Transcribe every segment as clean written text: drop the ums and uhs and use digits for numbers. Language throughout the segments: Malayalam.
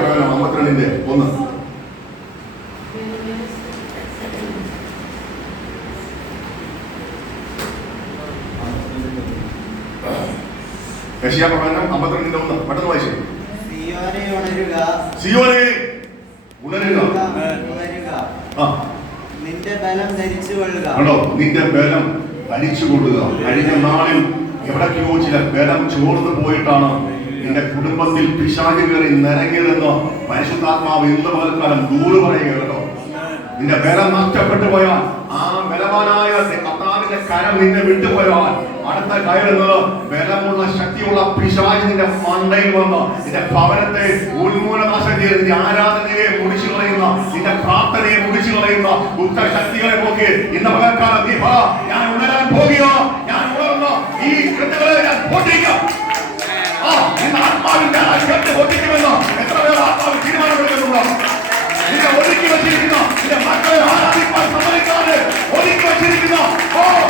പ്രകടനം 52:1. യെശയ്യാ പ്രവചനം 52:1 പെട്ടെന്ന് വായിച്ചേ. സിയോനേ ഉണരുക, സിയോനേ ഉണരുക, നിന്റെ ബലം ധരിച്ചുകൊള്ളുക. കണ്ടോ, നിന്റെ ബലം ധരിച്ചുകൊള്ളുക. കഴിഞ്ഞ നാളിൽ എവിടേക്കോ ചില ബലം ചോർന്നു പോയിട്ടാണ് നിന്റെ കുടുംബത്തിൽ പിശാച് കയറി നിരങ്ങിയതെന്ന് പരിശുദ്ധാത്മാവ് ഇന്ന് പകൽക്കാലം ദൂരെ പറയുക. കേട്ടോ, നിന്റെ ബലം നഷ്ടപ്പെട്ടു പോയാൽ, ആ ബലവാനായ കർത്താവിന്റെ കരം നിന്നെ വിട്ടുപോയാൽ, അടുത്ത കയറുന്നത് ബലമുള്ള ശക്തിയുള്ള പിശാച് നിന്റെ മണ്ടയിൽ വന്ന് നിന്റെ ഭവനത്തെ ഉന്മൂലനാശം ചെയ്ത് നിന്റെ ആരാധനയെ മുടിച്ചു കളയുന്ന, നിന്റെ പ്രാർത്ഥനയെ മുടിച്ചു കളയുന്ന ദുഷ്ടശക്തികളെ നോക്കി ഇന്ന് പകൽക്കാലം നീ പറ, ഞാൻ ഉണരാൻ പോകുകയോ, ഞാൻ ഉണർന്ന ഈ കൃത്യങ്ങളെ ഞാൻ പൊട്ടിക്കും. ആത്മാവിന്റെ പൊട്ടിക്കുമെന്ന് എത്ര പേർ ആത്മാവ് തീരുമാനമെടുക്കുന്നുണ്ടോ? നിന്നെ ഒതുക്കി വച്ചിരിക്കുന്ന, നിന്റെ മക്കളെ ആരാധിക്കാൻ സമ്മതിക്കാതെ ഒതുക്കി വച്ചിരിക്കുന്ന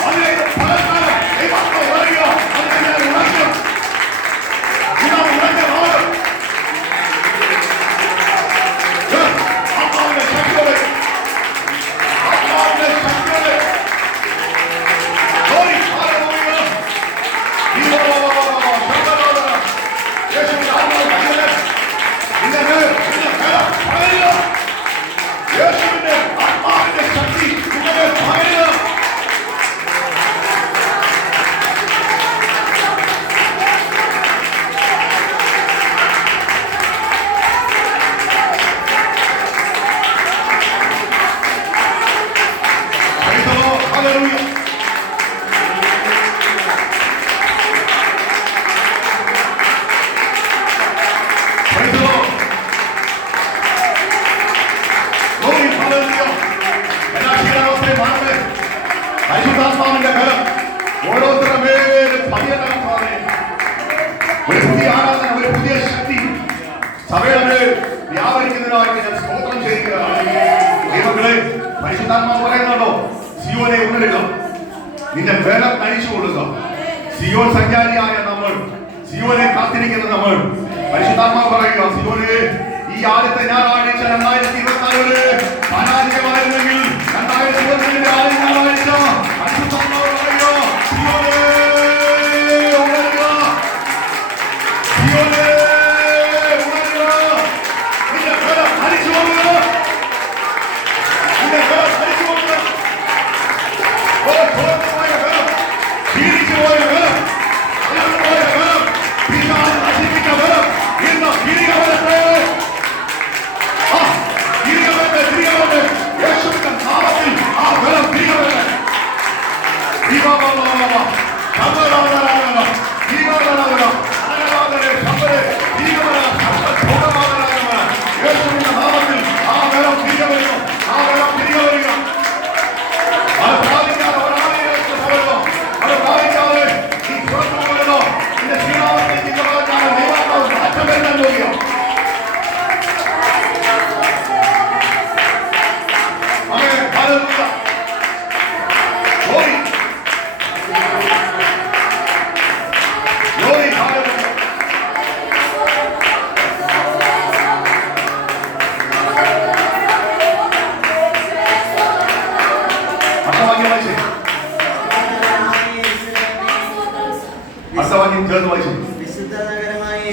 അതിലേക്ക് പലകാലം ദൈവാത്മാവ് പറയുക, അതിനെ ഞാൻ ഉണർത്തും. ഇതാണ് ഉണർന്ന നാട്. ആത്മാവിന്റെ ശക്തിയോടെ, ആത്മാവിന്റെ ശക്തിയോടെ യേശുവിന്റെ ആത്മാവിന്റെ ശക്തി നിങ്ങളെ പകരുക. പരിശുദ്ധാത്മാവിന്റെ ബലം ഓരോരുത്തരുടെ മേലും പര്യടനമാണ്. ഒരു പുതിയ ആരാധന, ഒരു പുതിയ ശക്തി സഭയുടെ മേൽ വ്യാപരിക്കുന്നതിനായിട്ട് ഞാൻ സ്തോത്രം ചെയ്യുകയാണ്. ദൈവങ്ങളെ, പരിശുദ്ധാത്മാവ് പറയുന്നുണ്ടോ, സിയോനെ ഉണരുക, നിന്റെ ബലം അഴിച്ചു കൊടുക്കുക. സിയോൻ സഞ്ചാരിയായ നമ്മൾ, സിയോനെ കാത്തിരിക്കുന്ന നമ്മൾ, പരിശുദ്ധാത്മാവ് പറയുക, സിയോനെ ഈ ആദ്യത്തെ ഞായറാഴ്ച 2024 പരാജയമായിരുന്നെങ്കിൽ 2022 ആദ്യ ഞായറാഴ്ച പരിശുദ്ധാത്മാവ് പറയുക, സിയോനെ ഉണരുക, സിയോനെ ഉണരുക, നിന്റെ ബലം അഴിച്ചു കൊടുക്കുക, നിന്റെ ബലം അഴിച്ചു കൊടുക്കുക. പോയ ബലം, ക്ഷീണിച്ചു പോയ ബലം, പോയ ബലം, പിശാച് നശിപ്പിച്ച ബലം ഇന്ന് തിരികെ വരട്ടെ. യേശുവിന്റെ നാമത്തിൽ ആ ബലം തിരികെ വരട്ടെ. യേശുവിന്റെ നാമത്തിൽ ആ ബലം തിരികെ വരുന്നു, ആ ബലം തിരികെ വരിക. അത് പ്രാപിക്കാതെ ഒരാളിലേക്ക് വരുന്നു, അത് പ്രാപിക്കാതെ ഈ പുറത്തു വരുന്നു. നിന്റെ ശ്രീനാമത്തിൽ നിന്റെ ഭാഗത്താണ് ദൈവാത്മാവ് മാറ്റം വരുത്താൻ പോകുക.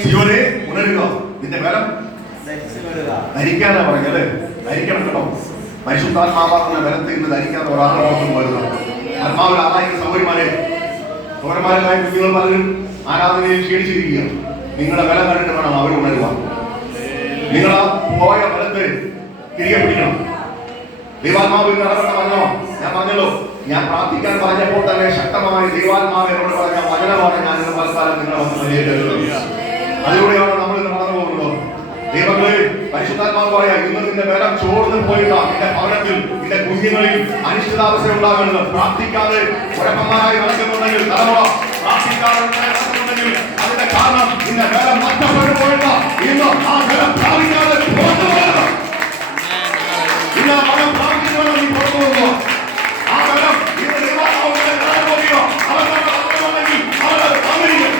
സിയോനെ ഉണരുക, നിന്റെ ബലം ധരിക്കാനാ പറഞ്ഞത്. ധരിക്കണം കേട്ടോ. പരിശുദ്ധാത്മാവാക്കുന്ന ബലത്തെ ഇന്ന് ധരിക്കാത്ത ഒരാളെ ഓർക്കും വരുന്നത്. ആത്മാവിൽ ആദായിക്കുന്ന സൗരന്മാരായ കുഞ്ഞുങ്ങൾ പലരും ആരാധനയിൽ ക്ഷീണിച്ചിരിക്കുക. നിങ്ങളുടെ ബലം കണ്ടിട്ട് വേണം അവർ ഉണരുക. നിങ്ങൾ ആ പോയ ബലത്തെ തിരികെ പിടിക്കണം. ദൈവാത്മാവിൽ നടക്കുന്ന പറഞ്ഞോ, ഞാൻ പറഞ്ഞല്ലോ, ഞാൻ പ്രാർത്ഥിക്കാൻ പറഞ്ഞപ്പോൾ തന്നെ ശക്തമായ ദൈവാത്മാവ് എന്നോട് പറഞ്ഞ വചനമാണ് ഞാൻ ഇന്ന് പലകാലം നിങ്ങളെ വന്ന് നേരിടുന്നത്. അതിലൂടെയാണ് നമ്മൾ ഇന്ന് കടന്നു പോകുന്നത്. ദൈവങ്ങളെ, പരിശുദ്ധാത്മാവ് പറയാം, ഇന്ന് നിന്റെ ബലം ചോർന്ന് പോയിട്ടാ നിന്റെ ഭവനത്തിൽ, നിന്റെ കുഞ്ഞുങ്ങളിൽ അനിശ്ചിതാവസ്ഥ ഉണ്ടാകുന്നത്. പ്രാർത്ഥിക്കാതെ കുഴപ്പമാരായി നടക്കുന്നുണ്ടെങ്കിൽ, തലമുറ പ്രാർത്ഥിക്കാതെ നടക്കുന്നുണ്ടെങ്കിൽ അതിന്റെ കാരണം നിന്റെ ബലം നഷ്ടപ്പെട്ടു പോയിട്ടാ. ഇന്ന് ആ ബലം പ്രാപിക്കാതെ പുറത്തു പോകുക. ഇന്ന് ആ ബലം പ്രാപിക്കുന്നവരെ നീ പുറത്തു പോകുക. ആ ബലം ഇന്ന് ദൈവാത്മാവിനെ കാണാൻ പോകുക. അവരുടെ ആഗ്രഹമുണ്ടെങ്കിൽ അവരത് പങ്കുവയ്ക്കും.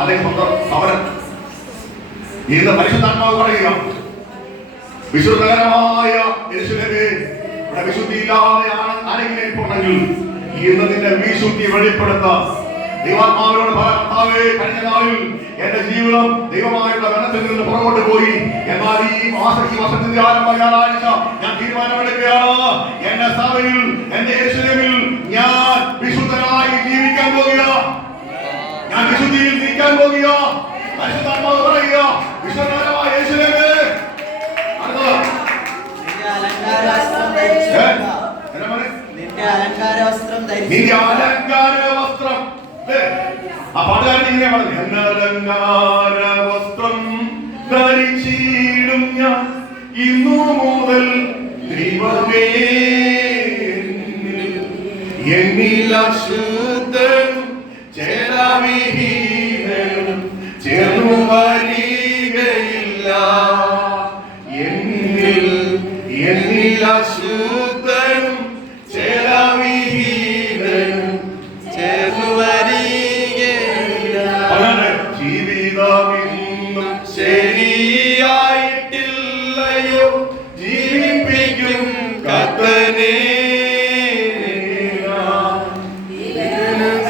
അല്ലെങ്കിൽ സ്വന്തം ഭവനം. ഇന്ന് പരിശുദ്ധാത്മാവ് പറയുക, വിശുദ്ധകരമായ യെരൂശലേമേ, ഇവിടെ വിശുദ്ധിയില്ലാതെ ആരെങ്കിലും ഇരിപ്പുണ്ടെങ്കിൽ ഇന്ന് നിന്റെ വിശുദ്ധി വെളിപ്പെടുത്താം. ദൈവാത്മാവിനോട് കർത്താവേ, കഴിഞ്ഞ നാളിൽ എന്റെ ജീവിതം ദൈവമായുള്ള ബന്ധത്തിൽ നിന്ന് പുറകോട്ട് പോയി. എന്നാൽ ഈ വർഷത്തിന്റെ ആരംഭ ഞായറാഴ്ച ഞാൻ തീരുമാനമെടുക്കുകയാണ്, എന്റെ സഭയിൽ, എന്റെ യെരൂശലേമിൽ ഞാൻ വിശുദ്ധനായി ജീവിക്കാൻ പോകുക. ഞാൻ വിശുദ്ധിയിൽ നീക്കാൻ പോകുക. പരിശുദ്ധാത്മാവ് പറയുക, വിശുദ്ധകരമായ യെരൂശലേമേ, നിന്റെ അലങ്കാര വസ്ത്രം ധരിച്ചു കൊള്ളുക. ആ പാട്ടുകാരൻ ഇങ്ങനെ പറഞ്ഞു, അലങ്കാര വസ്ത്രം ധരിച്ചിടും ഞാൻ ഇന്നു മുതൽ ദൈവമേ, എന്നിൽ അശുദ്ധനും ചേരാവിഹീനനും ചേർന്നു വരികയില്ല. എന്നിൽ അശുദ്ധനും ചേരാവിഹീനനും ചേർന്നു വരികയില്ല. ജീവിതമിന്നും ശരിയായിട്ടില്ലയോ, ജീവിപ്പിക്കും കർത്തനേ.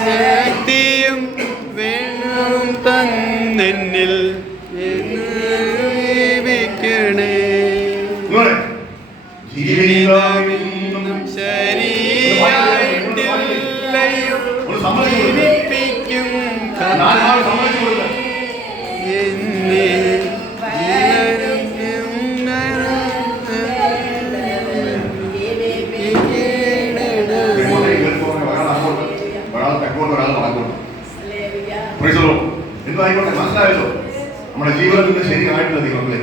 ശക്തിയും വേണവും തന്നിൽ ജീവിക്കണേ. ജീവിതമിന്നും ശരിയായിട്ടില്ലയോ, ജീവിപ്പിക്കും എന്നെ. എന്തായിക്കോട്ടെ, മനസ്സിലായല്ലോ. നമ്മുടെ ജീവിതം ഇന്ന് ശരിയായിട്ടുള്ള ദൈവങ്ങളെ,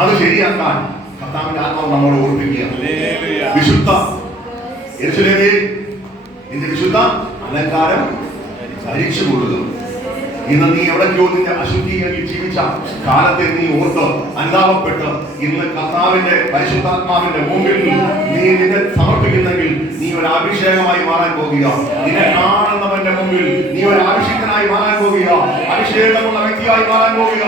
അത് ശരിയാക്കാൻ കർത്താവിന്റെ ആത്മാവ് നമ്മോട് ഓർപ്പിക്കുക. വിശുദ്ധ യെരൂശലേമേ, നിന്റെ വിശുദ്ധ അലങ്കാരം ധരിച്ചുകൊള്ളുക. ഇന്ന് നീ എവിടെയോ നിന്റെ അശുദ്ധിയിൽ ജീവിച്ച കാലത്തെ നീ ഓർത്ത് അനുതാപപ്പെട്ട് ഇന്ന് കർത്താവിന്റെ പരിശുദ്ധാത്മാവിന്റെ മുമ്പിൽ നീ നിന്നെ സമർപ്പിക്കുന്നെങ്കിൽ നീ ഒരു അഭിഷേകമായി മാറാൻ പോകുക. നിന്നെ കാണുന്നവന്റെ മുമ്പിൽ നീ ഒരു അഭിഷിക്തനായി മാറാൻ പോകുക. അഭിഷേകമുള്ള വ്യക്തിയായി മാറാൻ പോകുക.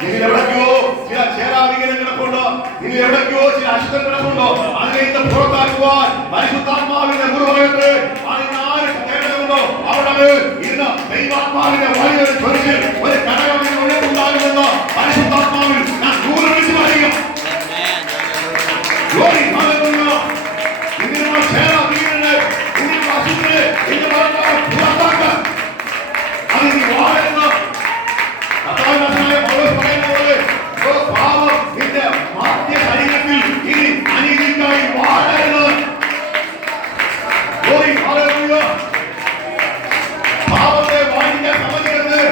നിങ്ങൾ എവിടേക്കോ ചില ചേരാവികരം കിടപ്പുണ്ട്, നിങ്ങൾ എവിടേക്കോ ചില അശുദ്ധം കിടപ്പുണ്ടോ, അതിനെ ഇന്ന് പുറത്താക്കുവാൻ പരിശുദ്ധാത്മാവിന്റെ മുറിവകത്ത് അതിന് ആര് തേടുന്നുണ്ടോ അവിടെ ഇന്ന് ദൈവാത്മാവിന്റെ വലിയൊരു ചൊരിച്ചിൽ, ഒരു കടകവിന് ഉയർന്നുണ്ടാകുമെന്ന് പരിശുദ്ധാത്മാവിൽ ഞാൻ ദൂരെ വിളിച്ചു പറയുക. ഇതിനുള്ള ചേരാവികരനെ, ഇതിനുള്ള അശുദ്ധനെ പുറത്താക്കാൻ അത് നീ വാഴുന്ന പാവം നിന്റെ മാധ്യ ശരീരത്തിൽ ഇനി അനീതിക്കായി വാഴരുത്. പാവത്തെ വാഴിക്കാൻ സമ്മതിക്കരുത്.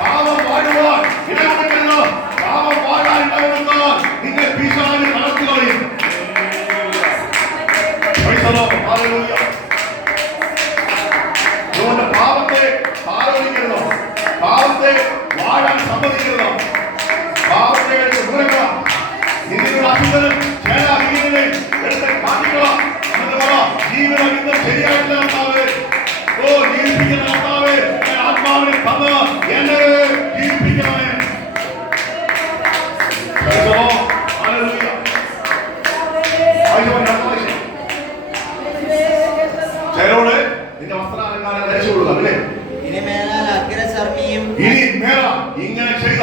പാവം വാഴുവാൻ ഇടകൊടുക്കരുത്. പാവം വാഴാൻ ഇടകൊടുത്താൽ നിന്നെ പിശാച് നടത്തുകയും. അതുകൊണ്ട് പാവത്തെ ആലോചിക്കരുത്, പാവത്തെ വാഴാൻ സമ്മതിക്കരുത്. പാവത്തെ എടുത്ത് ദൂരക്കുക. നിങ്ങളുടെ അശുദ്ധനും ചേരാവിഹീനനെ എടുത്ത് കാണിക്കുക. എന്നിട്ട് പറ, ജീവിതം ഇന്ന് ശരിയായിട്ടില്ല കർത്താവേ. ഓ ജീവിപ്പിക്കുന്ന കർത്താവേ, ഞാൻ ആത്മാവിനെ തന്ന് എന്നെ ജീവിപ്പിക്കണമേ. ചിലരോട് നിന്റെ വസ്ത്രാലങ്കാരം ധരിച്ചു കൊടുക്കുക. അല്ലേ, ഇനി മേലാൽ അഗ്രചർമ്മിയും ഇനി മേല ഇങ്ങനെ ചെയ്ത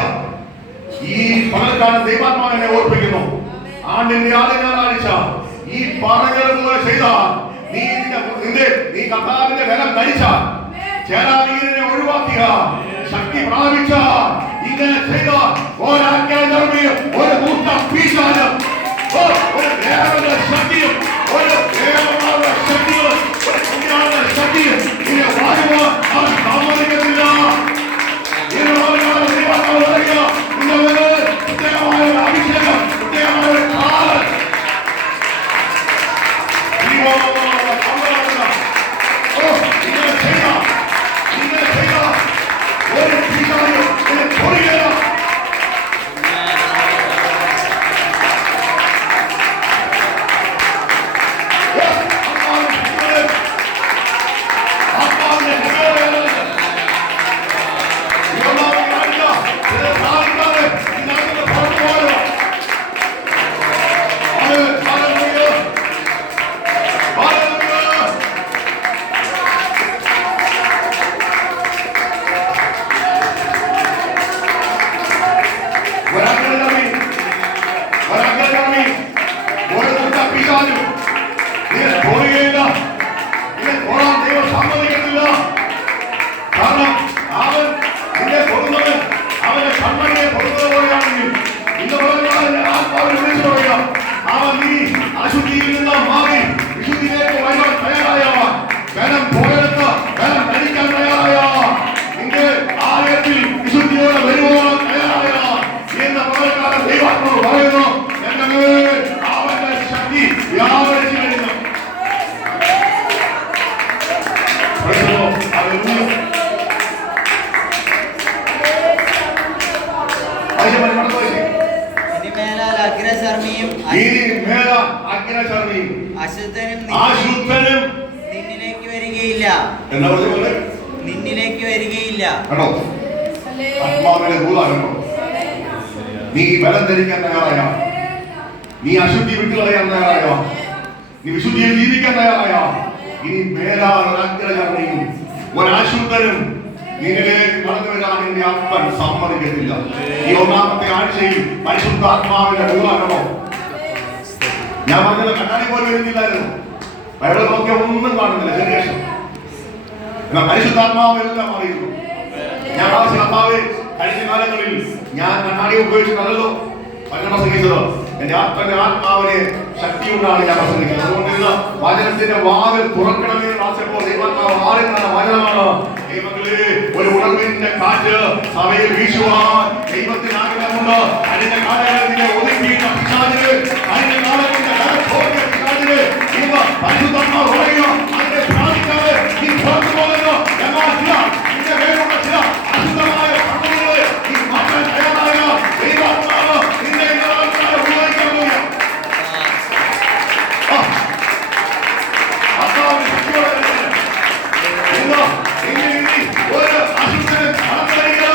ഈ പകൽക്കാലം ദൈവാത്മാവിനെ ഓർപ്പിക്കുന്നു. ആണ്ടിന്റെ ആദ്യ ഞായറാഴ്ച ഈ പറഞ്ഞതുപോലെ ചെയ്താൽ നീ കർത്താവിന്റെ ബലം ധരിച്ചാൽ, ചേരാവീരനെ ഒഴിവാക്കിയ ശക്തി പ്രാപിച്ച ഇങ്ങനെ ചെയ്താൽ ഒരാജ്ഞാചർമ്മിയും ഒരു കൂട്ട പിശാചും ഒരു ദേവന്റെ ശക്തിയും ഒരു ദേവന്മാരുടെ ശക്തിയും ഒരു കുഞ്ഞാന്റെ ശക്തിയും ഇങ്ങനെ വാഴുവാൻ അവൻ സമ്മതിക്കത്തില്ല. അഭിഷേകം ഇനി മേല അഗ്രചർമ്മിയും അശുദ്ധനും നിന്നിലേക്ക് വരികയില്ല. എന്താ പറഞ്ഞത്? നിന്നിലേക്ക് വരികയില്ല. കേട്ടോ, ആത്മാവിന്റെ ദൂതാകട്ടോ. നീ ബലം ധരിക്കാൻ തയ്യാറായ, നീ അശുദ്ധി വിട്ടുകളയാൻ തയ്യാറായ, നീ വിശുദ്ധിയിൽ ജീവിക്കാൻ തയ്യാറായ, ഇനി മേല ഒരഗ്രചർമ്മിയും ഒരശുദ്ധനും നിന്നിലേക്ക് കടന്നു വരാൻ എന്റെ അപ്പൻ സമ്മതിക്കത്തില്ല. ഈ ഒന്നാമത്തെ ആഴ്ചയിൽ പരിശുദ്ധാത്മാവിന്റെ ദൂതാകണോ. ഞാൻ പറഞ്ഞത് കണ്ണാടി പോലും വരുന്നില്ലായിരുന്നു. ബൈബിൾ നോക്കിയ ഒന്നും കാണുന്നില്ല. ശേഷം എന്നാൽ പരിശുദ്ധാത്മാവ് എല്ലാം അറിയുന്നു. ഞാൻ കർത്താവേ, കഴിഞ്ഞ കാലങ്ങളിൽ ഞാൻ കണ്ണാടി ഉപയോഗിച്ചിട്ടല്ലോ പ്രസംഗിച്ചത്. എന്റെ അപ്പന്റെ ആത്മാവിനെ ശക്തി കൊണ്ടാണ് ഞാൻ പ്രസംഗിച്ചത്. അതുകൊണ്ട് ഇന്ന് വചനത്തിന്റെ വാതിൽ തുറക്കണമേ പ്രാർത്ഥിച്ചപ്പോൾ ദൈവാത്മാവ് മാറുന്ന വചനമാണ്. ദൈവങ്ങളെ, ഒരു ഉണർവിന്റെ കാറ്റ് സഭയിൽ വീശുവാൻ ദൈവത്തിന് ആഗ്രഹമുണ്ട്. കഴിഞ്ഞ കാലങ്ങളിൽ ഒതുക്കിയിട്ട പിശാചുകൾ, കഴിഞ്ഞ കാലത്തിന്റെ പിശാചുകൾ ഇന്ന് പരിശുദ്ധാത്മാവ് പറയുക, അതിനെ പ്രാപിക്കാതെ നീ പുറത്തു പോകുന്നു. എന്നാൽ ചില നിന്റെ മേലുള്ള ചില അശുദ്ധമായ സംഗതികളെ നീ മാറ്റാൻ തയ്യാറായ ദൈവാത്മാവ് നിന്നെ ഉപയോഗിക്കാൻ പോകുക. അത്മാവിന്റെ ശക്തിയോടെ ഇന്ന് ഒരു അശുദ്ധനും കടന്നില്ല,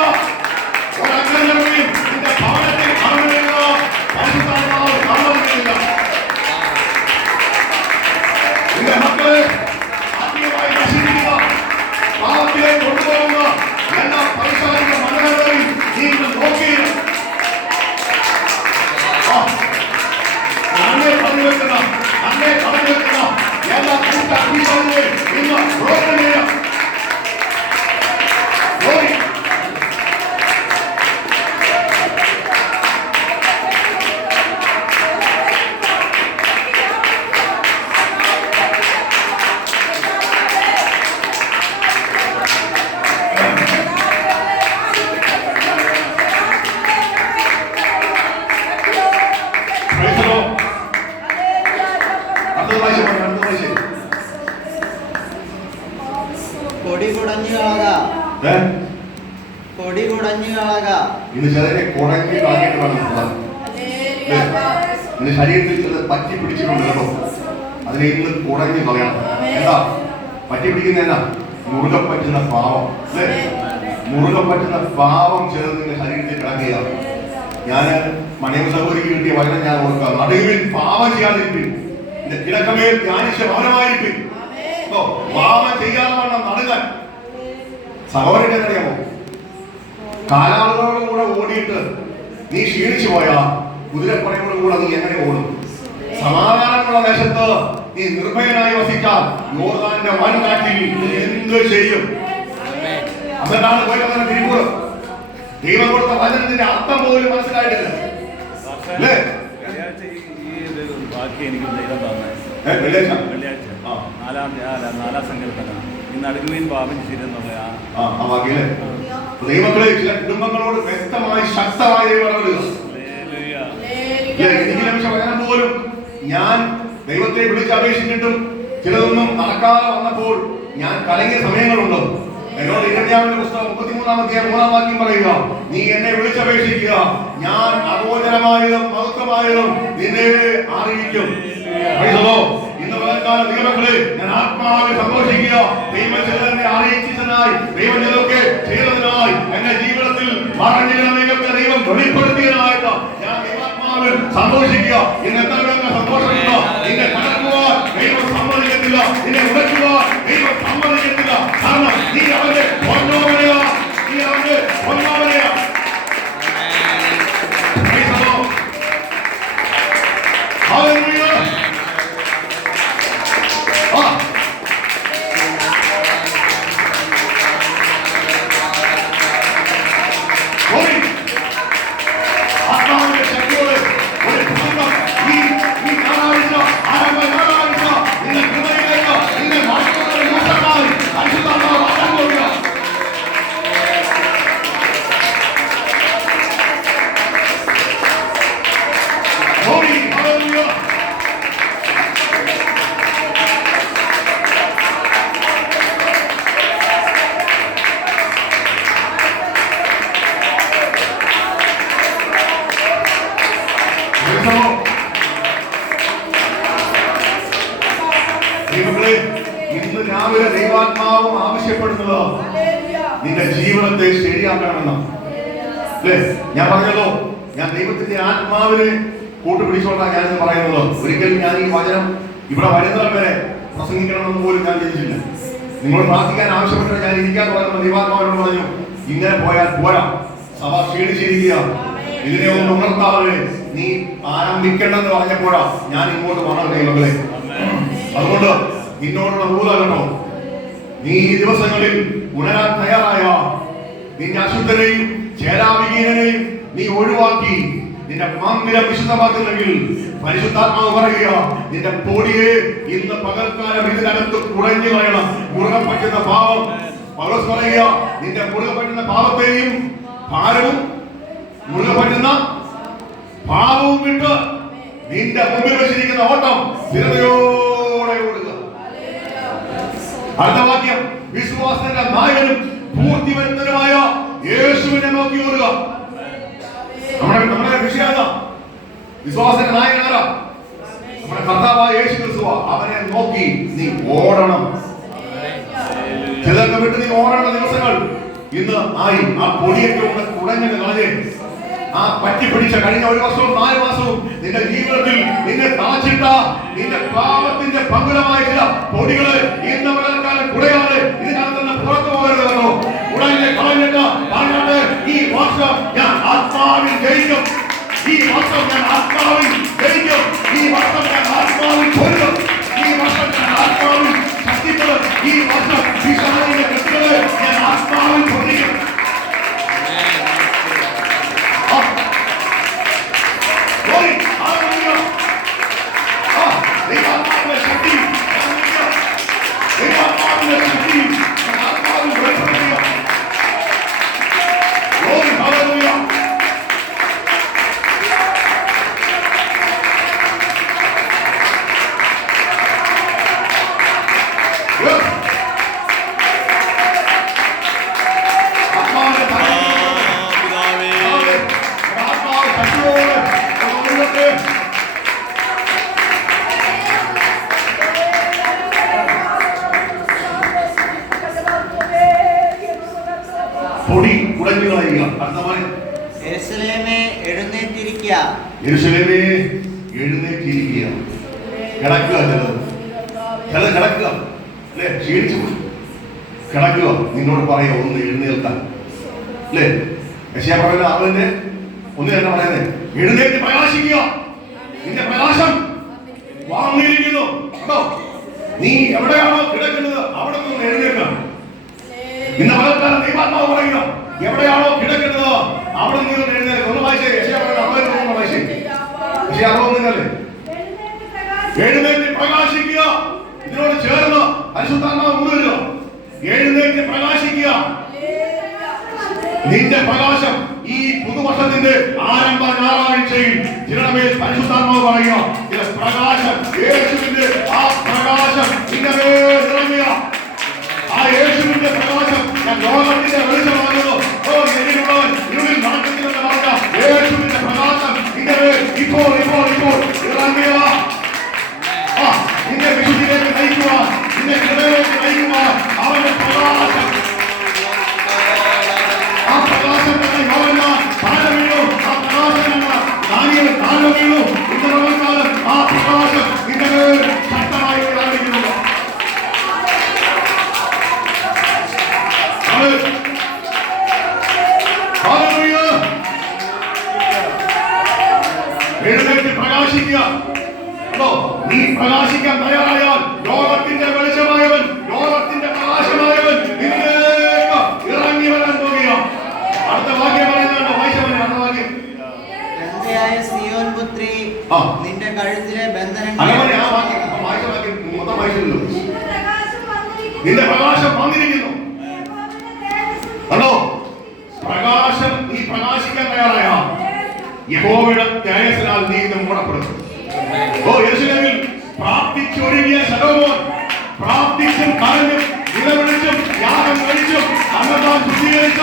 ഒരഗ്രചർമ്മിയും നിന്റെ ഭവനത്തിൽ കടന്നില്ല. പരിശുദ്ധാത്മാവ് സമ്മതിക്കുന്നില്ല. നിന്റെ മക്കളെ ആത്മീയമായി നശിപ്പിക്കുക, പാപത്തിലേക്ക് കൊണ്ടുപോകുന്ന എല്ലാ പൈശാചിക മനോഹരങ്ങളിൽ നീ നോക്കി നമ്മെ പറഞ്ഞു വെക്കുന്ന, നമ്മെ പറഞ്ഞു വെക്കുന്ന എല്ലാ കൂട്ടീശാചികളെയും ഇന്ന് ബ്രോക്കൺ ചെയ്യാം. കൊടി കുടഞ്ഞു കളക. കൊടി കുടഞ്ഞു കളക. ഇന്ന് ചിലരെ കുടഞ്ഞ് കളഞ്ഞിട്ട് വേണം. ഇന്ന് ശരീരത്തിൽ ചിലത് പറ്റി പിടിച്ചിട്ടുണ്ട് കേട്ടോ. അതിനെ ഇന്ന് കുടഞ്ഞ് കളയണം. എന്താ പറ്റി പിടിക്കുന്ന? എന്താ? മുറുകെ പറ്റുന്ന പാവം. മുറുകെ പറ്റുന്ന പാവം ചിലത് നിന്റെ ശരീരത്തിൽ കിടക്കുക. ഞാൻ മണിയമ്മ സഹോദരിക്ക് കിട്ടിയ വചനം ഞാൻ ഓർക്കുക. നടുവിൽ പാവം ചെയ്യാതിരിപ്പിൻ, കിടക്കമേൽ ധ്യാനിച്ച മൗനമായിരിക്കും. പാപം ചെയ്യാതെ വേണം നടുകാൻ. സഹോദരൻ എന്നറിയാമോ, കാലാളുകളോടും കൂടെ ഓടിയിട്ട് നീ ക്ഷീണിച്ചു പോയാ കുതിരപ്പടയോടും കൂടെ നീ എങ്ങനെ ഓടും? സമാധാനമുള്ള ദേശത്ത് നീ നിർഭയനായി വസിക്കാൻ യോർദാന്റെ വൻകാറ്റിൽ എന്ത് ചെയ്യും? എന്നിട്ടാണ് പോയത് തിരുപ്പൂർ. ദൈവം കൊടുത്ത വചനത്തിന്റെ അർത്ഥം പോലും മനസ്സിലായിട്ടില്ല. അല്ലേ? ബാക്കി എനിക്ക് ദൈവം തന്നെ വെള്ളിയാഴ്ച നാലാം സങ്കല്പന ഇന്ന് അടുക്കുമീൻ പാപം ചെയ്തെന്നുള്ള ദൈവങ്ങളെ ചില കുടുംബങ്ങളോട് വ്യക്തമായി ശക്തമായി എനിക്ക് ലഭിച്ച വചനം പോലും ഞാൻ ദൈവത്തെ വിളിച്ചപേക്ഷിച്ചിട്ടും ചിലതൊന്നും നടക്കാതെ വന്നപ്പോൾ ഞാൻ കലങ്ങിയ സമയങ്ങളുണ്ട്. എന്നോട് ഇരമ്യാവിന്റെ പുസ്തകം 33-ാം വാക്യം പറയുക, നീ എന്നെ വിളിച്ചപേക്ഷിക്കുക, ഞാൻ അഗോചരമായതും മഹത്വമായതും നിന്നെ അറിയിക്കും. ഇന്ന് പകൽക്കാല ദൈവങ്ങളെ ഞാൻ ആത്മാവിൽ സന്തോഷിക്കുക. ദൈവം ചിലതിനെ അറിയിച്ചതിനായി, ദൈവം ചിലതൊക്കെ ചെയ്തതിനായി, എന്റെ ജീവിതത്തിൽ പറഞ്ഞിരുന്ന നിങ്ങൾക്ക് ദൈവം വെളിപ്പെടുത്തിയതായിട്ട് ഞാൻ ദൈവാത്മാവിൽ സന്തോഷിക്കുക. ഇന്ന് എത്ര പേർക്ക് സന്തോഷമില്ല? നിന്നെ കടക്കുവാൻ ദൈവം സമ്മതിക്കത്തില്ല, നിന്നെ ഉടയ്ക്കുവാൻ ദൈവം സമ്മതിക്കത്തില്ല. കാരണം നീ അവന്റെ ഒന്നോവനെയാ, നീ അവന്റെ ഒന്നോവനെയാ. ആത്മാവിന്റെ ശക്തിയോടെ ഒരു കുടുംബം ഈ ഞായറാഴ്ച നിന്റെ ഹൃദയത്തിലേക്ക് നിന്നെ മാറ്റുന്ന ദിവസമായി പരിശുദ്ധാത്മാവ് വരാൻ പോകുക. നിന്റെ ജീവിതത്തെ ശരിയാക്കണമെന്ന്. അല്ലേ? ഞാൻ പറഞ്ഞല്ലോ, ഞാൻ ദൈവത്തിന്റെ ആത്മാവിനെ കൂട്ടുപിടിച്ചോണ്ടാണ് ഞാനിത് പറയുന്നത്. ഒരിക്കലും ഞാൻ ഈ വചനം ഇവിടെ വരുന്നവർ വരെ പ്രസംഗിക്കണമെന്ന് പോലും ഞാൻ ചിന്തിച്ചില്ല. നിങ്ങൾ പ്രാർത്ഥിക്കാൻ ആവശ്യപ്പെട്ട് ഞാൻ ഇരിക്കാൻ പറയുന്നത് ദൈവാത്മാവിനോട് പറഞ്ഞു, ഇങ്ങനെ പോയാൽ പോരാ, സഭ ക്ഷീണിച്ചിരിക്കുക, ഇതിനെ ഒന്ന് ഉണർത്താതെ നീ ആരംഭിക്കണമെന്ന് പറഞ്ഞപ്പോഴാ ഞാൻ ഇങ്ങോട്ട് വന്നത് ദൈവങ്ങളെ. അതുകൊണ്ട് നിന്നോടുള്ള ദൂത കേട്ടോ, നീ ഈ ദിവസങ്ങളിൽ ഉണരാൻ തയ്യാറായ നിന്റെ അശുദ്ധനെയും ചേരാവിഹീനനെയും നീ ഒഴിവാക്കി നിന്റെ മന്ദിരം വിശുദ്ധമാക്കുന്നെങ്കിൽ പരിശുദ്ധാത്മാവ് പറയുക, നിന്റെ പൊടിയെ ഇന്ന് പകൽക്കാലം ഇതിനകത്ത് കുടഞ്ഞു കളയണം. മുറുകെ പറ്റുന്ന പാപം പൗലോസ് പറയുക, നിന്റെ മുറുകെ പറ്റുന്ന പാപത്തെയും ഭാരവും മുറുകെ പറ്റുന്ന പാപവും വിട്ട് നിന്റെ മുമ്പിൽ വെച്ചിരിക്കുന്ന ഓട്ടം സ്ഥിരതയോടെ ഓടുക. അടുത്ത വാക്യം, വിശ്വാസത്തിന്റെ നായകനും പൂർത്തി വരുന്നതിനുമായ യേശുവിനെ നോക്കി ഓടുക. നമ്മുടെ വിഷയം വിശ്വാസത്തിന്റെ നായകനാരാ? നമ്മുടെ കർത്താവായ യേശു ക്രിസ്തുവാ. അവനെ നോക്കി നീ ഓടണം. ചിലർക്ക് വിട്ട് നീ ഓടേണ്ട ദിവസങ്ങൾ ഇന്ന് ആയി. ആ പൊടിയൊക്കെ ഒന്ന് കുടഞ്ഞു കളഞ്ഞ് ആ പറ്റിപ്പിടിച്ച കഴിഞ്ഞ 1 വർഷവും 4 മാസവും നിന്റെ ജീവിതത്തിൽ നിന്നെ താച്ചിട്ട നിന്റെ പാപത്തിന്റെ പങ്കുലമായ ചില പൊടികള് ഇന്ന് വളർക്കാലം കുടയാതെ ഇതിനകത്ത് നിന്ന് പുറത്തു പോകരുത് കേട്ടോ. ഉടനെ കളഞ്ഞിട്ട് പറഞ്ഞിട്ട് ഈ വർഷം ഞാൻ ആത്മാവിൽ ജയിക്കും, ഈ വർഷം ഞാൻ ആത്മാവിൽ ജയിക്കും, ഈ വർഷം ഞാൻ ആത്മാവിൽ കൊല്ലും, ഈ വർഷം ഞാൻ ആത്മാവിൽ ശക്തിപ്പെടും, ഈ വർഷം വിശാലിന്റെ കെട്ടുകള് ഞാൻ ആത്മാവിൽ കൊല്ലിക്കും. പൊടി കുടഞ്ഞു കളയുക. യെരൂശലേമേ എഴുന്നേറ്റിരിക്കുക, യെരൂശലേമേ എഴുന്നേറ്റിരിക്കുക. കിടക്കുക, ചിലത് കിടക്കുക, അല്ലേ? ക്ഷീണിച്ചു കിടക്കുക. നിന്നോട് പറയുക ഒന്ന് എഴുന്നേൽക്കാൻ, അല്ലേ? യെശയ്യാ പറയുന്ന അവന്റെ ഒന്ന് തന്നെ പറയുന്നത്, എഴുന്നേറ്റ് പ്രകാശിക്കുക, നിന്റെ പ്രകാശം വന്നിരിക്കുന്നു. കേട്ടോ, നീ എവിടെയാണോ കിടക്കുന്നത് അവിടെ നിന്ന് എഴുന്നേൽക്കണം. ഇന്ന് പകൽക്കാലം ദൈവാത്മാവ് പറയുക, എവിടെയാണോ കിടക്കുന്നത് അവിടെ നിന്ന് എഴുന്നേൽക്കുക. ഒന്ന് വായിച്ചേ, യെശയ്യാ പറയുന്ന 60 വായിച്ചേ. യെശയ്യാ 60 എഴുന്നേറ്റ് പ്രകാശിക്കുക. ഇതിനോട് ചേർന്ന് പരിശുദ്ധാത്മാവ് കൊണ്ടുവരിക. എഴുന്നേറ്റ് പ്രകാശിക്കുക. നിന്റെ പ്രകാശം ഈ പുതുവർഷത്തിന്റെ ആരംഭ ഞായറാഴ്ചയിൽ ചിലമേൽ പരിശുദ്ധാത്മാവ് പറയുക, ചില പ്രകാശം യേശുവിന്റെ ആ പ്രകാശം നിന്റെ മേൽ ഇറങ്ങുക. ആ യേശുവിന്റെ പ്രകാശം ഞാൻ ലോകത്തിന്റെ വെളിച്ചമാകുന്നു. ഓ എന്നിലുള്ളവൻ ഇരുളിൽ നടക്കുന്നില്ലെന്ന് പറഞ്ഞ യേശുവിന്റെ പ്രകാശം നിന്റെ മേൽ ഇപ്പോൾ ഇപ്പോൾ ഇപ്പോൾ ഇറങ്ങുക. നിന്റെ വിശുദ്ധിയിലേക്ക് നയിക്കുക, നിന്റെ ഹൃദയത്തിലേക്ക് നയിക്കുക. അവന്റെ പ്രകാശം, ആ പ്രകാശം തന്നെ യോഹന്നാൻ താഴെ വീണു. ആ പ്രകാശം തന്നെ ദാനിയേൽ താഴെ വീണു. ഇന്ന് പകൽക്കാലം ആ പ്രകാശം നിന്റെ മേൽ ശക്തമായി ഇറങ്ങിയിരിക്കുന്നു. എഴുന്നേറ്റ് പ്രകാശിക്കുക. നീ പ്രകാശിക്കാൻ തയ്യാറായാൽ ലോകത്തിന്റെ വെളിച്ചമായവൻ, ലോകത്തിന്റെ പ്രകാശമായവൻ നിന്നിലേക്ക് ഇറങ്ങി വരാൻ പോകുക. അടുത്ത വാക്യം പറയുന്നുണ്ട്, വായിച്ചവനെ അടുത്ത വാക്യം. സിയോൻ പുത്രി, നിന്റെ കഴുത്തിലെ ബന്ധനങ്ങൾ നിന്റെ പ്രകാശം വന്നിരിക്കുന്നു. കണ്ടോ, പ്രകാശം നീ പ്രകാശിക്കാൻ തയ്യാറായ യഹോവയുടെ തേജസ്സിനാൽ നീ ഇന്ന് മൂടപ്പെടും. ഓ യെരൂശലേമിൽ പ്രാർത്ഥിച്ചൊരുങ്ങിയ ശലോമോൻ പ്രാർത്ഥിച്ചും കരഞ്ഞും നിലവിളിച്ചും യാഗം കഴിച്ചും അന്നതാൻ ശുദ്ധീകരിച്ച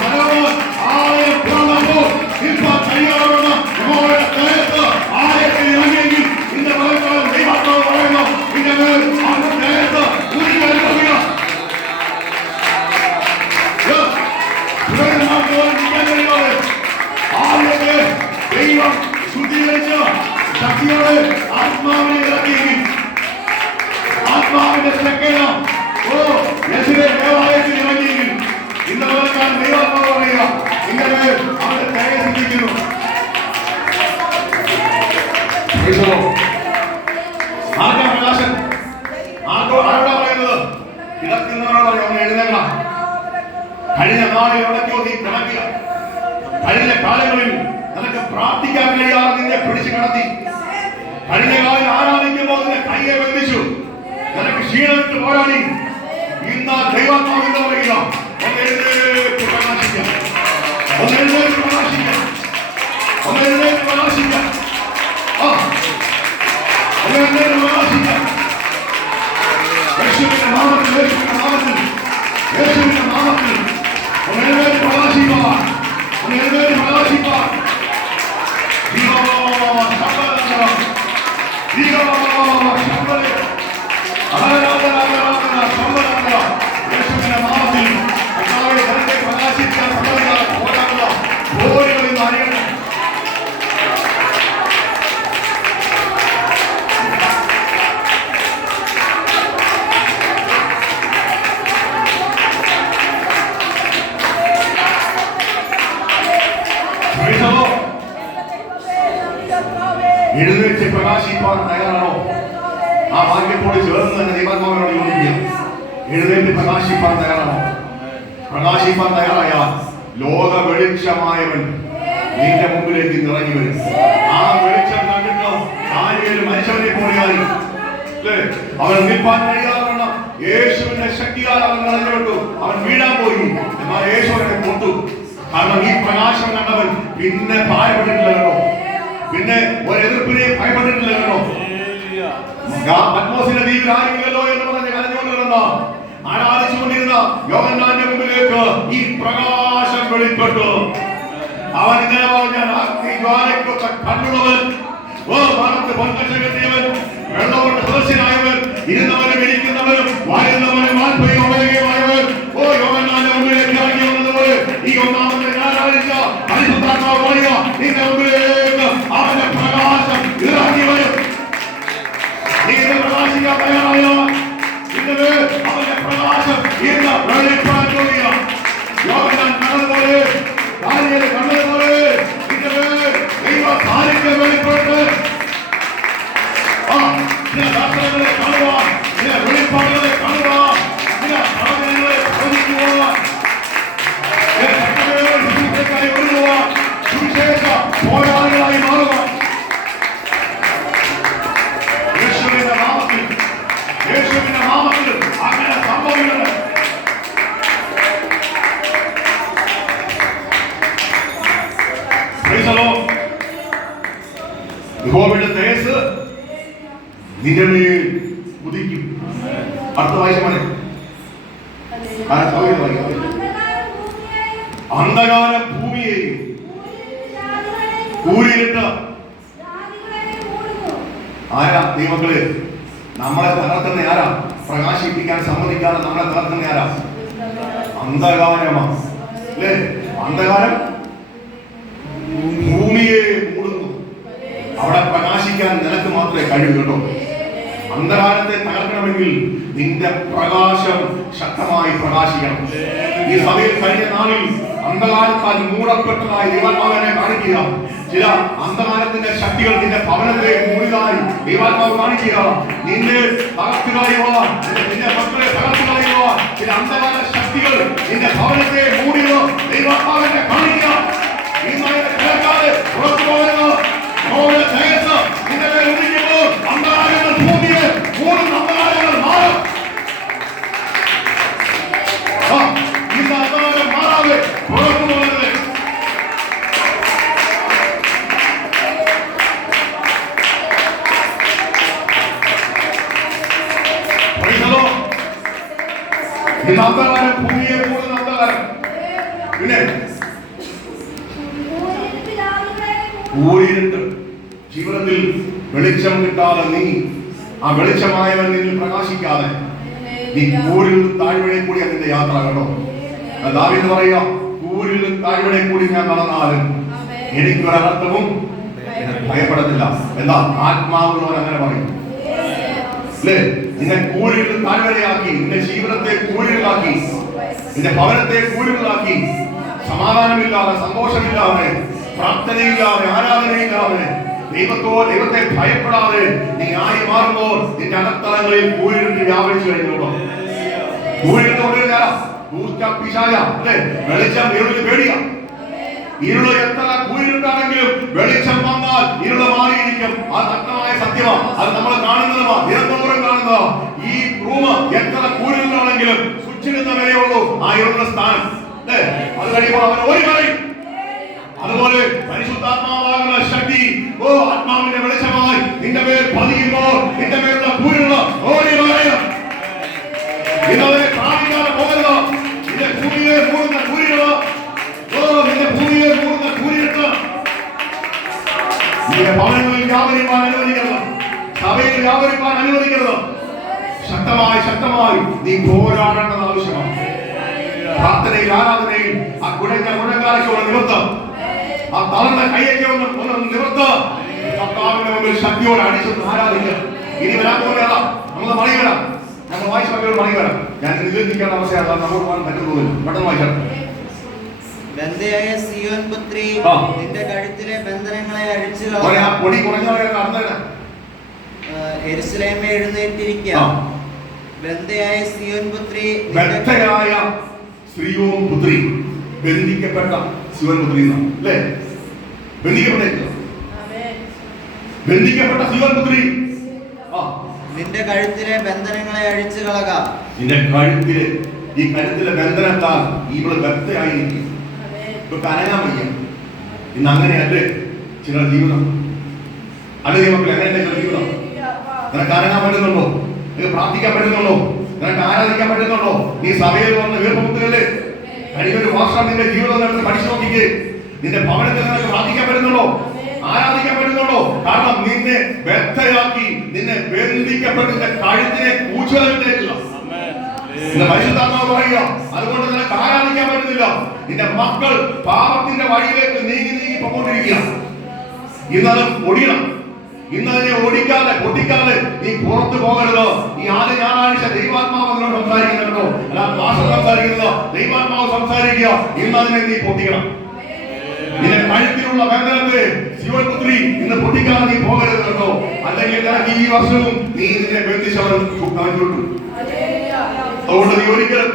ശലോമോൻ ആലയം തുറന്നപ്പോൾ നിൽപ്പാൻ തയ്യാറാവുന്ന യഹോവയുടെ തേജസ്സ് ആലയത്തിൽ ഇറങ്ങിയെങ്കിൽ ഇന്ന് പകൽക്കാലം ദൈവാത്മാവ് പറയുന്നു, നിന്റെ മേൽ ആ തേജസ്സ് ഊരിവരുത്തുക. പോലും നിൽക്കാൻ കഴിയാതെ ആദ്യമൊക്കെ ദൈവം ശുദ്ധീകരിച്ച ശക്തിയോടെ ആത്മാവിനെ ഇറക്കിയെങ്കിൽ ആത്മാവിന്റെ ശക്തിയ യേശുവേ ദേവാലയത്തിൽ ഇറങ്ങിയെങ്കിൽ ഇന്ന് മുതൽക്കാൻ ദൈവാത്മാവ് പറയുക ഇങ്ങനെ അവന്റെ ദയ സിദ്ധിക്കുന്നു. ആർക്കാ പ്രകാശൻ? ആരോടാ പറയുന്നത്? കിടക്കുന്നവരോട് പറയും അവൻ എഴുന്നേക്കണം. കഴിഞ്ഞ നാളിൽ എവിടേക്കോ നീ കിടക്കുക. കഴിഞ്ഞ കാലങ്ങളിൽ നിനക്ക് പ്രാർത്ഥിക്കാൻ കഴിയാതെ നിന്നെ പിടിച്ചു കിടത്തി. കഴിഞ്ഞ കാലം ആരാധിക്കുമ്പോൾ നിന്നെ കയ്യെ ബന്ധിച്ചു. നിനക്ക് ക്ഷീണമിട്ട് പോരാടി. ഇന്ന് ദൈവാത്മാവ് എന്ന് പറയുക ഒന്ന് എഴുന്നേറ്റ് പ്രകാശിക്കാം. ഒന്ന് എഴുന്നേറ്റ് പ്രകാശിക്കാം. ഒന്ന് എഴുന്നേറ്റ് പ്രകാശിക്കാം. ഒന്ന് എഴുന്നേറ്റ് പ്രകാശിക്കാം. യേശുവിന്റെ നാമത്തിൽ, യേശുവിന്റെ നാമത്തിൽ, യേശുവിന്റെ നാമത്തിൽ ഒന്ന് എഴുന്നേറ്റ് പ്രകാശിക്കാം. ഒന്ന് എഴുന്നേറ്റ് പ്രകാശിക്കാം. യേശുവിന്റെ നാമത്തിൽ തന്റെ പ്രകാശിക്കാൻ പോരാടുക ഓരോന്നും അറിയണം. എഴുന്നേറ്റ് പ്രകാശിപ്പാൻ തയ്യാറാണോ? ആ വാക്യത്തോട് ചേർന്ന് തന്നെ ദൈവാത്മാവിനോട് യോജിക്കുക. എഴുന്നേറ്റ് പ്രകാശിപ്പാൻ തയ്യാറാണോ? പ്രകാശിപ്പാൻ തയ്യാറായാൽ ലോക വെളിച്ചമായവൻ നിന്റെ മുമ്പിലേക്ക് നിറഞ്ഞു വരും. ആ വെളിച്ചം കണ്ടിട്ടോ ആരെയും മനുഷ്യനെ പോലെയായി അവൻ നിൽപ്പാൻ കഴിയാതെ യേശുവിന്റെ ശക്തിയാൽ അവൻ നിറഞ്ഞുവിട്ടു. അവൻ വീഴാൻ പോയി. എന്നാൽ യേശു അവനെ കൊണ്ടു. കാരണം ഈ പ്രകാശം കണ്ടവൻ പിന്നെ ഭയപ്പെട്ടിട്ടില്ലല്ലോ. പിന്നെ ഒരു എതിർപ്പിനെ ഭയപ്പെട്ടിട്ടില്ലല്ലോ. പത്മോസിന്റെ ദ്വീപിൽ ആരുമില്ലല്ലോ എന്ന് പറഞ്ഞ് കരഞ്ഞുകൊണ്ടിരുന്ന ആരാധിച്ചുകൊണ്ടിരുന്ന യോഹന്നാന്റെ മുമ്പിലേക്ക് ഈ പ്രകാശം വെളിപ്പെട്ടു. അവൻ ഇങ്ങനെ പറഞ്ഞാൽ അഗ്നിജ്വാലയ്ക്കൊക്കെ കണ്ണുള്ളവൻ, വാനത്ത് പൊൻകച്ച കെട്ടിയവൻ, വെള്ളമുണ്ട് സദസ്യനായവൻ, ഇരുന്നവനും ഇരിക്കുന്നവനും വാഴുന്നവനും ആത്മീയമായവൻ, യോഹന്നാന്റെ മുമ്പിലേക്ക് ഇറങ്ങി വന്നതുപോലെ ഈ ഒന്നാമത്തെ ഞായറാഴ്ച പരിശുദ്ധാത്മാവ് പറയുക നിന്റെ മുമ്പിലേക്ക് അവന്റെ പ്രകാശം ഇറങ്ങി വരും. നീന്റെ പ്രകാശിക്കാൻ തയ്യാറായോ? ഇന്നത് അവന്റെ പ്രകാശം ഇന്ന് വെളിപ്പെടാൻ ചോദിക്കുക. യോഹന്നാൻ കണ്ടതുപോലെ ദാനിയേൽ കണ്ടതുപോലെ ഇന്നത് ദൈവ സാന്നിധ്യം വെളിപ്പെട്ട് ചില ദർശനങ്ങളെ കാണുവാൻ, ചില വെളിപ്പാടുകളെ കാണുവാൻ, ചില സാധനങ്ങളെ പ്രവചിക്കുവാൻ, ഒരുങ്ങുവാൻ, സുവിശേഷ പോരാളികളായി മാറുവാൻ യേശുവിന്റെ നാമത്തിൽ, യേശുവിന്റെ നാമത്തിൽ അങ്ങനെ സംഭവിക്കുന്നത്. യഹോവയുടെ തേജസ്സ് നിന്റെ മേൽ ഉദിക്കും. അടുത്ത വായിച്ചമനെ അന്ധകാര ഭൂമിയെയും കൂരിട്ട് ആരാ ദൈവങ്ങള് നമ്മളെ തകർത്തുന്ന ആരാ? പ്രകാശിപ്പിക്കാൻ സമ്മതിക്കാതെ നമ്മളെ തകർത്തുന്ന ആരാ? അന്ധകാരമാണ് അല്ലേ? അന്ധകാരം ഭൂമിയെ മൂടുന്നു. അവിടെ പ്രകാശിക്കാൻ നിനക്ക് മാത്രമേ കഴിയൂ കേട്ടോ. അന്ധകാരത്തെ തകർക്കണമെങ്കിൽ നിന്റെ പ്രകാശം ശക്തമായി പ്രകാശിക്കണം. ഈ സഭയിൽ കഴിഞ്ഞ നാളിൽ അന്ധകാരത്താൽ മൂടപ്പെട്ടതായി ദൈവാത്മാവിനെ കാണിക്കുക. ചില അന്ധകാരത്തിന്റെ ശക്തികൾ നിന്റെ ഭവനത്തെ മൂടിയതായി ദൈവാത്മാവ് കാണിക്കുക. നിന്നെ തകർത്തുകളയുവാൻ, നിന്റെ മക്കളെ തകർത്തുകളയുവാൻ ചില അന്ധകാര ശക്തികൾ നിന്റെ ഭവനത്തെ മൂടിയോ ദൈവാത്മാവിനെ കാണിക്കുക. ഈ നാളിനെ കേൾക്കാതെ പുറത്തു പോകരുത്. നിന്റെ ഉദിക്കുമ്പോൾ അന്ധകാരങ്ങൾ ഭൂമിയെ മൂടുന്ന അന്ധകാരങ്ങൾ മാറും. ഇന്ന് അന്ധകാരം മാറാതെ പുറത്തു പോകരുത്. ഇന്ന് അന്ധകാരം ഭൂമിയെ മൂടുന്ന അന്ധകാരം. പിന്നെ ഊരിട്ട് ജീവിതത്തിൽ വെളിച്ചം കിട്ടാതെ നീ ആ വെളിച്ചമായവൻ നിന്നിൽ പ്രകാശിക്കാതെ നീ കൂരിൽ താഴ്വഴയിൽ കൂടി അതിന്റെ യാത്ര കേട്ടോ. ദാവീദ് പറയുക കൂരിലും താഴ്വരെ കൂടി ഞാൻ നടന്നാലും എനിക്കൊരർത്ഥവും ഭയപ്പെടത്തില്ല. എന്താ ആത്മാവുള്ളവർ അങ്ങനെ പറയും അല്ലേ? നിന്നെ കൂരിലും താഴ്വരയാക്കി, നിന്റെ ജീവിതത്തെ കൂരിലാക്കി, നിന്റെ ഭവനത്തെ കൂരിലാക്കി, സമാധാനമില്ലാതെ, സന്തോഷമില്ലാതെ, പ്രാർത്ഥനയില്ലാതെ, ആരാധനയില്ലാതെ, ദൈവത്തെ ഭയപ്പെടാതെ നീ ആയി മാറുമ്പോൾ നിന്റെ അകത്തളങ്ങളിൽ കൂരിട്ട് വ്യാപരിച്ചു കഴിഞ്ഞോളൂ. കൂരിട്ട് അല്ലേ? വെളിച്ചം ഇരുളിന് പേടിയാ. ഇരുള് എത്ര കൂരിട്ടാണെങ്കിലും വെളിച്ചം വന്നാൽ ഇരുള് മാറിയിരിക്കും. അത് നഗ്നമായ സത്യമാണ്. അത് നമ്മൾ കാണുന്നതുമാ, നിരന്തോറും കാണുന്നതാ. ഈ റൂമ് എത്ര കൂരിലാണെങ്കിലും സ്വിച്ചിടുന്ന വരെയുള്ളൂ ആ ഇരുളുടെ സ്ഥാനം. അത് കഴിയുമ്പോൾ അവൻ ഓടി പറയും. അതുപോലെ പരിശുദ്ധാത്മാവാകുന്ന ശക്തി, ആത്മാവിന്റെ വെളിച്ചമായി നിന്റെ മേൽ പതിയുമ്പോൾ നിന്റെ മേലുള്ള കൂരുള്ള ഓടി പറയും. ഇന്നവരെ പ്രാപിക്കാതെ പോകരുത്. നിന്റെ ഭൂമിയെ മൂടുന്ന കൂരികള്, നിന്റെ ഭൂമിയെ മൂടുന്ന കൂരിട്ട് നിന്റെ ഭവനങ്ങളിൽ വ്യാപരിക്കാൻ അനുവദിക്കരുത്. സഭയിൽ വ്യാപരിക്കാൻ അനുവദിക്കരുത്. ശക്തമായി നീ പോരാടേണ്ടത് ആവശ്യമാണ്. പ്രാർത്ഥനയിൽ, ആരാധനയിൽ ആ കുഴഞ്ഞ മുഴങ്കാലൊക്കെ നിവർത്തം, ആ തളർന്ന കൈയൊക്കെ ഒന്ന് നിവർത്ത് കർത്താവിന്റെ മുമ്പിൽ ശക്തിയോടെ അടിച്ചു ആരാധിക്കുക. ഇനി വരാൻ പോകുകയല്ല, നമ്മൾ മണികര, നമ്മൾ വായിച്ചവരോട് മണികര. ഞാൻ നിലനിൽക്കേണ്ട അവസ്ഥയാണ്, നമുക്ക് പോകാൻ പറ്റുന്നില്ല. പെട്ടെന്ന് വായിച്ചാൽ ബന്ധയായ സിയോൻ പുത്രി, നിന്റെ കഴുത്തിലെ ബന്ധനങ്ങളെ അഴിച്ചു പൊടി കുറഞ്ഞവരെ അർത്ഥം യെരൂശലേമേ എഴുന്നേറ്റിരിക്കുക. ബന്ധയായ സിയോൻ പുത്രി, ബദ്ധയായ സിയോൻ പുത്രി, ബന്ധിക്കപ്പെട്ട സിയോൻ പുത്രി അല്ലേ? ബന്ധിക്കപ്പെട്ട സിയോൻ പുത്രി, നിന്റെ കഴുത്തിലെ ബന്ധനങ്ങളെ അഴിച്ചു കളക. നിന്റെ കഴുത്തിലെ ഈ കഴുത്തിലെ ബന്ധനത്താൽ ഇവള് ബദ്ധയായിരിക്കും. ഇപ്പൊ കനങ്ങാൻ വയ്യ. ഇന്ന് അങ്ങനെയല്ലേ ചില ജീവിതം? അല്ലെങ്കിൽ മക്കൾ എങ്ങനെ ചില ജീവിതം? നിനക്ക് അനങ്ങാൻ പറ്റുന്നുണ്ടോ? നിനക്ക് പ്രാർത്ഥിക്കാൻ പറ്റുന്നുണ്ടോ? നിനക്ക് ആരാധിക്കാൻ പറ്റുന്നുണ്ടോ? നീ സഭയിൽ വന്ന് വീർപ്പുമുത്തുകല്ലേ? കഴിഞ്ഞൊരു വർഷം നിന്റെ ജീവിതം നടന്ന് പഠിച്ചു നോക്കിക്കേ. നിന്റെ ഭവനത്തിൽ നിനക്ക് പ്രാർത്ഥിക്കാൻ പറ്റുന്നുണ്ടോ? ആരാധിക്കാൻ പറ്റുന്നുണ്ടോ? കാരണം നിന്നെ ബദ്ധയാക്കി, നിന്നെ ബന്ധിക്കപ്പെട്ട് നിന്റെ കഴുത്തിനെ കൂച്ചുവലിട്ടേക്കില്ല. പരിശുദ്ധാത്മാവ് പറയുക, അതുകൊണ്ട് നിനക്ക് ആരാധിക്കാൻ പറ്റുന്നില്ല. നിന്റെ മക്കൾ പാപത്തിന്റെ വഴിയിലേക്ക് നീങ്ങി പോയിക്കൊണ്ടിരിക്കുക. ഇന്നതും ഒടിയണം. ഇന്നതിനെ ഓടിക്കാതെ പൊട്ടിക്കാതെ നീ പുറത്തു പോകരുത്. ഈ ആദ്യ ഞായറാഴ്ച ദൈവാത്മാവ് അതിനോട് സംസാരിക്കുന്നുണ്ടോ? അല്ല ഭാഷ സംസാരിക്കുന്നതോ? ദൈവാത്മാവ് സംസാരിക്കുക. ഇന്നതിനെ നീ പൊട്ടിക്കണം. നിന്റെ കഴുത്തിലുള്ള ബന്ധനത്തെ സിയോൻ പുത്രി ഇന്ന് പൊട്ടിക്കാതെ നീ പോകരുത് കേട്ടോ. അല്ലെങ്കിൽ നിനക്ക് ഈ വർഷവും നീ നിന്നെ ബന്ധിച്ചവരും വിട്ടു. അതുകൊണ്ട് നീ ഒരിക്കലും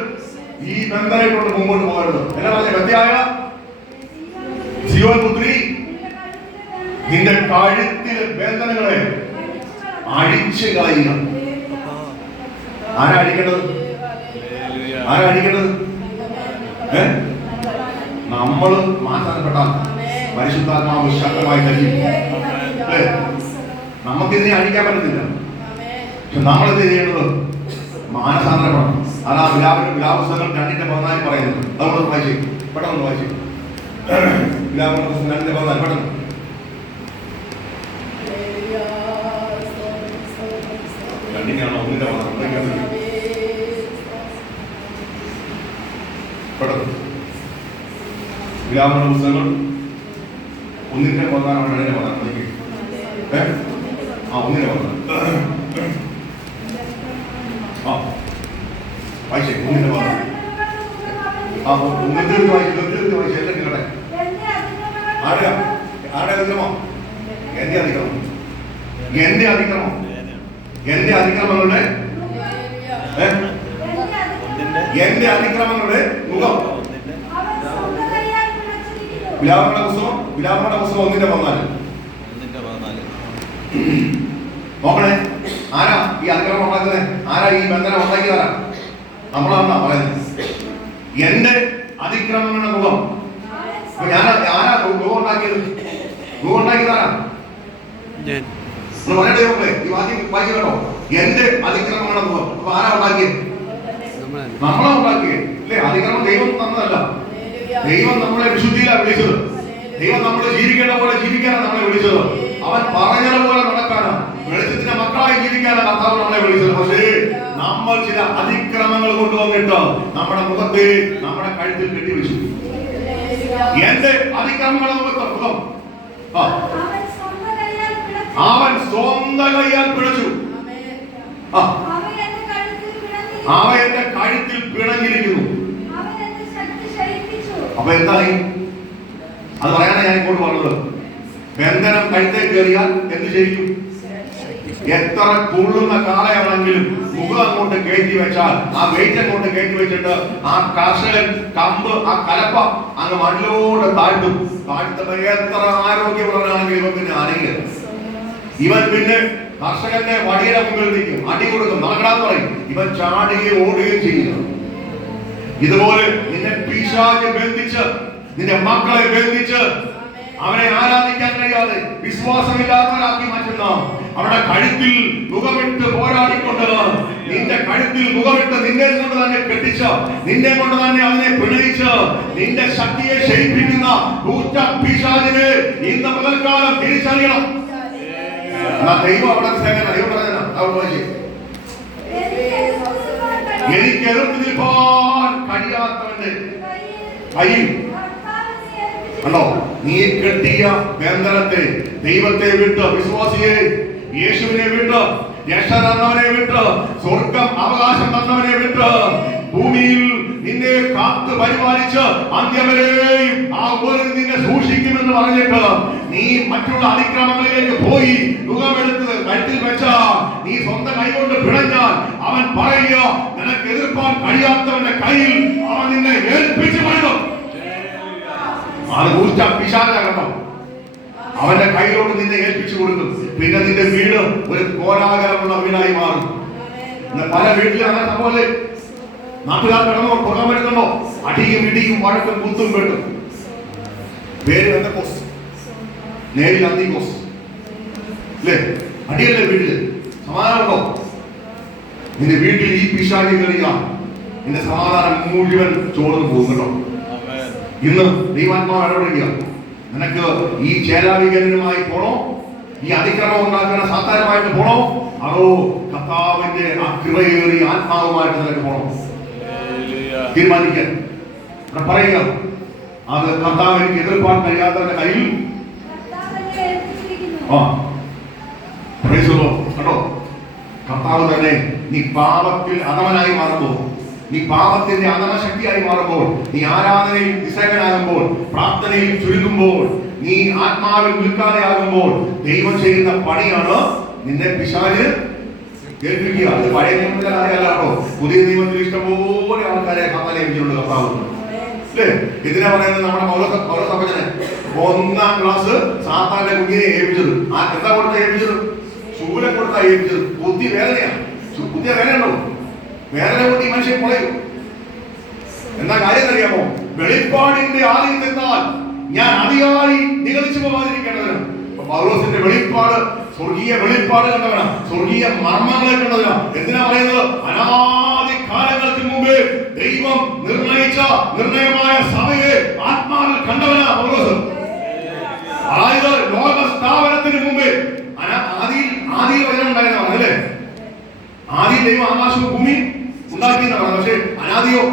ഈ ബന്ധനത്തോട് മുമ്പോട്ട് പോകരുത്. എന്നാ പറഞ്ഞ ബന്ധയായ സിയോൻ പുത്രി, നിന്റെ കഴുത്തിലെ ബന്ധനങ്ങളെ അഴിച്ചു കളയുക. ആരാ അടിക്കേണ്ടത്? നമ്മള് മാറ്റാൻപ്പെട്ടാൽ പരിശുദ്ധാത്മാവ് ശക്തമായി കഴിയും. നമുക്കിതിനെ അഴിക്കാൻ പറ്റത്തില്ല. പക്ഷെ നമ്മളെന്ത് ചെയ്യേണ്ടത്? മാനസാന്തരപ്പെടണം. അതാ വിലാപുസ്തകം 2:14 പറയുന്നത്. അതുകൊണ്ട് വായിച്ചു, പെട്ടെന്ന് വായിച്ചു. വിലാപുസ്തകം 2:14 പെട്ടെന്ന്. രണ്ടിനാണോ ഒന്നിന്റെ പെട്ടെന്ന്. വിലാപങ്ങളുടെ പുസ്തകങ്ങൾ 1:14 2:14. ആ 1:14. വായിച്ചേ 1:14. ആ 1:14 വായിച്ചു. എല്ലാം കേട്ടെ. ആരുടെ അതിക്രമം? എന്റെ അതിക്രമം. എന്റെ അതിക്രമങ്ങളുടെ മുഖം. വിലാപങ്ങളുടെ പുസ്തകം 1:14. നോക്കണേ, ആരാ ഈ അതിക്രമം ഉണ്ടാക്കുന്നത്? ആരാ ഈ ബന്ധനം ഉണ്ടാക്കിയതാരാ? നമ്മളാണ് പറയുന്നത്. എന്റെ അതിക്രമങ്ങളുടെ മുഖം. ആരാ മുഖം ഉണ്ടാക്കിയത്? മുഖം ഉണ്ടാക്കിയതാരാ? പറയട്ടെ മക്കളെ, ഈ വാക്യം വായിച്ചു കേട്ടോ. എന്റെ അതിക്രമങ്ങളുടെ മുഖം. അപ്പൊ ആരാ ഉണ്ടാക്കിയത്? നമ്മളാ ഉണ്ടാക്കിയത് അല്ലേ? അതിക്രമം ദൈവം തന്നതല്ല. ദൈവം നമ്മളെ വിശുദ്ധിയിലാണ് വിളിച്ചത്. ദൈവം നമ്മളെ ജീവിക്കേണ്ട പോലെ ജീവിക്കാനാണ് നമ്മളെ വിളിച്ചത്. അവൻ പറഞ്ഞതുപോലെ നടക്കാനാണ്, വെളിച്ചത്തിന്റെ മക്കളായി ജീവിക്കാനാണ് കർത്താവ് നമ്മളെ വിളിച്ചത്. പക്ഷേ നമ്മൾ ചില അതിക്രമങ്ങൾ കൊണ്ടുവന്നിട്ട് നമ്മുടെ മുഖത്തെ, നമ്മുടെ കഴുത്തിൽ കെട്ടിവെച്ചു. എന്റെ അതിക്രമങ്ങളെ നിമിത്തം ആ, അവൻ സ്വന്തം കൈയാൽ പിളർന്നു. അവൻ സ്വന്തം കൈയാൽ പിഴച്ചു. ആ, അവൻ എന്റെ കഴുത്തിൽ പിളർന്നിരിക്കുന്നു. അവ എന്റെ കഴുത്തിൽ പിണഞ്ഞിരിക്കുന്നു. അവൻ എന്റെ ശക്തി ക്ഷയിപ്പിച്ചു. അപ്പൊ എന്തായി? അത് പറയാനാ ഞാൻ ഇങ്ങോട്ട് പറഞ്ഞത്. ബന്ധനം കഴുത്തേ കയറിയാൽ എന്ത് ചെയ്യും? എത്ര തുള്ളുന്ന കാളയാണെങ്കിലും മുഖം അങ്ങോട്ട് കയറ്റി വെച്ചാൽ, ആ വെയിറ്റ് അങ്ങോട്ട് കയറ്റി വെച്ചിട്ട് ആ കർഷകൻ കമ്പ്, ആ കലപ്പ അങ്ങ് മണ്ണിലോട്ട് താഴ്ത്തും. താഴ്ത്തുമ്പോ എത്ര ആരോഗ്യമുള്ളവരാണെങ്കിൽ ഇവൻ പിന്നെ അറിയില്ല. ഇവൻ പിന്നെ കർഷകന്റെ വടിയുടെ മുമ്പിൽ നിൽക്കും, അടി കൊടുക്കും, നടക്കടാന്ന് പറയും. ഇവൻ ചാടുകയും ഓടുകയും ചെയ്യുന്നു. ഇതുപോലെ നിന്നെ പിശാച് ബന്ധിച്ച്, നിന്റെ മക്കളെ ബന്ധിച്ച് അവനെ ആരാധിക്കാൻ കഴിയാതെ വിശ്വാസമില്ലാത്തവരാക്കി മാറ്റുന്ന, അവരുടെ കഴുത്തിൽ മുഖമിട്ട് പോരാടിക്കൊണ്ട്, നിന്റെ കഴുത്തിൽ മുഖമിട്ട് നിന്നെ കൊണ്ട് തന്നെ കെട്ടിച്ച്, നിന്നെ കൊണ്ട് തന്നെ അതിനെ പിണയിച്ച് നിന്റെ ശക്തിയെ ക്ഷയിപ്പിക്കുന്ന കൂറ്റ പിശാചിനെ ഇന്ന് മുതൽക്കാലം തിരിച്ചറിയണം. ദൈവം അവിടെ ദൈവം പറഞ്ഞ എനിക്ക് എതിർത്ത് നിൽപ്പാൻ കഴിയാത്തവന്റെ കയ്യിൽ കണ്ടോ, നീ കെട്ടിയ ബന്ധനത്തെ, ദൈവത്തെ വിട്ട്, വിശ്വാസിയെ, യേശുവിനെ വിട്ട്, രക്ഷ തന്നവനെ വിട്ട്, സ്വർഗം അവകാശം തന്നവനെ വിട്ട്, ഭൂമിയിൽ നിന്നെ കാത്തു പരിപാലിച്ച് അന്ത്യവരെയും ആ ഉപരിൽ നിന്നെ സൂക്ഷിക്കുമെന്ന് പറഞ്ഞിട്ട് നീ മറ്റുള്ള അതിക്രമങ്ങളിലേക്ക് പോയി മുഖമെടുത്ത് കഴുത്തിൽ വെച്ച നീ സ്വന്തം കൈകൊണ്ട് പിണഞ്ഞാൽ അവൻ പറയുക, നിനക്ക് എതിർപ്പാൻ കഴിയാത്തവന്റെ കയ്യിൽ അവൻ നിന്നെ ഏൽപ്പിച്ചു പറയണം. അത് ഊർജ പിശാചാകണം. അവന്റെ കയ്യിലോട്ട് നിന്നെ ഏൽപ്പിച്ചു കൊടുക്കും. പിന്നെ നിന്റെ വീട് ഒരു കോലാഹലമുള്ള വീടായി മാറും. പല വീട്ടിലും അങ്ങനെ സംഭവല്ലേ? നാട്ടുകാർ കിടന്നോ, പുറം വരുന്നുണ്ടോ, അടിയും ഇടിയും വഴക്കും കുത്തും വെട്ടും. പേര് പെന്തക്കോസ്, നേരിൽ അന്തിക്കോസ് അല്ലേ? അടിയല്ലേ വീട്ടില്? സമാധാനമുണ്ടോ? നിന്റെ വീട്ടിൽ ഈ പിശാചി കയറിയ നിന്റെ സമാധാനം മുഴുവൻ ചോർന്നു പോകുന്നുണ്ടോ? ഇന്ന് ദൈവാത്മാവ് ഇടപെടുക. നിനക്ക് ഈ ചേരാവികരനുമായി പോണോ? ഈ അതിക്രമം ഉണ്ടാക്കുന്ന സാധാരണമായിട്ട് പോണോ? അതോ കർത്താവിന്റെ ആ കൃപയേറിയ ആത്മാവുമായിട്ട് നിനക്ക് പോണോ? തീരുമാനിക്കാൻ പറയുക. അത് കർത്താവ് എനിക്ക് എതിർപ്പാൻ കഴിയാത്തവരുടെ കയ്യിൽ കണ്ടോ, കർത്താവ് തന്നെ നീ പാപത്തിൽ അധമനായി മാറുമ്പോൾ, നീ പാപത്തിന്റെ അധമശക്തിയായി മാറുമ്പോൾ, നീ ആരാധനയിൽ നിസ്സംഗനാകുമ്പോൾ, പ്രാർത്ഥനയിൽ ചുരുങ്ങുമ്പോൾ, നീ ആത്മാവിൽ നിൽക്കാതെയാകുമ്പോൾ ദൈവം ചെയ്യുന്ന പണിയാണ് നിന്നെ പിശാച് കേൾപ്പിക്കുക. അത് പഴയ നിയമത്തിലെ കാര്യമല്ലോ, പുതിയ നിയമത്തിൽ ഇഷ്ടംപോലെ ആൾക്കാരെ കത്താലെ ഏൽപ്പിച്ചിട്ടുണ്ട് കർത്താവ് അല്ലേ? ഇതിനെ പറയുന്നത് നമ്മുടെ പൗരസഭജനെ 1ാം ക്ലാസ് സാത്താന്റെ കുഞ്ഞിനെ ഏൽപ്പിച്ചത്. ആ എന്താ കൊടുത്ത ഏൽപ്പിച്ചത്? ശൂലം കൊടുത്താ ഏൽപ്പിച്ചത്. ബുദ്ധി വേദനയാണ്. പുതിയ വേദനയുണ്ടോ? വേദന കൊണ്ട് ഈ മനുഷ്യൻ പൊളയും. എന്താ കാര്യം അറിയാമോ? വെളിപ്പാടിന്റെ ആദ്യത്തെത്താൽ ഞാൻ അതിയായി നിഗളിച്ചു പോകാതിരിക്കേണ്ടതിന് പൗലോസിന്റെ വെളിപ്പാട് സ്വർഗീയ വെളിപ്പാട് കണ്ടവനാ, സ്വർഗീയ മർമ്മങ്ങളെ കണ്ടതിനാ. എന്തിനാ പറയുന്നത്? അനാദി കാലങ്ങൾക്ക് മുമ്പേ ദൈവം നിർണയിച്ച നിർണയമായ സഭയെ ആത്മാവിൽ കണ്ടവനാ പൗലോസ്. അതായത് ലോക സ്ഥാപനത്തിന് മുമ്പേ ആദിയിൽ വചനം ഉണ്ടായിരുന്നവൻ അല്ലേ? ആദ്യം ദൈവം ആകാശവും ഭൂമി ഉണ്ടാക്കിയെന്നാണ്. പക്ഷെ അനാദിയോ?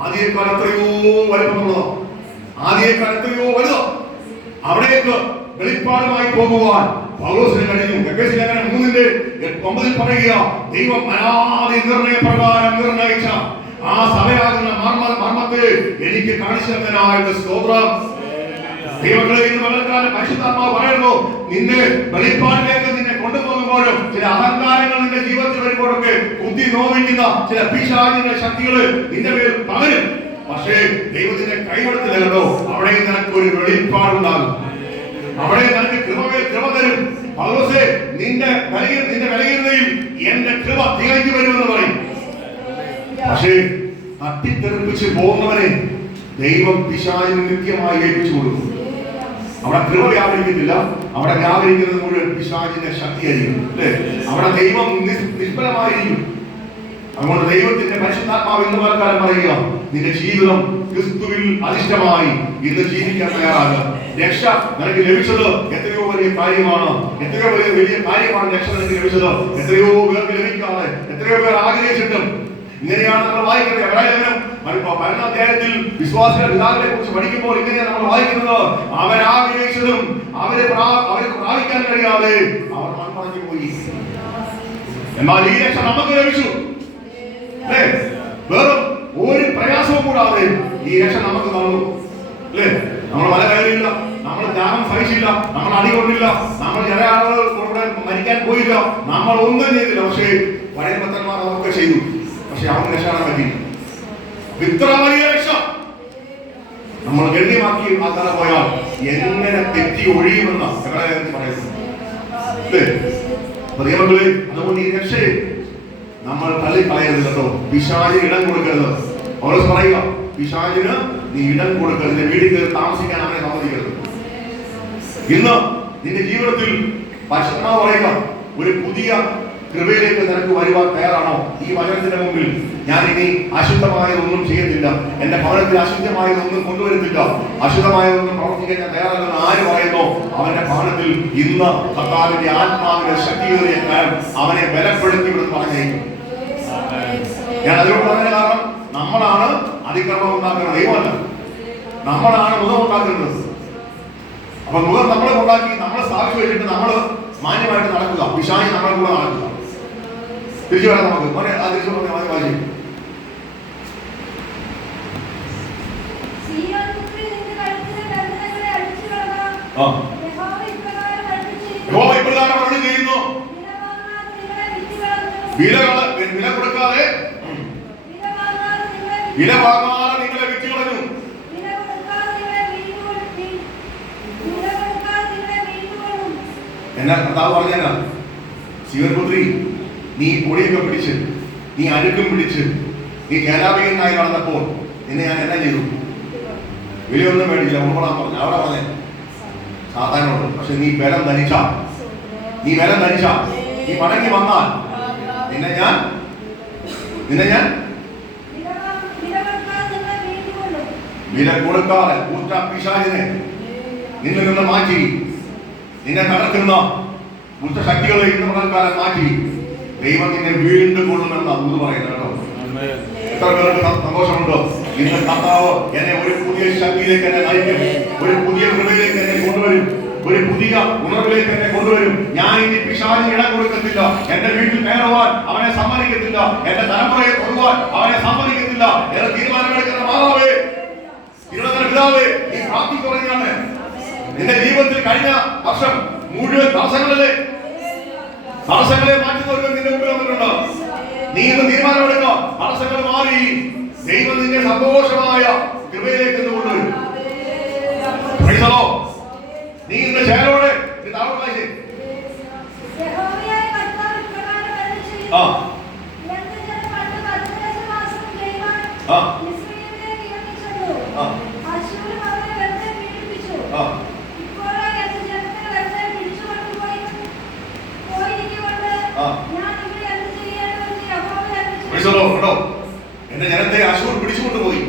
ആദിയേക്കാൾ എത്രയോ വലുപ്പമുള്ളതോ, ആദിയേക്കാൾ എത്രയോ വലുതോ. അവിടേക്ക് വെളിപ്പാടുമായി പോകുവാൻ പൗലോസിന് കഴിഞ്ഞു. എഫേസ്യലേഖനം 3:9 പറയുക, ദൈവം അനാദി നിർണയപ്രകാരം നിർണയിച്ച ആ സഭയാകുന്ന മർമ്മത്തെ എനിക്ക് കാണിച്ചു തന്നതിനായിട്ട് സ്തോത്രം. ദൈവങ്ങളെ ഇന്ന് പകൽക്കാലം പരിശുദ്ധാത്മാവ് പറയുന്നു, നിന്നെ വെളിപ്പാടിലേക്ക് നിന്നെ കൊണ്ടുപോകുമ്പോഴും ചില അഹങ്കാരങ്ങൾ നിന്റെ ജീവിതത്തിൽ വരുമ്പോഴൊക്കെ ബുദ്ധി നോവിക്കുന്ന ചില പിശാചിന്റെ ശക്തികള് നിന്റെ പേരിൽ പകരും. പക്ഷേ ദൈവത്തിന്റെ കൈവെടുത്തില്ല കേട്ടോ. അവിടെ നിനക്ക് ഒരു വെളിപ്പാടുണ്ടാകും. അവിടെ നിനക്ക് കൃപ തരും. പൗലോസേ, നിന്റെ വിലയിരുന്നതിൽ എന്റെ കൃപ തികഞ്ഞു വരുമെന്ന് പറയും. പക്ഷേ തട്ടിത്തെറിപ്പിച്ച് പോകുന്നവനെ ദൈവം പിശാചിന് നിത്യമായി ഏൽപ്പിച്ചു കൊടുക്കും. അവിടെ കൃപ വ്യാപരിക്കുന്നില്ല, അവിടെ വ്യാപരിക്കുന്നത് മുഴുവൻ പിശാചിന്റെ ശക്തിയായിരിക്കും അല്ലേ? അവിടെ ദൈവം നിഷ്ഫലമായിരിക്കും. അതുകൊണ്ട് ദൈവത്തിന്റെ പരിശുദ്ധാത്മാവ് ഇന്ന് പലകാലം പറയുക, നിന്റെ ജീവിതം ക്രിസ്തുവിൽ അധിഷ്ഠമായി ഇന്ന് ജീവിക്കാൻ തയ്യാറാകുക. രക്ഷ നിനക്ക് ലഭിച്ചത് എത്രയോ വലിയ കാര്യമാണ്. എത്രയോ വലിയ കാര്യമാണ് രക്ഷ നിനക്ക് ലഭിച്ചത്. എത്രയോ പേർക്ക് ലഭിക്കാതെ, എത്രയോ പേർ ആഗ്രഹിച്ചിട്ടും ഇങ്ങനെയാണ് നമ്മൾ വായിക്കുന്നത്. എബ്രായലേഖനം 12 അധ്യായത്തിൽ വിശ്വാസികളുടെ പിതാവിനെ കുറിച്ച് പഠിക്കുമ്പോൾ ഇങ്ങനെയാണ് നമ്മൾ വായിക്കുന്നത്. അവരാഗ്രഹിച്ചതും അവരെ പ്രാപിക്കാൻ കഴിയാതെ അവർ മൺമറഞ്ഞു പോയി. എന്നാൽ ഈ രക്ഷ നമുക്ക് ലഭിച്ചു. അല്ലേ? വെറും ഒരു പ്രയാസവും കൂടാതെ ഈ രക്ഷ നമുക്ക് തന്നു. അല്ലേ? നമ്മൾ മല കയറിയില്ല, നമ്മൾ ജ്ഞാനം സഹിച്ചില്ല, നമ്മൾ അടി കൊണ്ടില്ല, നമ്മൾ ചില ആളുകൾ മരിക്കാൻ പോയില്ല, നമ്മൾ ഒന്നും ചെയ്തില്ല. പക്ഷേ പഴയ ഭക്തന്മാർ അതൊക്കെ ചെയ്തു. പക്ഷെ അവർക്ക് രക്ഷപ്പെടാൻ പറ്റിയില്ല. ഇത്ര വലിയ രക്ഷ നമ്മൾ ഗണ്യമാക്കി ആക്കാൻ പോയാൽ എങ്ങനെ തെറ്റി ഒഴിയുമെന്ന പറയുന്നു. പ്രിയമക്കളെ, അതുകൊണ്ട് ഈ രക്ഷയെ നമ്മൾ തള്ളിക്കളയരുത് കേട്ടോ. പിശാചിന് ഇടം കൊടുക്കരുത്. പൗലോസ് പറയുക, പിശാചിന് നീ ഇടം കൊടുക്കരുത്, നിന്റെ വീട്ടിൽ കയറി താമസിക്കാൻ അവനെ സമ്മതിക്കരുത്. ഇന്ന് നിന്റെ ജീവിതത്തിൽ പരിശുദ്ധാത്മാവ് പറയുക, ഒരു പുതിയ കൃപയിലേക്ക് നിനക്ക് വരുവാൻ തയ്യാറാണോ? ഈ വചനത്തിന്റെ മുമ്പിൽ ഞാൻ ഇനി അശുദ്ധമായതൊന്നും ചെയ്യത്തില്ല, എന്റെ ഭവനത്തിൽ അശുദ്ധമായതൊന്നും കൊണ്ടുവരുന്നില്ല, അശുദ്ധമായതൊന്നും പ്രവർത്തിക്കാൻ ഞാൻ തയ്യാറല്ലെന്ന് ആര് പറയുന്നോ അവന്റെ ഭവനത്തിൽ ഇന്ന് കർത്താവിന്റെ ആത്മാവിന്റെ ശക്തിയേറിയ കാലം അവനെ ബലപ്പെടുത്തി ഇവിടുന്ന് പറഞ്ഞേക്കും. ഞാൻ അതിനോട് പറഞ്ഞ കാരണം നമ്മളാണ് അതിക്രമം ഉണ്ടാക്കുന്നത്, ദൈവമല്ല. നമ്മളാണ് മുഖം ഉണ്ടാക്കുന്നത്. അപ്പൊ മുഖം നമ്മളെ ഉണ്ടാക്കി നമ്മളെ സ്ഥാപിച്ചു വെച്ചിട്ട് നമ്മൾ മാന്യമായിട്ട് നടക്കുക, പിശാചി നമ്മളെ കൂടെ നടക്കുക. തിരിച്ചു വരാം നമുക്ക്. തിരിച്ചു വായിച്ചു. യഹോവ ഇപ്രകാരം അരുളി ചെയ്യുന്നു, വില കൊടുക്കാതെ വില വാങ്ങാതെ നിങ്ങളെ വിറ്റ് കളഞ്ഞു. എന്നാ കർത്താവ് പറഞ്ഞാ, ശിവൻപുത്രി, നീ പൊടിയൊക്കെ പിടിച്ച്, നീ അഴുക്കും പിടിച്ച്, നീ കേലാപികനായി നടന്നപ്പോൾ നിന്നെ ഞാൻ എന്നാ ചെയ്തു? വിലയൊന്നും മേടിച്ചില്ല, ഉൾക്കൊള്ളാൻ പറഞ്ഞു. അവിടെ പറഞ്ഞേ സാധാരണോട്. പക്ഷെ നീ ബലം ധരിച്ച, നീ മടങ്ങി വന്നാൽ നിന്നെ ഞാൻ വില കൊടുക്കാതെ കൂറ്റ പിശാചിനെ നിന്നിൽ നിന്ന് മാറ്റി, നിന്നെ നടക്കുന്ന ദുഷ്ടശക്തികളെ ഇന്ന് പകൽക്കാലം മാറ്റി ദൈവം നിന്നെ വീണ്ടും കൊള്ളുമെന്ന് അത് പറയുന്നത് കേട്ടോ. എത്ര പേർക്ക് സന്തോഷമുണ്ടോ? ഇന്ന് കർത്താവ് എന്നെ ഒരു പുതിയ ശക്തിയിലേക്ക് എന്നെ നയിക്കും, ഒരു പുതിയ കൃപയിലേക്ക് എന്നെ കൊണ്ടുവരും, ഒരു പുതിയ ഉണർവിലേക്ക് എന്നെ കൊണ്ടുവരും. ഞാൻ ഇനി പിശാചിന് ഇടം കൊടുക്കത്തില്ല, എന്റെ വീട്ടിൽ കയറുവാൻ അവനെ സമ്മതിക്കത്തില്ല, എന്റെ തലമുറയെ തൊടുവാൻ അവനെ സമ്മതിക്കത്തില്ല. ഏറെ തീരുമാനമെടുക്കുന്ന മാതാവേ, പിതാവേ, നീ പ്രാർത്ഥിക്കുറഞ്ഞാണ് നിന്റെ ജീവിതത്തിൽ കഴിഞ്ഞ വർഷം മുഴുവൻ തടസ്സങ്ങളെ മാറ്റുന്നവർക്ക് നിന്റെ മുമ്പിൽ വന്നിട്ടുണ്ട്. നീ ഇന്ന് തീരുമാനമെടുക്കുക, തടസ്സങ്ങൾ മാറി ദൈവം നിന്നെ സന്തോഷമായ കൃപയിലേക്ക് കൊണ്ടുവരും. നീ ഇന്ന് ചേരോടെ എന്റെ ജനത്തെ അശൂർ പിടിച്ചുകൊണ്ടുപോയി.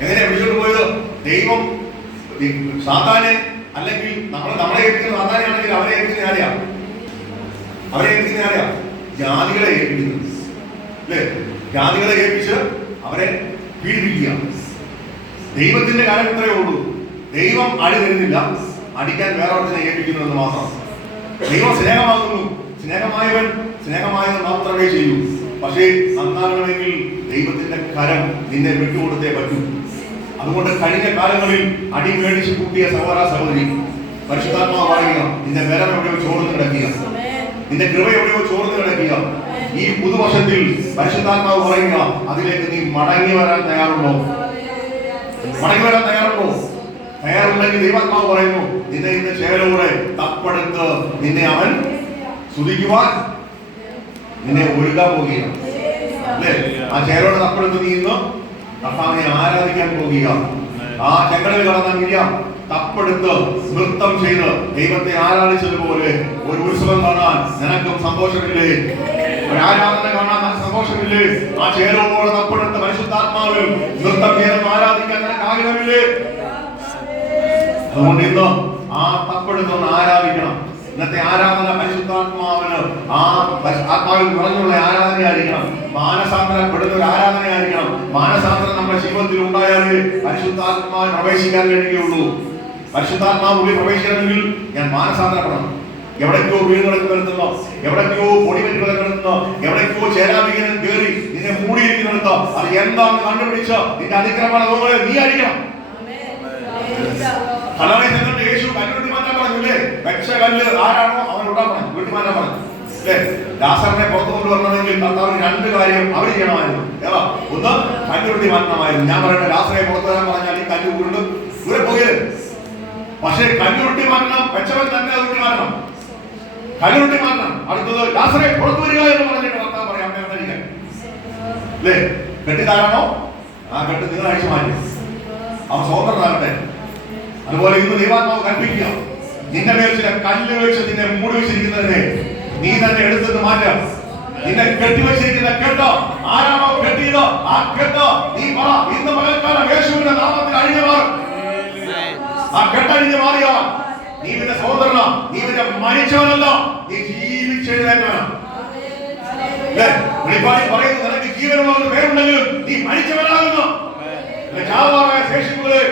എങ്ങനെയാ പിടിച്ചുകൊണ്ടുപോയത്? ദൈവം സാത്താനെ, അല്ലെങ്കിൽ നമ്മളെ ഏൽപ്പിക്കുന്ന സാത്താനെ ആണെങ്കിൽ അവരെ ഏൽപ്പിക്കുന്ന ആരെയാ? ജാതികളെ ഏൽപ്പിക്കുന്നത്. അല്ലേ? ജാതികളെ ഏൽപ്പിച്ച് അവരെ പീഡിപ്പിക്കുക. ദൈവത്തിന്റെ കാലം ഇത്രയേ ഉള്ളൂ. ദൈവം അടി തരുന്നില്ല, അടിക്കാൻ വേറെ ഒന്നിനെ ഏൽപ്പിക്കുന്നു എന്ന് മാത്രം. ദൈവം സ്നേഹമാകുന്നു, സ്നേഹമായവൻ സ്നേഹമായത് മാത്രമേ ചെയ്യൂ. പക്ഷേ നന്നാകണമെങ്കിൽ ദൈവത്തിന്റെ കരം നിന്നെ വിട്ടുകൊടുത്തേ പറ്റൂ. അതുകൊണ്ട് കഴിഞ്ഞ കാലങ്ങളിൽ അടി മേടിച്ച് കൂട്ടിയ സഹോദരി, പരിശുദ്ധാത്മാവ് പറയുക, നിന്റെ ബലം എവിടെയോ ചോർന്ന് കിടക്കുക, നിന്റെ കൃപ എവിടെയോ ചോർന്ന് കിടക്കുക. ഈ പുതുവർഷത്തിൽ പരിശുദ്ധാത്മാവ് പറയുക, അതിലേക്ക് നീ മടങ്ങി വരാൻ തയ്യാറുണ്ടോ? തയ്യാറുണ്ടെങ്കിൽ ദൈവാത്മാവ് പറയുന്നു, നിന്നെ ഇന്ന് ചേരോടെ തപ്പെടുത്ത് നിന്നെ അവൻ സ്തുതിക്കുവാൻ നിന്നെ ഒരുക്കാൻ പോവുകയാണ്. അല്ലേ? ആ ചേരോടെ തപ്പെടുത്ത് നീ ഇന്ന് കർത്താവിനെ ആരാധിക്കാൻ പോവുക. ആ ചെങ്കടലിൽ കടന്ന മിരിയാം തപ്പെടുത്ത് നൃത്തം ചെയ്ത് ദൈവത്തെ ആരാധിച്ചതുപോലെ ഒരു ഉത്സവം കാണാൻ നിനക്കും സന്തോഷമില്ലേ? ഒരു ആരാധന കാണാൻ സന്തോഷമില്ലേ? ആ ചേരോടെ തപ്പെടുത്ത് പരിശുദ്ധാത്മാവിൽ നൃത്തം ചെയ്ത് ആരാധിക്കാൻ നിനക്ക് ആഗ്രഹമില്ലേ? അതുകൊണ്ട് ഇന്ന് ആ തപ്പെടുത്തൊന്ന് ആരാധിക്കണം. ഇന്നത്തെ ആരാധന പരിശുദ്ധാത്മാവിന് ആത്മാവിൽ നിറഞ്ഞുള്ള ആരാധനയായിരിക്കണം. മാനസാന്തരപ്പെടുന്ന ഒരു ആരാധനയായിരിക്കണം. മാനസാന്തരം നമ്മുടെ ജീവിതത്തിൽ ഉണ്ടായാലേ പരിശുദ്ധാത്മാവിൽ പ്രവേശിക്കാൻ കഴിയുകയുള്ളൂ. പരിശുദ്ധാത്മാവ് ഉള്ളിൽ പ്രവേശിക്കണമെങ്കിൽ ഞാൻ മാനസാന്തരപ്പെടണം. എവിടേക്കോ വീട് കിടക്കുന്നിടത്തുന്നോ, എവിടേക്കോ പൊടിവെറ്റ് കിടക്കുന്നിടത്തുന്നോ, എവിടേക്കോ ചേരാവികനം കയറി നിന്നെ മൂടിയിരിക്കുന്നിടത്തോ അത് എന്താണെന്ന് കണ്ടുപിടിച്ച് നിന്റെ അതിക്രമണ നീ അടിക്കണം. കല്ലാണി ചെന്നിട്ട് യേശു കല്ല് വെട്ടി മാറ്റാൻ പറഞ്ഞില്ലേ? വെച്ച കല്ല് ആരാണോ അവൻ ഉണ്ടാക്കണം, വെട്ടി മാറ്റാൻ പറഞ്ഞു അല്ലേ? ലാസറിനെ പുറത്തു കൊണ്ടുവരണമെങ്കിൽ കർത്താവിന് 2 കാര്യം അവർ ചെയ്യണമായിരുന്നു. ഏതാ? ഒന്ന്, കല്ല് വെട്ടി മാറ്റണമായിരുന്നു. ഞാൻ പറയട്ടെ, ലാസറെ പുറത്തു വരാൻ പറഞ്ഞാൽ ഈ കല്ല് ഉരുണ്ട് ദൂരെ പോകരുത്. പക്ഷേ കല്ല് വെട്ടി മാറ്റണം, വെച്ചവൻ തന്നെ അത് വെട്ടി മാറ്റണം, കല്ല് വെട്ടി മാറ്റണം. അടുത്തത് ലാസറെ പുറത്തു വരിക എന്ന് പറഞ്ഞിട്ട് കർത്താവ് പറയാം അല്ലേ? കെട്ടിത്താരാണോ ആ കെട്ട് നിങ്ങൾ അഴിച്ചു മാറ്റി അവൻ സ്വതന്ത്രനാകട്ടെ. അതുപോലെ ഇന്ന് ദൈവാത്മാവ് കൽപ്പിക്കുക, നിന്റെ മേൽ ചില കല്ല് വെച്ച് നിന്നെ മൂടി വെച്ചിരിക്കുന്നതിനെ നീ തന്നെ എടുത്തിട്ട് മാറ്റാം. നിന്നെ കെട്ടിവെച്ചിരിക്കുന്ന കെട്ടോ ആരാണോ കെട്ടിയത് ആ കെട്ടോ നീ പറ ഇന്ന് പകൽക്കാലം യേശുവിന്റെ നാമത്തിൽ അഴിഞ്ഞു മാറും. ആ കെട്ടഴിഞ്ഞു മാറിയോ നീ പിന്നെ സ്വതന്ത്രന, നീ പിന്നെ മരിച്ചവനല്ല, നീ ജീവിച്ചെഴുന്നേൽക്കണം. വെളിപ്പാടിൽ പറയുന്നു, നിനക്ക് ജീവനുള്ള പേരുണ്ടെങ്കിലും നീ മരിച്ചവനാകുന്നു. ചാവാറായ ശേഷിപ്പുകളെ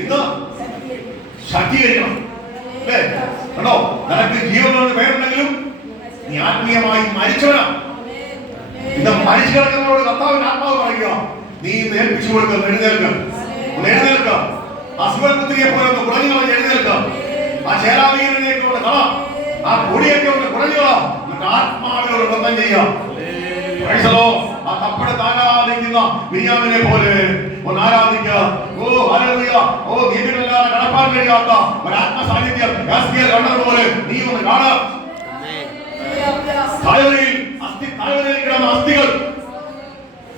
ഇന്ന് ശക്തീകരിക്കണം. അല്ലേ? കണ്ടോ, നിനക്ക് ജീവനുള്ള പേരുണ്ടെങ്കിലും നീ ആത്മീയമായി മരിച്ചവനാണ്. ഇന്ന് മരിച്ചു കിടക്കുന്നവരോട് കർത്താവിന്റെ ആത്മാവ് പറയുക, നീ ഏൽപ്പിച്ചു കൊടുക്കുക, എഴുന്നേൽക്കുക, എഴുന്നേൽക്കുക. അസുഖപുത്രിയെ പോലെ ഒന്ന് കുടഞ്ഞു കളഞ്ഞ് എഴുന്നേൽക്കുക. ആ ചേരാവീരനെയൊക്കെ ഒന്ന് കളാം, ആ പൊടിയൊക്കെ ഒന്ന് കുടഞ്ഞു കളാം. ആത്മാവിനോട് ബന്ധം ചെയ്യാം. ആ കപ്പടത്ത് ആരാധിക്കുന്ന ബിരിയാമിനെ പോലെ ഒന്ന് ആരാധിക്കുക. ഓ ഹല്ലേലൂയ, ഓ ദൈവമല്ലാതെ കടപ്പാൻ കഴിയാത്ത ഒരു ആത്മസാന്നിധ്യം കണ്ടതുപോലെ നീ ഒന്ന് കാണാം. താഴ്വരയിൽ താഴ്വരയിൽ കിടന്ന അസ്ഥികൾ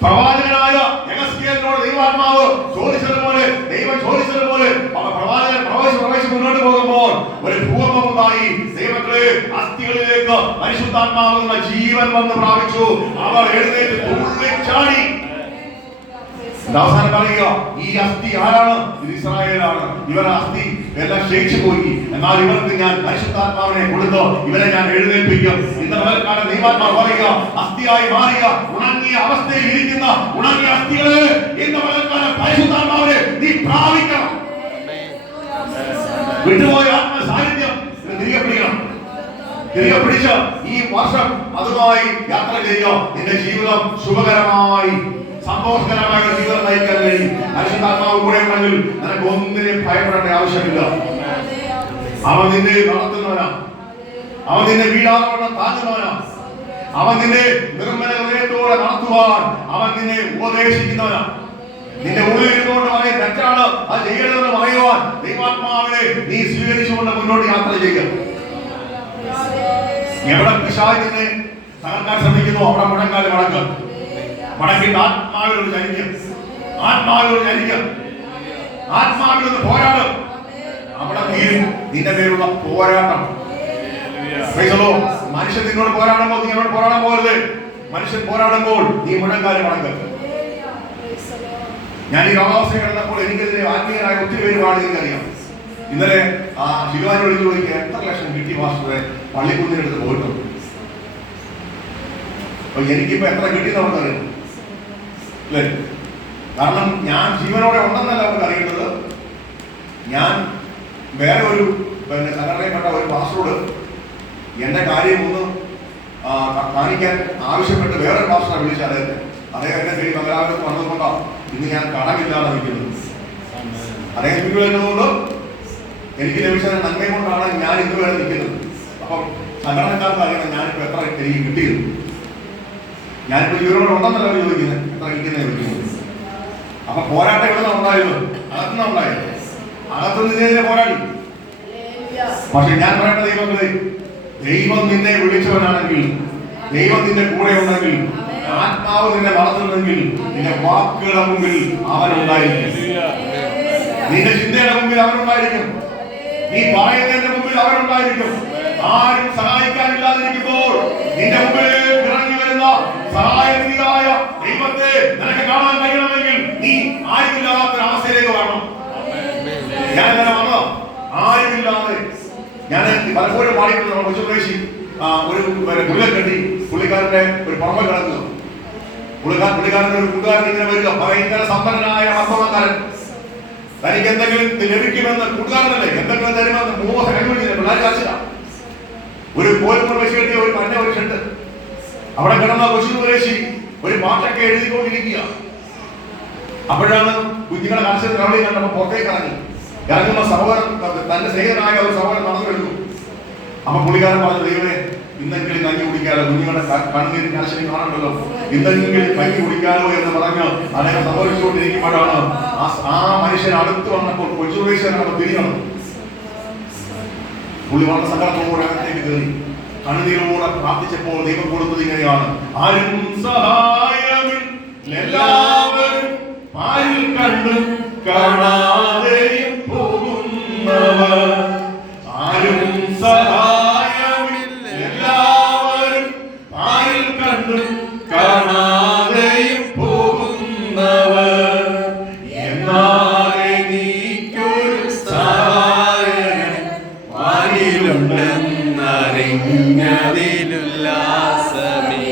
പ്രവാചകനായ യെഹെസ്കേലിനോട് ദൈവാത്മാവ് ചോദിച്ചതുപോലെ, ദൈവം ചോദിച്ചതുപോലെ പ്രവാചകൻ പ്രവേശിച്ച് മുന്നോട്ട് പോകുമ്പോൾ ഒരു ഭൂകമ്പം ഉണ്ടായി. ദൈവങ്ങളെ അസ്ഥികളിലേക്ക് പരിശുദ്ധാത്മാവ് ജീവൻ വന്ന് പ്രാപിച്ചു. അവർ എഴുന്നേറ്റ് തുള്ളിച്ചാടി. അവസാനം പറയുക, ഈ അസ്ഥി ആരാണ്? ഇത് ഇസ്രായേലാണ്. ഇവരുടെ അസ്ഥി എല്ലാം ക്ഷയിച്ചു പോയി. എന്നാൽ ഇവർക്ക് ഞാൻ പരിശുദ്ധാത്മാവിനെ കൊടുത്തു, ഇവരെ ഞാൻ എഴുന്നേൽപ്പിക്കും. ഇന്ന് പകൽക്കാലം ദൈവാത്മാവ് പറയുക, അസ്ഥിയായി മാറിയ ഉണങ്ങിയ അവസ്ഥയിൽ ഇരിക്കുന്ന ഉണങ്ങിയ അസ്ഥികളെ ഇന്ന് പകൽക്കാലം പരിശുദ്ധാത്മാവിനെ നീ പ്രാപിക്കണം. വിട്ടുപോയ ആത്മ സാന്നിധ്യം തിരികെ പിടിക്കണം. തിരികെ പിടിച്ച് ഈ വർഷം അതുമായി യാത്ര ചെയ്യുക. നിന്റെ ജീവിതം ശുഭകരമായി സന്തോഷകരമായ ഒരു ജീവിതം നയിക്കാൻ കഴിയും. പരിശുദ്ധാത്മാവ് കൂടെ ഉണ്ടെങ്കിൽ നിനക്ക് ഒന്നിനെയും ഭയപ്പെടേണ്ട ആവശ്യമില്ല. അവൻ നിന്നെ നടത്തുന്നവനാ, അവൻ നിന്നെ വീടാവണ്ണം താങ്ങുന്നവനാ, അവൻ നിന്നെ നിർമ്മല ഹൃദയത്തോടെ നടത്തുവാൻ അവൻ നിന്നെ ഉപദേശിക്കുന്നവനാ. നിന്റെ ഉള്ളിൽ ഇരുന്നുകൊണ്ട് പറയും തെറ്റാണ്, അത് ചെയ്യണമെന്ന് പറയുവാൻ ദൈവാത്മാവിനെ നീ സ്വീകരിച്ചുകൊണ്ട് മുന്നോട്ട് യാത്ര ചെയ്യുക. എവിടെ പിശാച് നിന്നെ തകർക്കാൻ ശ്രമിക്കുന്നു അവിടെ മുടങ്കാല് മടക്കുക. മടക്കിട്ട് ആത്മാവിലൊരു ചരിക്കും, ആത്മാവിലൊരു ചരിക്കും, ആത്മാവിലൊന്ന് പോരാടും. അവിടെ തീരും നിന്റെ പേരുള്ള പോരാട്ടം. മനുഷ്യൻ നിന്നോട് പോരാടുമ്പോൾ നീ എന്നോട് പോരാടാൻ പോകരുത്. മനുഷ്യൻ പോരാടുമ്പോൾ നീ മുഴങ്കാല് മടക്കുക. ഞാൻ ഈ രോഗാവസ്ഥ കിടന്നപ്പോൾ എനിക്കെതിരെ ആത്മീയരായ ഒത്തിരി പേര് പാടി എനിക്കറിയാം. ഇന്നലെ ആ ശിവാനെ വിളിച്ചു ചോദിക്കുക, എത്ര ലക്ഷം കിട്ടി മാസ്റ്ററെ പള്ളിക്കുന്നിനടുത്ത് പോയിട്ടുണ്ട്. അപ്പൊ എനിക്കിപ്പോ എത്ര കിട്ടിയെന്ന് അവർക്കറിയാം അല്ലേ? കാരണം ഞാൻ ജീവനോടെ ഉണ്ടെന്നല്ല അവർക്ക് അറിയേണ്ടത്. ഞാൻ വേറെ ഒരു സംഘടനയിൽപ്പെട്ട ഒരു പാസ്റ്ററോട് എന്റെ കാര്യം ഒന്ന് കാണിക്കാൻ ആവശ്യപ്പെട്ട് വേറൊരു പാസ്റ്ററെ വിളിച്ച അദ്ദേഹം എന്നെ പേര് മംഗലാപുരത്ത് വന്നതുകൊണ്ടാണ് ഇന്ന് ഞാൻ കടമില്ലാതെ നിൽക്കുന്നത്. അദ്ദേഹം പിന്തുടരുന്നതുകൊണ്ട് എനിക്ക് ലഭിച്ച നന്മ കൊണ്ടാണ് ഞാൻ ഇന്ന് വരെ നിൽക്കുന്നത്. അപ്പം സംഘടനക്കാർക്ക് അറിയണം ഞാനിപ്പോൾ എത്ര എനിക്ക് കിട്ടിയത്. ഞാനിപ്പോൾ ജീവനോട് ഉണ്ടെന്നല്ല ചോദിക്കുന്നത്, എത്ര കിട്ടുന്നേ ചോദിക്കുന്നത്. അപ്പൊ പോരാട്ടം എവിടെ ഉണ്ടായിരുന്നു? അകത്തുനിന്ന് ഉണ്ടായിരുന്നു. അകത്തുനിന്നെതിരെ പോരാടി. പക്ഷെ ഞാൻ പറയേണ്ട ദൈവങ്ങളെ, ദൈവം നിന്നെ വിളിച്ചവനാണെങ്കിൽ, ദൈവം നിന്റെ കൂടെ ഉണ്ടെങ്കിൽ, ആത്മാവ് നിന്നെ വളർത്തുന്നെങ്കിൽ നിന്റെ വാക്കുകളുടെ മുമ്പിൽ അവനുണ്ടായിരിക്കും, നിന്റെ ചിന്തയുടെ മുമ്പിൽ അവനുണ്ടായിരിക്കും, നീ പറയുന്നതിന്റെ മുമ്പിൽ അവനുണ്ടായിരിക്കും. ആരും സഹായിക്കാനില്ലാതിരിക്കുമ്പോൾ നിന്റെ മുമ്പിലേക്ക് ഇറങ്ങി വരുന്ന സഹായനിധിയായ ദൈവത്തെ നിനക്ക് കാണാൻ കഴിയണമെങ്കിൽ നീ ആരുമില്ലാത്ത അവസ്ഥയിലേക്ക് വരണം. ഞാൻ അങ്ങനെ വന്നോ ആരുമില്ലാതെ ഞാൻ പലപ്പോഴും പാടിയിട്ടുണ്ട് നമ്മുടെ കൊച്ചുപ്രേശി ഒരു പുള്ളിയെ കെട്ടി പുള്ളിക്കാരന്റെ ഒരു പുറമെ കിടക്കുക. പുള്ളിക്കാരന്റെ ഒരു കൂട്ടുകാരൻ ഇങ്ങനെ വരിക, ഭയങ്കര സമ്പന്നനായ വർത്തമാനക്കാരൻ. തനിക്ക് എന്തെങ്കിലും ലഭിക്കുമെന്ന് കൂട്ടുകാരനല്ലേ എന്തെങ്കിലും തരുമെന്ന് മോഹം അനുഭവിച്ചില്ല. പിള്ളേർ കാശില്ല. ഒരു കോൽപ്പുറ വെച്ച് കെട്ടിയ ഒരു പന്ന ഒരു ഷെഡ് അവിടെ കിടന്ന കൊച്ചുപ്രേശി ഒരു പാട്ടൊക്കെ എഴുതിക്കൊണ്ടിരിക്കുക. അപ്പോഴാണ് കുഞ്ഞുങ്ങളെ കാശത്തിൽ അവിടെ കണ്ടപ്പോൾ പുറത്തേക്ക് ഇറങ്ങുന്ന സഹോദരൻ തന്റെ സ്നേഹിതനായ ഒരു സഹോദരൻ നടന്നെടുത്തു. അപ്പൊ പുള്ളിക്കാരൻ പറഞ്ഞു, ദൈവമേ ഇന്നെങ്കിലും കഞ്ഞി കുടിക്കാലോ, കുഞ്ഞുങ്ങളുടെ കണ്ണീര് കാശിനി കാണണ്ടല്ലോ, ഇന്നെങ്കിലും കഞ്ഞി കുടിക്കാലോ എന്ന് പറഞ്ഞ് അദ്ദേഹം സംഭവിച്ചുകൊണ്ടിരിക്കുമ്പോഴാണ് ആ മനുഷ്യൻ അടുത്ത് വന്നപ്പോൾ കൊച്ചുപേശനാണ് തിരിയണം. പുള്ളി വളരെ സങ്കടത്തോടെ അകത്തേക്ക് കയറി കണ്ണുനീരോടെ പ്രാർത്ഥിച്ചപ്പോൾ ദൈവം കൊടുത്തത് ഇങ്ങനെയാണ്: ആരും സഹായമില്ലെല്ലാവരും ആരിൽ കണ്ടും കാണാതെയും പോകുന്നവർ, ആരും സഹായമില്ലെല്ലാവരും ആരിൽ കണ്ടും കാണാതെയും പോകുന്നവർ, എന്നാൽ എനിക്കൊരു സഹായകൻ വാനിലുണ്ടെന്നറിഞ്ഞതിലുല്ലാസമേ.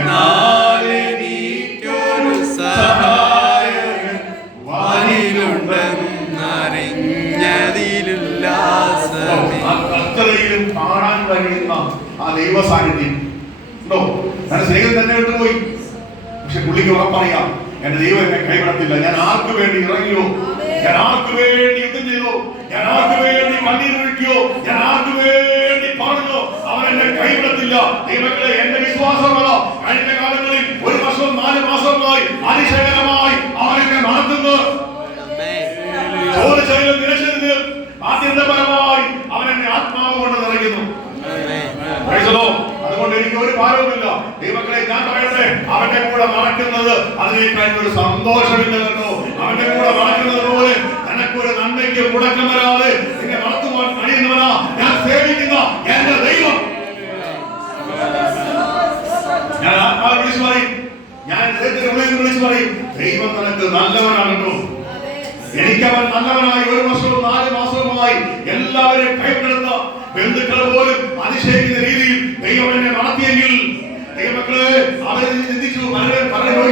എന്നാൽ എനിക്കൊരു സഹായകൻ വാനിലുണ്ടെന്നറിഞ്ഞതിലുല്ലാസമേ. അത്രയിലും കാണാൻ കഴിയുന്ന ആ ദൈവ സാന്നിധ്യം ഉണ്ടോ? തന്റെ സ്നേഹിതൻ തന്നെ വിട്ടുപോയി. പക്ഷെ പുള്ളിക്ക് ഉറപ്പറിയാം, എന്റെ ദൈവം എന്നെ കൈവിടത്തില്ല. ഞാൻ ആർക്ക് വേണ്ടി ഇറങ്ങിയോ, ഞാൻ ആർക്ക് വേണ്ടി യുദ്ധം ചെയ്തോ, ഞാൻ ആർക്ക് വേണ്ടി കണ്ണീരൊഴുക്കിയോ, ഞാൻ ആർക്ക് വേണ്ടി പറഞ്ഞോ, അവൻ എന്നെ കൈവിടത്തില്ല. ദൈവങ്ങളെ, എന്റെ വിശ്വാസമല്ല കഴിഞ്ഞ കാലങ്ങളിൽ 1 വർഷവും 4 മാസവുമായി അതിശയകരമായി അവൻ എന്നെ നടത്തുന്നു. ചോദിച്ചതിലും നിരച്ചതിലും ആത്യന്തപരമായി അവൻ എന്നെ ആത്മാവ് കൊണ്ട് നിറയ്ക്കുന്നു. അതുകൊണ്ട് എനിക്ക് ഒരു ഭാരവുമില്ല. ദൈവങ്ങളെ, ഞാൻ പറയട്ടെ, അവന്റെ കൂടെ നടക്കുന്നത് അതിനേക്കാൾ ഒരു സന്തോഷമില്ല കേട്ടോ. അവന്റെ കൂടെ നടക്കുന്നത് പോലെ നിനക്കൊരു നന്മയ്ക്ക് മുടക്കം വരാതെ നിന്നെ നടത്തുവാൻ കഴിയുന്നവനാ ഞാൻ സേവിക്കുന്ന എന്റെ ദൈവം. ഞാൻ ആത്മാവ് വിളിച്ചു പറയും, ഞാൻ ദൈവത്തിന്റെ ഉള്ളിൽ വിളിച്ചു പറയും, ദൈവം നിനക്ക് നല്ലവനാണ് കേട്ടോ. എനിക്കവൻ നല്ലവനായി 1 വർഷവും 4 മാസവുമായി എല്ലാവരെയും കൈവിടുന്ന ബന്ധുക്കൾ പോലും അതിശയിക്കുന്ന രീതിയിൽ ദൈവം എന്നെ നടത്തിയെങ്കിൽ, ദൈവമക്കളെ, അവരെ ചിന്തിച്ചു പലരോട്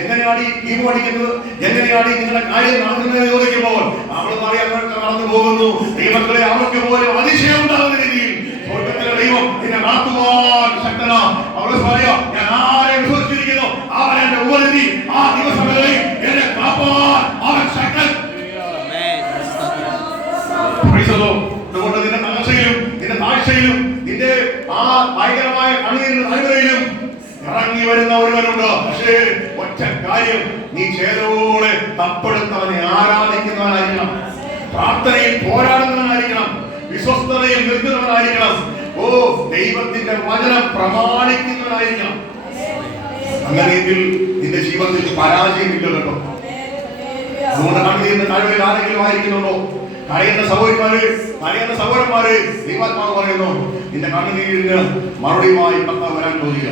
എങ്ങനെയാണ് ഈ കീമോ അടിക്കുന്നത്, എങ്ങനെയാണ് നിങ്ങളുടെ കാര്യം നടക്കുന്നത് ചോദിക്കുമ്പോൾ അവൾ പറയാൻ നടന്നു പോകുന്നു. ദൈവമക്കളെ, അവർക്ക് പോലും അതിശയം ഉണ്ടാകുന്ന രീതിയിൽ സ്വർഗ്ഗത്തിലെ ദൈവം എന്നെ നടത്തുവാൻ ശക്തനാ. അവൾ പറയാ, ഞാൻ ആരെ വിശ്വസിച്ചിരിക്കുന്നു അവൻ എന്റെ ഉപരിധി. ആ ദിവസങ്ങളിൽ എന്നെ കാപ്പാൻ അവൻ ശക്തൻ. അതുകൊണ്ട് നിന്റെ തകർച്ചയിലും നിന്റെ താഴ്ചയിലും നിന്റെ ആ ഭയങ്കരമായ കണ്ണീരിന്റെ താഴ്വരയിലും ഇറങ്ങി വരുന്ന ഒരുവനുണ്ട്. പക്ഷേ ഒറ്റ കാര്യം, നീ ചേരോടെ തപ്പെടുത്തവനെ ആരാധിക്കുന്നവനായിരിക്കണം, പ്രാർത്ഥനയിൽ പോരാടുന്നവനായിരിക്കണം, വിശ്വസ്തതയിൽ നിൽക്കുന്നവനായിരിക്കണം, ദൈവത്തിന്റെ വചനം പ്രമാണിക്കുന്നവനായിരിക്കണം. അങ്ങനെയെങ്കിൽ നിന്റെ ജീവിതത്തിൽ പരാജയമില്ല കേട്ടോ. അതുകൊണ്ട് കണ്ണീരിന്റെ താഴ്വരയിൽ ആരെങ്കിലും ആയിരിക്കുന്നുണ്ടോ? കരയുന്ന സഹോദരന്മാരെ, ദൈവാത്മാവ് പറയുന്നു, നിന്റെ കണ്ണുനീരിന് മറുപടിയുമായി കർത്താവ് വരാൻ പോകുക.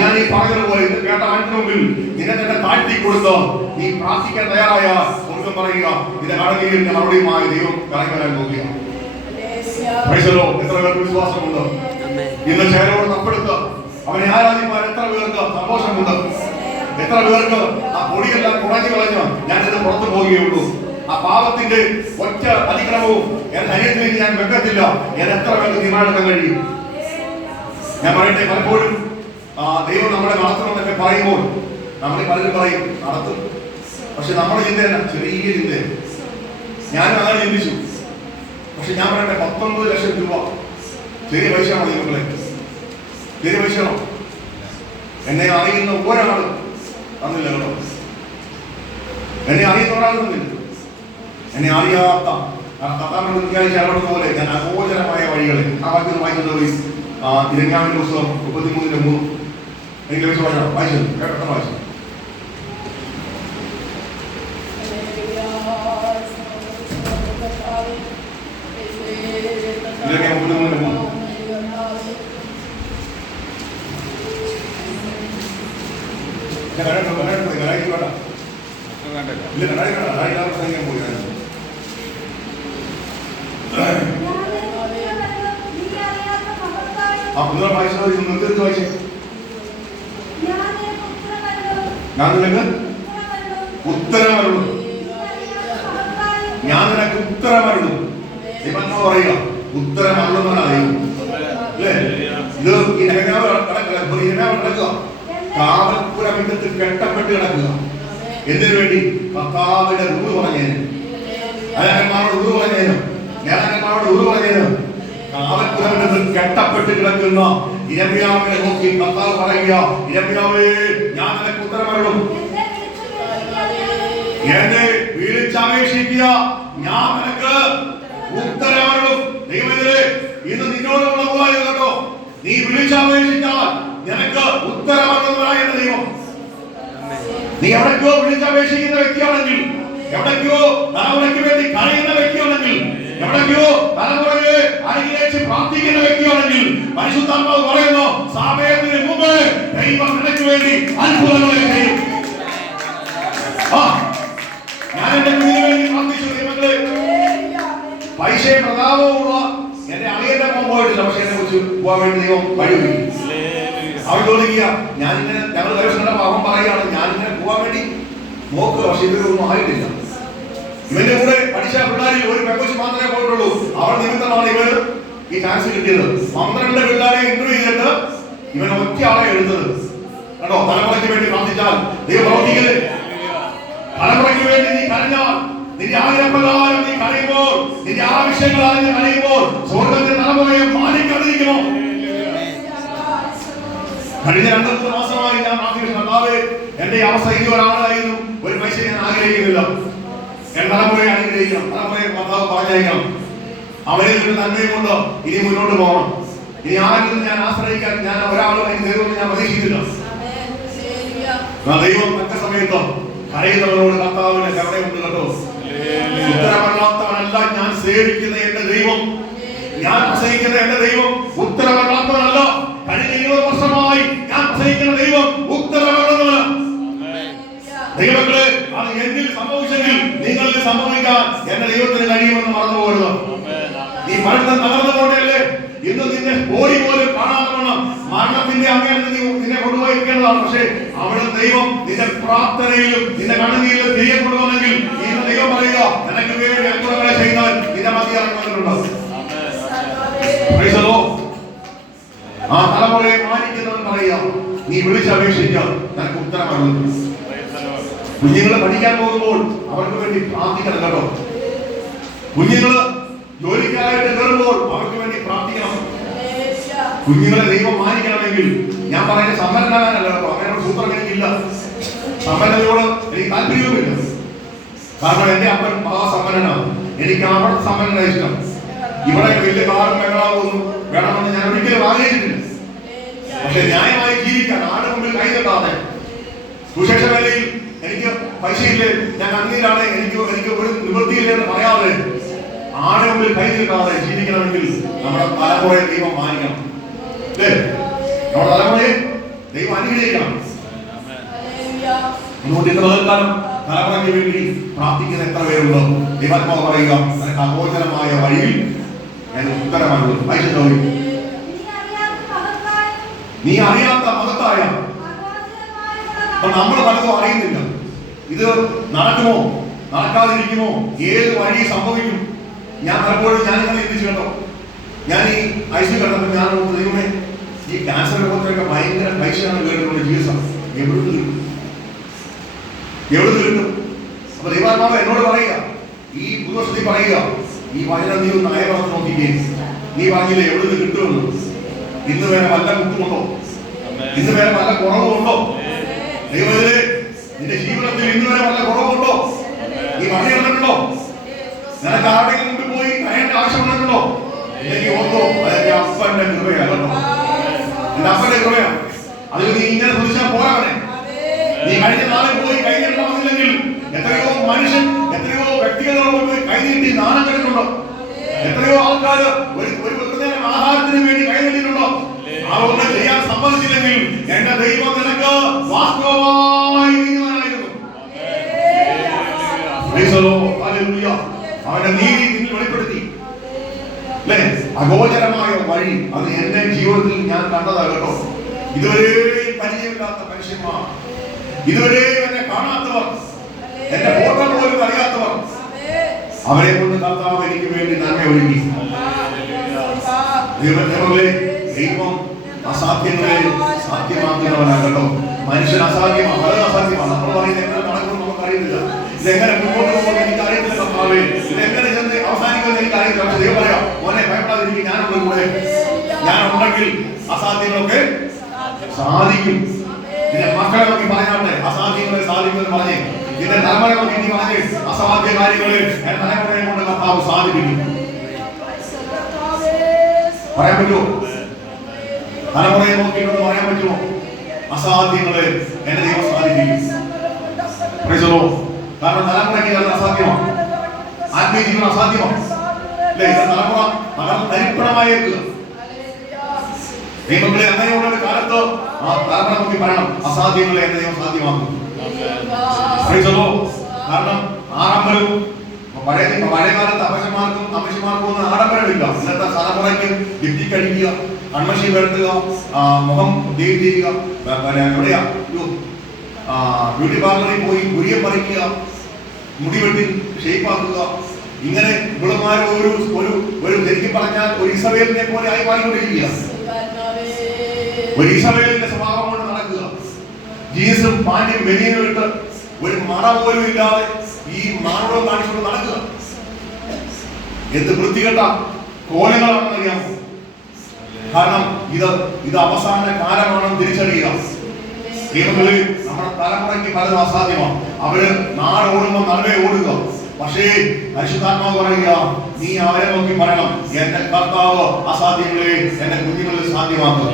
ഞാൻ ഈ പറഞ്ഞതുപോലെ ഇത് കേട്ട ആൾക്ക് മുമ്പിൽ നിന്നെ തന്നെ താഴ്ത്തി കൊടുത്ത് നീ പ്രാർത്ഥിക്കാൻ തയ്യാറായ സ്വർഗ്ഗം പറയുക, നിന്റെ കണ്ണുനീരിന് മറുപടിയുമായി ദൈവം കറങ്ങി വരാൻ പോകുക. എത്ര പേർക്ക് വിശ്വാസമുണ്ട്? ഇന്ന് ചേരോട് തപ്പെടുത്ത് അവനെ ആരാധിക്കാൻ എത്ര പേർക്ക് സന്തോഷമുണ്ട്? എത്ര പേർക്ക് ആ പൊടിയെല്ലാം കുറഞ്ഞു കളഞ്ഞ് ഞാനിത് പുറത്തു പോവുകയുള്ളൂ, ആ പാപത്തിന്റെ ഒറ്റ അതിക്രമവും എന്റെ ശരീരത്തിൽ ഞാൻ വെക്കത്തില്ല എന്ന് എത്ര പേർക്ക് തീരുമാനമെടുക്കാൻ കഴിയും? ഞാൻ പറയട്ടെ, പലപ്പോഴും ദൈവം നമ്മളെ നടത്തണമെന്നൊക്കെ പറയുമ്പോൾ നമ്മൾ പലരും പറയും നടത്തും. പക്ഷെ നമ്മുടെ ചിന്തയല്ല, ചെറിയ ചിന്തയാണ്. ഞാനും അങ്ങനെ ചിന്തിച്ചു. പക്ഷെ ഞാൻ പറയട്ടെ, 19 ലക്ഷം രൂപ ചെറിയ പൈസയാണോ ദൈവങ്ങളെ? ചെറിയ പൈസയാണോ? എന്നെ അറിയുന്ന ഒരാളും തന്നില്ല കേട്ടോ. എന്നെ അറിയുന്ന ഒരാളും തന്നില്ല. എന്നെ അറിയാത്ത ചേർന്ന പോലെ ഞാൻ അഗോചരമായ വഴികളെ ആ വാക്യം വായിച്ചത് ഇരഞ്ഞാവിന്റെ പുസ്തകം 33:3 എനിക്ക് ലഭിച്ചു പറഞ്ഞോ? വായിച്ചത് കേട്ടോ? വായിച്ചു ഇരഞ്ഞാവ് 33:3 ഇല്ല, പോയി ആ നിങ്ങൾ വായിച്ചത് ഇത് നിർത്തി വായിച്ചേ. ഞാൻ നിനക്ക് ഉത്തരമരുളു. ഞാൻ നിനക്ക് ഉത്തരമരുളു. ദൈവം പറയുക ഉത്തരമരുളുന്നതാണ് ദൈവം. അല്ലേ? ഇത് ഈ നെഹമ്യാവ് കിടക്കുക, കാവൽപ്പുര മുറ്റത്ത് കെട്ടപ്പെട്ട് കിടക്കുക. എന്തിനു വേണ്ടി? കർത്താവിന്റെ റൂള് പറഞ്ഞതിന്, അയാളന്മാരോട് റൂള് പറഞ്ഞതിനും നേതാക്കന്മാരോട് റൂള് പറഞ്ഞതിനും കാവൽപ്പുര മുറ്റത്ത് കെട്ടപ്പെട്ട് കിടക്കുന്ന യിരെമ്യാവിനെ നോക്കി കർത്താവ് പറയുക, യിരെമ്യാവേ, ഞാൻ നിനക്ക് ഉത്തരമരുളും. എന്നെ വിളിച്ചപേക്ഷിക്കുക, ഞാൻ നിനക്ക് ഉത്തരമരുളും. ദൈവമേ, ഇത് നിന്നോടുള്ള ഉപവാസം കേട്ടോ. നീ വിളിച്ചപേക്ഷിച്ചാൽ നിനക്ക് ഉത്തരമരുളുന്നതായ ദൈവം. നീ എവിടേക്കോ വിളിച്ചപേക്ഷിക്കുന്ന വ്യക്തിയാണെങ്കിൽ, എവിടേക്കോ തലമുറയ്ക്ക് വേണ്ടി കരയുന്ന വ്യക്തിയാണെങ്കിൽ, എവിടേക്കോ തലമുറയെ അനുഗ്രഹിച്ച് പ്രാർത്ഥിക്കുന്ന വ്യക്തിയാണെങ്കിൽ, പരിശുദ്ധാത്മാവ് പറയുന്നു, സമയത്തിന് മുമ്പ് ദൈവം നിനക്ക് വേണ്ടി അത്ഭുതങ്ങളെ ചെയ്യും. ഞാൻ എന്റെ കുഞ്ഞിന് വേണ്ടി പ്രാർത്ഥിച്ചു. ദൈവങ്ങളെ, പൈസയും പ്രതാപവുമുള്ള എന്റെ അളിയന്റെ മോൻ പോയിട്ടില്ല, പക്ഷെ എന്നെ കുറിച്ച് പോകാൻ വേണ്ടി ദൈവം വഴിയൊരുക്കി. അവൻ ചോദിക്കുക, ഞാനിങ്ങനെ ഞങ്ങൾ ദൈവങ്ങളുടെ പാപം പറയുകയാണ്, ഞാനിങ്ങനെ പോകാൻ വേണ്ടി നോക്കുക, പക്ഷെ ഇവരൊന്നും ആയിട്ടില്ല. ഇവന്റെ കൂടെ പഠിച്ച പിള്ളേരിൽ ഒരു പെൺകൊച്ചു മാത്രമേ പോയിട്ടുള്ളൂ. അവൾ നിമിത്തമാണ് ഇവന് ഈ ചാൻസ് കിട്ടിയത്. 12 പിള്ളേരെ ഇന്റർവ്യൂ ചെയ്തിട്ട് ഇവൻ ഒറ്റ ആളെ എടുത്തത് കേട്ടോ. തലമുറയ്ക്ക് വേണ്ടി പ്രാർത്ഥിച്ചാൽ ദൈവം പ്രവർത്തിക്കല്. തലമുറയ്ക്ക് വേണ്ടി നീ കരഞ്ഞാൽ, നിന്റെ ആഗ്രഹപ്രകാരം നീ കരയുമ്പോൾ, നിന്റെ ആവശ്യങ്ങൾ അറിഞ്ഞ് കരയുമ്പോൾ സ്വർഗ്ഗത്തിന്റെ തലമുറയെ മാനിക്കാതിരിക്കുമോ? കഴിഞ്ഞ 2-3 മാസമായി ഞാൻ പ്രാർത്ഥിക്കുന്നു, കർത്താവേ, എന്റെ അവസ്ഥ ഇതുവരാളായിരുന്നു, ഒരു പൈസ ഞാൻ ആഗ്രഹിക്കുന്നില്ല. എന്റെ തലമുറയെ അനുഗ്രഹിക്കണം, തലമുറയെ കർത്താവ് പറഞ്ഞയക്കണം. അവരെ ഒരു നന്മയും കൊണ്ട് ഇനി മുന്നോട്ട് പോകണം. ഇനി ആരെങ്കിലും ഞാൻ ആശ്രയിക്കാൻ ഞാൻ ഒരാളും എനിക്ക് ദൈവം ഞാൻ പ്രതീക്ഷിക്കുന്നില്ല. ദൈവം തക്ക സമയത്ത് കരയുന്നവരോട് കർത്താവിന്റെ കരുണയുണ്ട് കേട്ടോ. ഉത്തരമല്ലാത്തവനല്ല ഞാൻ സേവിക്കുന്ന എന്റെ ദൈവം, ഞാൻ പ്രസംഗിക്കുന്ന എന്റെ ദൈവം ഉത്തരമല്ലാത്തവനല്ല. കഴിഞ്ഞ 20 വർഷമായി ഞാൻ പ്രസംഗിക്കുന്ന ദൈവം ഉത്തരമല്ലാത്തവനാണ്. ദൈവങ്ങളെ, അത് എന്നിൽ സംഭവിച്ചെങ്കിൽ നിങ്ങളിൽ സംഭവിക്കാൻ എന്റെ ദൈവത്തിന് കഴിയുമെന്ന് മറന്നുപോകരുത്. ഈ മരണം തകർന്നു പോകണ്ടല്ലേ? ഇന്ന് നിന്നെ ബോഡി പോലും കാണാമെന്ന് മരണത്തിന്റെ അങ്ങേ നിന്നെ കൊണ്ടുപോയിരിക്കേണ്ടതാണ്. പക്ഷേ അവിടെ ദൈവം നിന്റെ പ്രാർത്ഥനയിലും നിന്റെ കണ്ണുനീരിലും തിരികെ കൊണ്ടുവന്നെങ്കിൽ ഇന്ന് ദൈവം പറയുക, നിനക്ക് വേണ്ടി അത്ഭുതങ്ങളെ ചെയ്യുന്നവൻ നിന്റെ മധ്യ ഇറങ്ങുന്നുണ്ട്. ആ തലമുറയെ മാനിക്കുന്നവൻ പറയുക, നീ വിളിച്ചപേക്ഷിക്കുക, നിനക്ക് ഉത്തരമരുളും. കുഞ്ഞുങ്ങള് പഠിക്കാൻ പോകുമ്പോൾ അവർക്ക് വേണ്ടി പ്രാർത്ഥിക്കണം കേട്ടോ. കുഞ്ഞുങ്ങള് ജോലിക്കാരായിട്ട് കയറുമ്പോൾ അവർക്ക് വേണ്ടി പ്രാർത്ഥിക്കണം. കുഞ്ഞുങ്ങളെ ദൈവം മാനിക്കണമെങ്കിൽ ഞാൻ പറയുന്ന സമ്പന്നനാകാനല്ല കേട്ടോ. അങ്ങനെയുള്ള സൂത്രം എനിക്കില്ല. സമ്പന്നതയോട് എനിക്ക് താല്പര്യവുമില്ല. കാരണം എന്റെ അപ്പൻ മഹാസമ്പന്നനാണ്. എനിക്ക് അവിടെ സമ്പന്നത ഇഷ്ടം. ഇവിടെ വലിയ കാറും ബംഗ്ലാവൊന്നും വേണമെന്ന് ഞാൻ ഒരിക്കലും ആഗ്രഹിച്ചിട്ടില്ല. പക്ഷെ ന്യായമായി ജീവിക്കാൻ, ആരുടെ മുമ്പിൽ കൈതട്ടാതെ, സുശേഷ വേലയിൽ എനിക്ക് പൈസയില്ലേ, ഞാൻ കണ്ണീരാണ്, എനിക്ക് ഒരു നിവൃത്തിയില്ലേ എന്ന് പറയാതെ, ആരുടെ മുമ്പിൽ കൈതട്ടാതെ ജീവിക്കണമെങ്കിൽ നമ്മുടെ തലമുറയെ ദൈവം മാനിക്കണം. അല്ലേ? നമ്മുടെ തലമുറയെ ദൈവം അനുഗ്രഹിക്കണം. അതുകൊണ്ട് ഇത്ര കാലം തലമുറയ്ക്ക് വേണ്ടി പ്രാർത്ഥിക്കുന്ന എത്ര പേരുണ്ടോ? ദൈവാത്മാവ് പറയുക, നിനക്ക് അഗോചരമായ വഴിയിൽ ഞാൻ ഉത്തരമരുളും. നീ അറിയാത്ത മഹത്തായ, നമ്മൾ പലതും അറിയുന്നില്ല. ഇത് നടക്കുമോ നടക്കാതിരിക്കുമോ, ഏത് വഴി സംഭവിക്കും? ഞാൻ പലപ്പോഴും ഞാനിങ്ങനെ ചിന്തിച്ചു കേട്ടോ. ഞാൻ ഈ ഐസിയു കണ്ടപ്പോൾ ഞാൻ ദൈവമേ, ഈ ക്യാൻസർ രോഗത്തിനൊക്കെ ഭയങ്കര പൈസയാണ് കേട്ടിട്ടുള്ള ചികിത്സ എവിടുന്ന് കിട്ടും? അപ്പൊ ദൈവാത്മാവ് എന്നോട് പറയുക, ഈ പുതുവർഷത്തിൽ പറയുക, ഈ വചനം നീ ഒന്ന് അയവറത്ത് നോക്കിക്കേ. നീ പറഞ്ഞില്ലേ എവിടുന്ന് കിട്ടുമെന്ന്. ഇന്ന് വേറെ വല്ല കുത്തുമുണ്ടോ? ഇന്ന് വേറെ വല്ല കുറവുണ്ടോ? ദൈവത്തിലെ നിന്റെ ജീവിതത്തിൽ ഇന്ന് വരെ വല്ല കുറവുണ്ടോ? നീ വഴി വന്നിട്ടുണ്ടോ? നിനക്ക് ആരുടെയും മുമ്പിൽ പോയി കരയേണ്ട ആവശ്യം വന്നിട്ടുണ്ടോ? എനിക്ക് ഓർത്തോ, അതെന്റെ അപ്പന്റെ കൃപയാണ് കേട്ടോ. എന്റെ അപ്പന്റെ കൃപയാണ്. അതിൽ നീ ഇങ്ങനെ കുറിച്ചാൽ പോരാവനെ. നീ കഴിഞ്ഞ നാളിൽ പോയി കൈനീട്ടാൻ വന്നില്ലെങ്കിൽ എത്രയോ മനുഷ്യൻ, എത്രയോ വ്യക്തികളോട് പോയി കൈനീട്ടി നാണം കണ്ടിട്ടുണ്ടോ? എത്രയോ ആൾക്കാർ ഒരു നേരം ആഹാരത്തിന് വേണ്ടി കൈനീട്ടിട്ടുണ്ടോ? അതൊന്നും ചെയ്യാൻ സമ്മതിച്ചില്ലെങ്കിൽ എന്റെ ദൈവം നിനക്ക് വാസ്തവമായി നീതിമാനായിരുന്നു. അവന്റെ നീതി നിന്നിൽ വെളിപ്പെടുത്തി. അല്ലേ? അഗോചരമായ വഴി അത് എന്റെ ജീവിതത്തിൽ ഞാൻ കണ്ടതാ കേട്ടോ. ഇതുവരെ പരിചയമില്ലാത്ത മനുഷ്യന്മാർ, ഇതുവരെ എന്നെ കാണാത്തവർ, എന്റെ ഫോട്ടോ പോലും അറിയാത്തവർ, അവരെ കൊണ്ട് കർത്താവ് എനിക്ക് വേണ്ടി നന്മ ഒരുക്കി. ദൈവം അസാധ്യങ്ങളെ സാധ്യമാക്കുന്നവനാകട്ടോ. മനുഷ്യൻ അസാധ്യമാണ്, വളരെ അസാധ്യമാണ്. നമ്മൾ പറയുന്നത് എങ്ങനെ നടക്കും നമുക്ക് അറിയുന്നില്ല. ഇതെങ്ങനെ മുന്നോട്ട് പോകുമെന്ന് എനിക്ക് അറിയത്തില്ല കർത്താവേ. ഇതെങ്ങനെ ചെന്ന് അവസാനിക്കുമെന്ന് എനിക്ക് അറിയില്ല. പക്ഷെ ദൈവം പറയാം, മോനെ ഭയപ്പെടാതിരിക്കും, ഞാനുള്ള കൂടെ. ഞാനുണ്ടെങ്കിൽ അസാധ്യങ്ങളൊക്കെ സാധിക്കും. നിന്റെ മക്കളെ നോക്കി പറയാട്ടെ, അസാധ്യങ്ങളെ സാധിക്കുമെന്ന് പറഞ്ഞേ. നിന്റെ തലമുറ നോക്കി നീ പറഞ്ഞ് അസാധ്യ കാര്യങ്ങള് എന്റെ തലമുറയെ കൊണ്ട് കർത്താവ് സാധിപ്പിക്കും. പറയാൻ പറ്റുമോ? തലമുറയെ നോക്കിയിട്ടുണ്ട് പറയാൻ പറ്റുമോ? അസാധ്യങ്ങളെ എന്റെ ദൈവം സാധിപ്പിക്കും. കാരണം തലമുറയ്ക്ക് അത് അസാധ്യമാണ്. ആത്മീയ ജീവൻ അസാധ്യമാണ്. അല്ലേ? തലമുറ തകർന്ന് തരിപ്പണമായേക്കുക. ദൈവങ്ങളെ അങ്ങനെയുള്ള ഒരു കാലത്ത് ആ തലമുറ നോക്കി പറയണം, അസാധ്യങ്ങളെ എന്റെ ദൈവം സാധ്യമാക്കും. കാരണം ആഡംബരവും പഴയകാലത്ത് അമ്മച്ചിമാർക്കും ഒന്നും ആഡംബരമില്ല. ഇന്നത്തെ തലമുറയ്ക്ക് എത്തിക്കഴിക്കുക, കൺമഷി വരുത്തുക, മുഖം ഡീൽ ചെയ്യുക, എവിടെയാ ബ്യൂട്ടി പാർലറിൽ പോയി കുരിയം പറിക്കുക, മുടി വെട്ടി ഷേപ്പാക്കുക. ഇങ്ങനെ ഇവളുമാർ ഒരു ശരിക്കും പറഞ്ഞാൽ ഒരു ഇസബേലിനെ പോലെ ആയി മാറിക്കൊണ്ടിരിക്കുക. ഒരു ഇസബേലിന്റെ സ്വഭാവം കൊണ്ട് നടക്കുക. ജീൻസും പാന്റും വെനിയും ഇട്ട് ഒരു മറ പോലും ഇല്ലാതെ ഈ മാനവം കാണിച്ചുകൊണ്ട് നടക്കുക. എന്ത് വൃത്തികെട്ട കോലങ്ങളാണെന്ന് അറിയാമോ? കാരണം ഇത് അവസാന കാലമാണെന്ന് തിരിച്ചറിയുക. ദൈവങ്ങളിൽ നമ്മുടെ തലമുറയ്ക്ക് പലതും അസാധ്യമാണ്. അവര് നാടോടുമ്പോൾ നടുവേ ഓടുക. പക്ഷേ പരിശുദ്ധാത്മാവ് പറയുക, നീ അവരെ നോക്കി പറയണം, എന്റെ കർത്താവ് അസാധ്യങ്ങളെ എന്റെ കുഞ്ഞുങ്ങളിൽ സാധ്യമാക്കുക.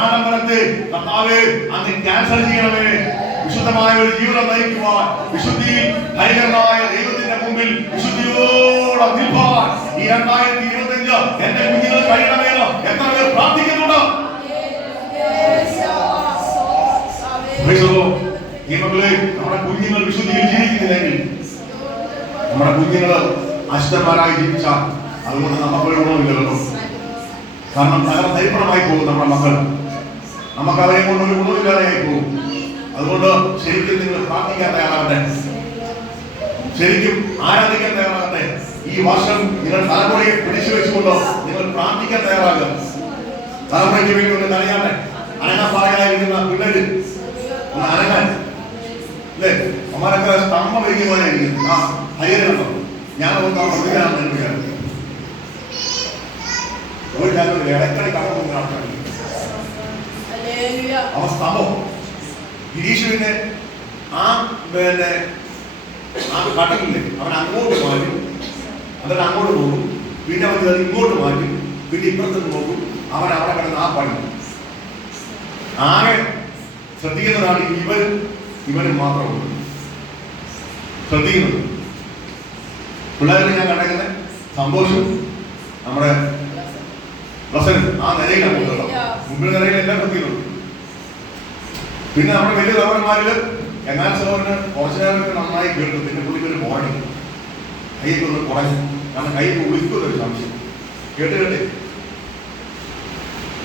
ആഡംബരത്തെ കർത്താവേ അങ്ങ് ക്യാൻസൽ ചെയ്യണമേ. വിശുദ്ധമായ ഒരു ജീവിതം നയിക്കുവാൻ, വിശുദ്ധിയിൽ ഭയങ്കരമായ ദൈവത്തിന്റെ മുമ്പിൽ വിശുദ്ധിയോടെ നിൽപ്പാൻ ഈ 2025 എന്റെ കുഞ്ഞുങ്ങൾ കഴിയണമെന്ന് എത്ര പേർ പ്രാർത്ഥിക്കുന്നുണ്ട്? ഈ മക്കളെ, നമ്മുടെ കുഞ്ഞുങ്ങൾ വിശുദ്ധിയിൽ ജീവിക്കുന്നില്ലെങ്കിൽ, നമ്മുടെ കുഞ്ഞുങ്ങൾ അശുദ്ധന്മാരായി ജീവിച്ചാൽ അതുകൊണ്ട് നമുക്കൊരു ഗുണമില്ലല്ലോ. കാരണം തരിപ്പണമായി പോകും നമ്മുടെ മക്കൾ. നമുക്ക് അവരെ കൊണ്ട് ഒരു ഗുണമില്ലാതെയായി പോകും. അതുകൊണ്ട് ശരിക്കും നിങ്ങൾ പ്രാർത്ഥിക്കാൻ തയ്യാറാകട്ടെ, ശരിക്കും ആരാധിക്കാൻ തയ്യാറാകട്ടെ. ഈ വർഷം നിങ്ങൾ തലമുറയെ പിടിച്ചു വെച്ചുകൊണ്ട് നിങ്ങൾ പ്രാർത്ഥിക്കാൻ തയ്യാറാകുക. തലമുറയ്ക്ക് വേണ്ടി ഒന്ന് കരയാട്ടെ. അനങ്ങാൻ പറയാതിരിക്കുന്ന പിള്ളേര് ഒന്ന് അനങ്ങാൻ, അല്ലേ? അമ്മമാരൊക്കെ സ്തംഭം വയ്ക്കുമ്പോഴായിരിക്കും. ആ ഹരിയനുണ്ടോ? ഞാൻ നോക്കാൻ പ്രതികരണം ഒരു കാര്യം ഇടയ്ക്കടി കടന്നു ആൾക്കാർ അവ സ്തംഭം. ഗിരീഷുവിനെ ആ കടകില്ലേ അവൻ അങ്ങോട്ട് മാറ്റും, എന്നിട്ട് അങ്ങോട്ട് പോകും, പിന്നെ അവൻ ഇങ്ങോട്ട് മാറ്റും, പിന്നെ ഇപ്പുറത്ത് നോക്കും. അവൻ അവിടെ കിടന്ന് ആ പണി ആകെ ശ്രദ്ധിക്കുന്നതാണ് ഇവനും മാത്രമുള്ളൂ ശ്രദ്ധിക്കുന്നത്. പിള്ളേരിൽ ഞാൻ കണ്ടേക്കുന്ന സന്തോഷം നമ്മുടെ ആ നിലയിലാണ് കൊണ്ടുള്ള മുമ്പിൽ നിലയിൽ എല്ലാം ശ്രദ്ധിക്കുന്നുണ്ട്. പിന്നെ നമ്മുടെ വലിയ സഹോദരന്മാരിൽ എങ്ങാൻ സഹോദരന് കുറച്ചു നേരമൊക്കെ നന്നായി കേട്ടു. പിന്നെ പുള്ളിക്കൊരു മോർണിംഗ് കൈക്ക് ഒന്ന് കുറഞ്ഞു, കാരണം കൈക്ക് ഉളിക്കുന്നൊരു സംശയം കേട്ട്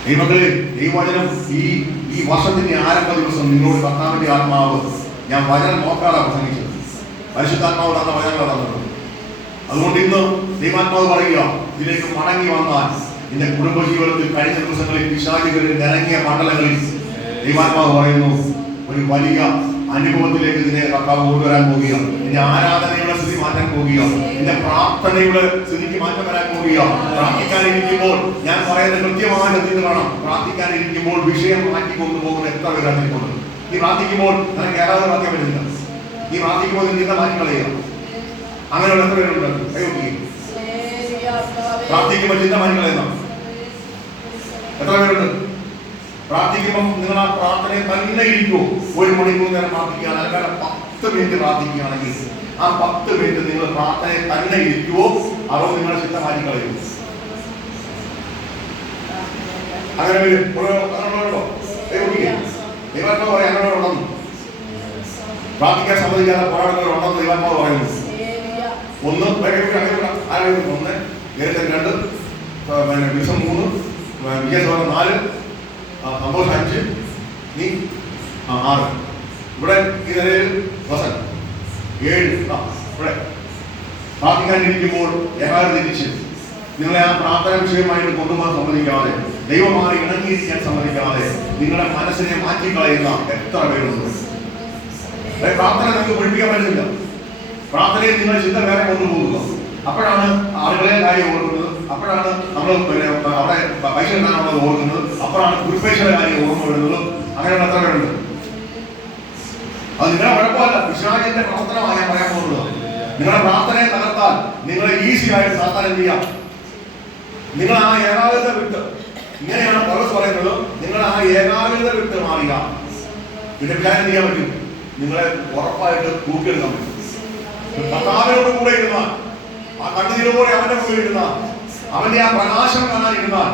ദൈവങ്ങളെ, ദൈവവചനം ഈ വർഷത്തിന്റെ ആരംഭ ദിവസം നിങ്ങളോട് കർത്താവിന്റെ ആത്മാവ്, ഞാൻ വചനം നോക്കാതെ പ്രസംഗിച്ചത്, പരിശുദ്ധാത്മാവ് തന്ന വചനങ്ങൾ തന്നത്. അതുകൊണ്ട് ഇന്ന് ദൈവാത്മാവ് പറയുക, ഇതിലേക്ക് മടങ്ങി വന്നാൽ നിന്റെ കുടുംബജീവിതത്തിൽ കഴിഞ്ഞ ദിവസങ്ങളിൽ പിശാചുകളിൽ നിറങ്ങിയ മണ്ഡലങ്ങളിൽ ദൈവാത്മാവ് പറയുന്നു, ഒരു വലിയ അനുഭവത്തിലേക്ക് നിന്നെ കർത്താവ് കൊണ്ടുവരാൻ പോകുക. നിന്റെ ആരാധനയുടെ സ്ഥിതി മാറ്റാൻ പോകുക. നിന്റെ പ്രാർത്ഥനയുടെ സ്ഥിതിക്ക് മാറ്റം വരാൻ പോകുക. പ്രാർത്ഥിക്കാനിരിക്കുമ്പോൾ ഞാൻ പറയുന്നത് കൃത്യമായിട്ട് എന്ത് വേണം? പ്രാർത്ഥിക്കാനിരിക്കുമ്പോൾ വിഷയം മാറ്റി കൊണ്ടുപോകുന്ന എത്ര പേരാണ്. നീ പ്രാർത്ഥിക്കുമ്പോൾ നിനക്ക് ഏതാതെ പ്രാർത്ഥിക്കാൻ പറ്റില്ല. നീ പ്രാർത്ഥിക്കുമ്പോൾ നീ ചിന്ത മാറ്റി കളയുക. അങ്ങനെയുള്ള എത്ര പേരുണ്ട്? പ്രാർത്ഥിക്കുമ്പോൾ ചിന്ത മാറ്റി കളയുന്ന എത്ര പേരുണ്ട്? പ്രാർത്ഥിക്കുമ്പോൾ നിങ്ങൾ ആ പ്രാർത്ഥനയെ തന്നെ ഇരിക്കുമോ? 1 മണിക്കൂർ നേരം പ്രാർത്ഥിക്കുകയാണ്, അല്ലെങ്കിൽ 10 മിനിറ്റ് പ്രാർത്ഥിക്കുകയാണെങ്കിൽ ആ 10 മിനിറ്റ് നിങ്ങൾ പ്രാർത്ഥനയെ തന്നെ ഇരിക്കുമോ? അതോ നിങ്ങളുടെ ചിന്ത മാറ്റി കളയുമോ? അങ്ങനെ അങ്ങനെയുണ്ടോ? ദൈവാത്മാവ് പറയാം അങ്ങനെ ഉണ്ടെന്ന്. പ്രാർത്ഥിക്കാൻ സമ്മതിക്കാതെ പോരാടുന്നവരുണ്ടെന്ന് ദൈവാത്മാവ് പറയുന്നു. ഒന്ന് ആരോഗ്യം 1, ഏകദേശം 2, പിന്നെ വിഷം 3, വിജയസോനം 4, സന്തോഷം 5, നീ 6. ഇവിടെ ഈ നിലയിൽ വസൻ 7. ഇവിടെ പ്രാർത്ഥിക്കാനിരിക്കുമ്പോൾ യഥാർത്ഥ തിരിച്ച് നിങ്ങളെ ആ പ്രാർത്ഥന വിഷയമായിട്ട് കൊണ്ടുപോകാൻ സമ്മതിക്കാതെ, ദൈവമായി ഇണങ്ങിയിരിക്കാൻ സമ്മതിക്കാതെ നിങ്ങളുടെ മനസ്സിനെ മാറ്റിക്കളയുന്ന എത്ര പേരുണ്ട്. പ്രാർത്ഥന നിങ്ങൾക്ക് പഠിപ്പിക്കാൻ പറ്റുന്നില്ല. പ്രാർത്ഥനയിൽ നിങ്ങൾ ചിന്ത വേറെ കൊണ്ടുപോകുക. അപ്പോഴാണ് ആളുകളെ കാര്യം ഓർക്കുന്നത്, അപ്പോഴാണ് നമ്മൾ പിന്നെ അവിടെ പൈസ ഉണ്ടാകാനുള്ളത് ഓർക്കുന്നത്, അപ്പോഴാണ് കുരുപ്പേശ്വര കാര്യം ഓർമ്മ വരുന്നത്. അങ്ങനെയുള്ള എത്ര പേരുണ്ട്. അത് നിങ്ങളുടെ കുഴപ്പമല്ല, പിശാചിന്റെ പ്രവർത്തനമാണ് ഞാൻ പറയാൻ പോകുന്നത്. നിങ്ങളുടെ പ്രാർത്ഥനയെ തകർത്താൽ നിങ്ങളെ ഈസി ആയിട്ട് സാത്താൻ എന്ത് ചെയ്യാം? നിങ്ങൾ ആ ഏകാഗ്രത വിട്ട്, ഇങ്ങനെയാണ് പൗലോസ് പറയുന്നത്, നിങ്ങൾ ആ ഏകാഗ്രത വിട്ട് മാറുക. പിന്നെ ഞാൻ എന്ത് ചെയ്യാൻ പറ്റും? നിങ്ങളെ ഉറപ്പായിട്ട് കൂട്ടിയെടുക്കാൻ പറ്റും. കർത്താവിനോട് കൂടെ ഇരുന്നാൽ, ആ കണ്ണുനീരോടെ അവന്റെ മുമ്പിൽ ഇരുന്നാൽ, അവന്റെ ആ പ്രകാശം കാണാനിരുന്നാൽ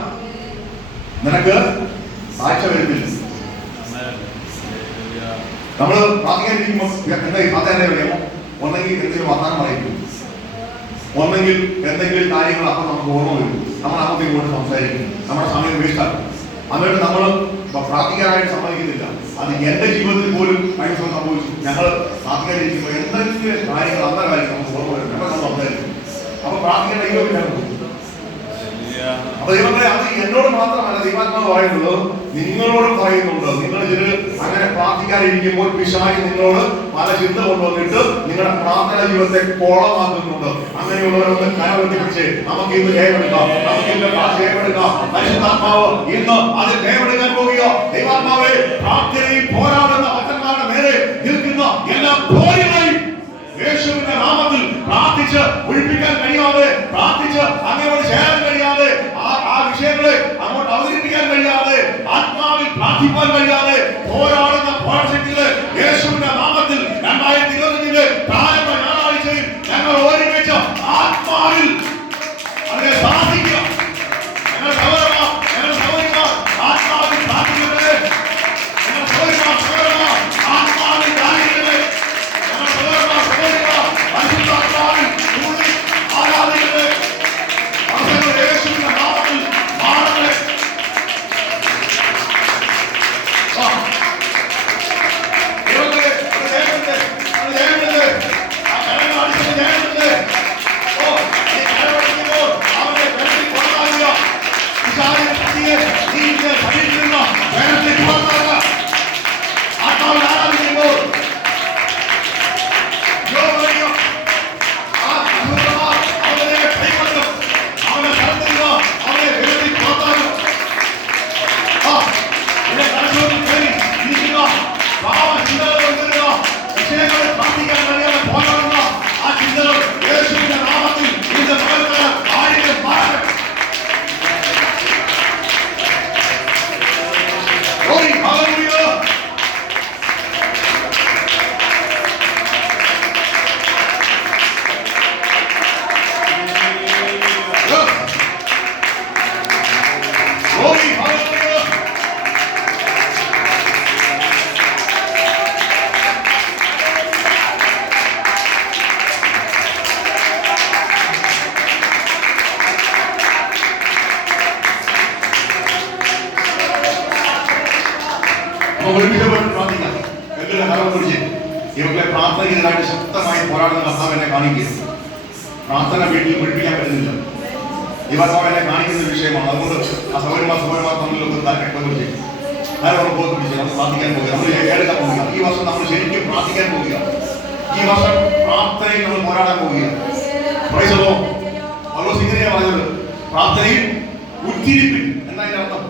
നിനക്ക് സാക്ഷ്യം വരുന്നില്ല. നമ്മൾ പ്രാർത്ഥിക്കാനിരിക്കുമ്പോൾ എന്താ പ്രാർത്ഥന അറിയാമോ? ഒന്നെങ്കിൽ എന്തെങ്കിലും വർത്താനം പറയും, ഒന്നെങ്കിൽ എന്തെങ്കിലും കാര്യങ്ങൾ അപ്പം നമുക്ക് ഓർമ്മ വരും, നമ്മൾ അങ്ങോട്ടും ഇങ്ങോട്ട് സംസാരിക്കും, നമ്മുടെ സമയം വേസ്റ്റാക്കും. എന്നിട്ട് നമ്മൾ പ്രാർത്ഥിക്കാനായിട്ട് സമ്മതിക്കുന്നില്ല. അത് എന്റെ ജീവിതത്തിൽ പോലും കഴിഞ്ഞ ദിവസം സംഭവിച്ചു. ഞങ്ങൾ പ്രാർത്ഥിക്കാനിരിക്കുമ്പോൾ എന്തെങ്കിലും കാര്യങ്ങൾ അന്നേരം നമുക്ക് ഓർമ്മ വരും, നമ്മൾ സംസാരിക്കും. അപ്പൊ പ്രാർത്ഥിക്കേണ്ട ദൈവം ഞാൻ പോകും. അപ്പൊ ദൈവങ്ങളെ അത് എന്നോട് മാത്രമല്ല ദൈവാത്മാവ് പറയുന്നത്, നിങ്ങളോടും പറയുന്നുണ്ട്. നിങ്ങൾ ഇതിന് അങ്ങനെ പ്രാർത്ഥിക്കാനിരിക്കുമ്പോൾ പിശാച് നിങ്ങളോട് പല ചിന്ത കൊണ്ടുവന്നിട്ട് നിങ്ങളുടെ പ്രാർത്ഥന ജീവിതത്തെ കോളമാക്കുന്നുണ്ട്. അങ്ങനെയുള്ളവരൊന്ന് കരവെട്ടിപ്പിടിച്ച് നമുക്ക് ഇന്ന് ജയമെടുക്കാം, നമുക്ക് ഇന്ന് ജയമെടുക്കാം. പരിശുദ്ധാത്മാവ് ഇന്ന് അത് ജയമെടുക്കാൻ പോകുക. ദൈവാത്മാവെ, പ്രാർത്ഥനയിൽ പോരാടുന്ന ഭക്തന്മാരുടെ നേരെ നിൽക്കുന്ന എല്ലാ പോരുകളെയും യേശുവിന്റെ നാമത്തിൽ പ്രാർത്ഥിച്ച് ഒഴിപ്പിക്കാൻ കഴിയാതെ, പ്രാർത്ഥിച്ച് അങ്ങോട്ട് ചേരാൻ കഴിയാതെ, ആ വിഷയങ്ങളെ അങ്ങോട്ട് അവതരിപ്പിക്കാൻ കഴിയാതെ, ആത്മാവിൽ പ്രാർത്ഥിക്കാൻ കഴിയാതെ പോരാടുന്ന പോരാട്ടങ്ങളെ യേശുവിന്റെ നാമത്തിൽ 2025 പ്രാരംഭ ഞായറാഴ്ചയിൽ ഞങ്ങൾ ഒരുമിച്ച് ആത്മാവിൽ അതിനെ സാധിക്കുക. ഞങ്ങൾ സഹോദരന്മാർ ആത്മാവിൽ പ്രാർത്ഥിക്കുന്നത്, ഞങ്ങൾ സഹോദരന്മാർ ആത്മാവിൽ പ്രാർത്ഥിക്കുന്നത്, ഇവരുടെ പ്രാർത്ഥനയ്ക്കെതിരായിട്ട് ശക്തമായി പോരാടുന്ന കർത്താവ് എന്നെ കാണിക്കുക. പ്രാർത്ഥന വീട്ടിൽ പഠിപ്പിക്കാൻ പറ്റുന്നില്ല. ഈ കർത്താവ് എന്നെ കാണിക്കുന്ന വിഷയമാണ്. അതുകൊണ്ട് ആ സൗരന്മാർ തമ്മിലൊക്കെ ചെയ്യും. നമ്മൾ പ്രാർത്ഥിക്കാൻ പോകുക, നമ്മൾ കേൾക്കാൻ പോകുക. ഈ വർഷം നമ്മൾ ശരിക്കും പ്രാർത്ഥിക്കാൻ പോവുക. ഈ വർഷം പ്രാർത്ഥനയിൽ നമ്മൾ പോരാടാൻ പോവുക. പൗലോസ് ഇങ്ങനെയാണ് പറഞ്ഞത്, പ്രാർത്ഥനയിൽ ഉറ്റിരിപ്പിൻ. എന്താ അതിന്റെ അർത്ഥം?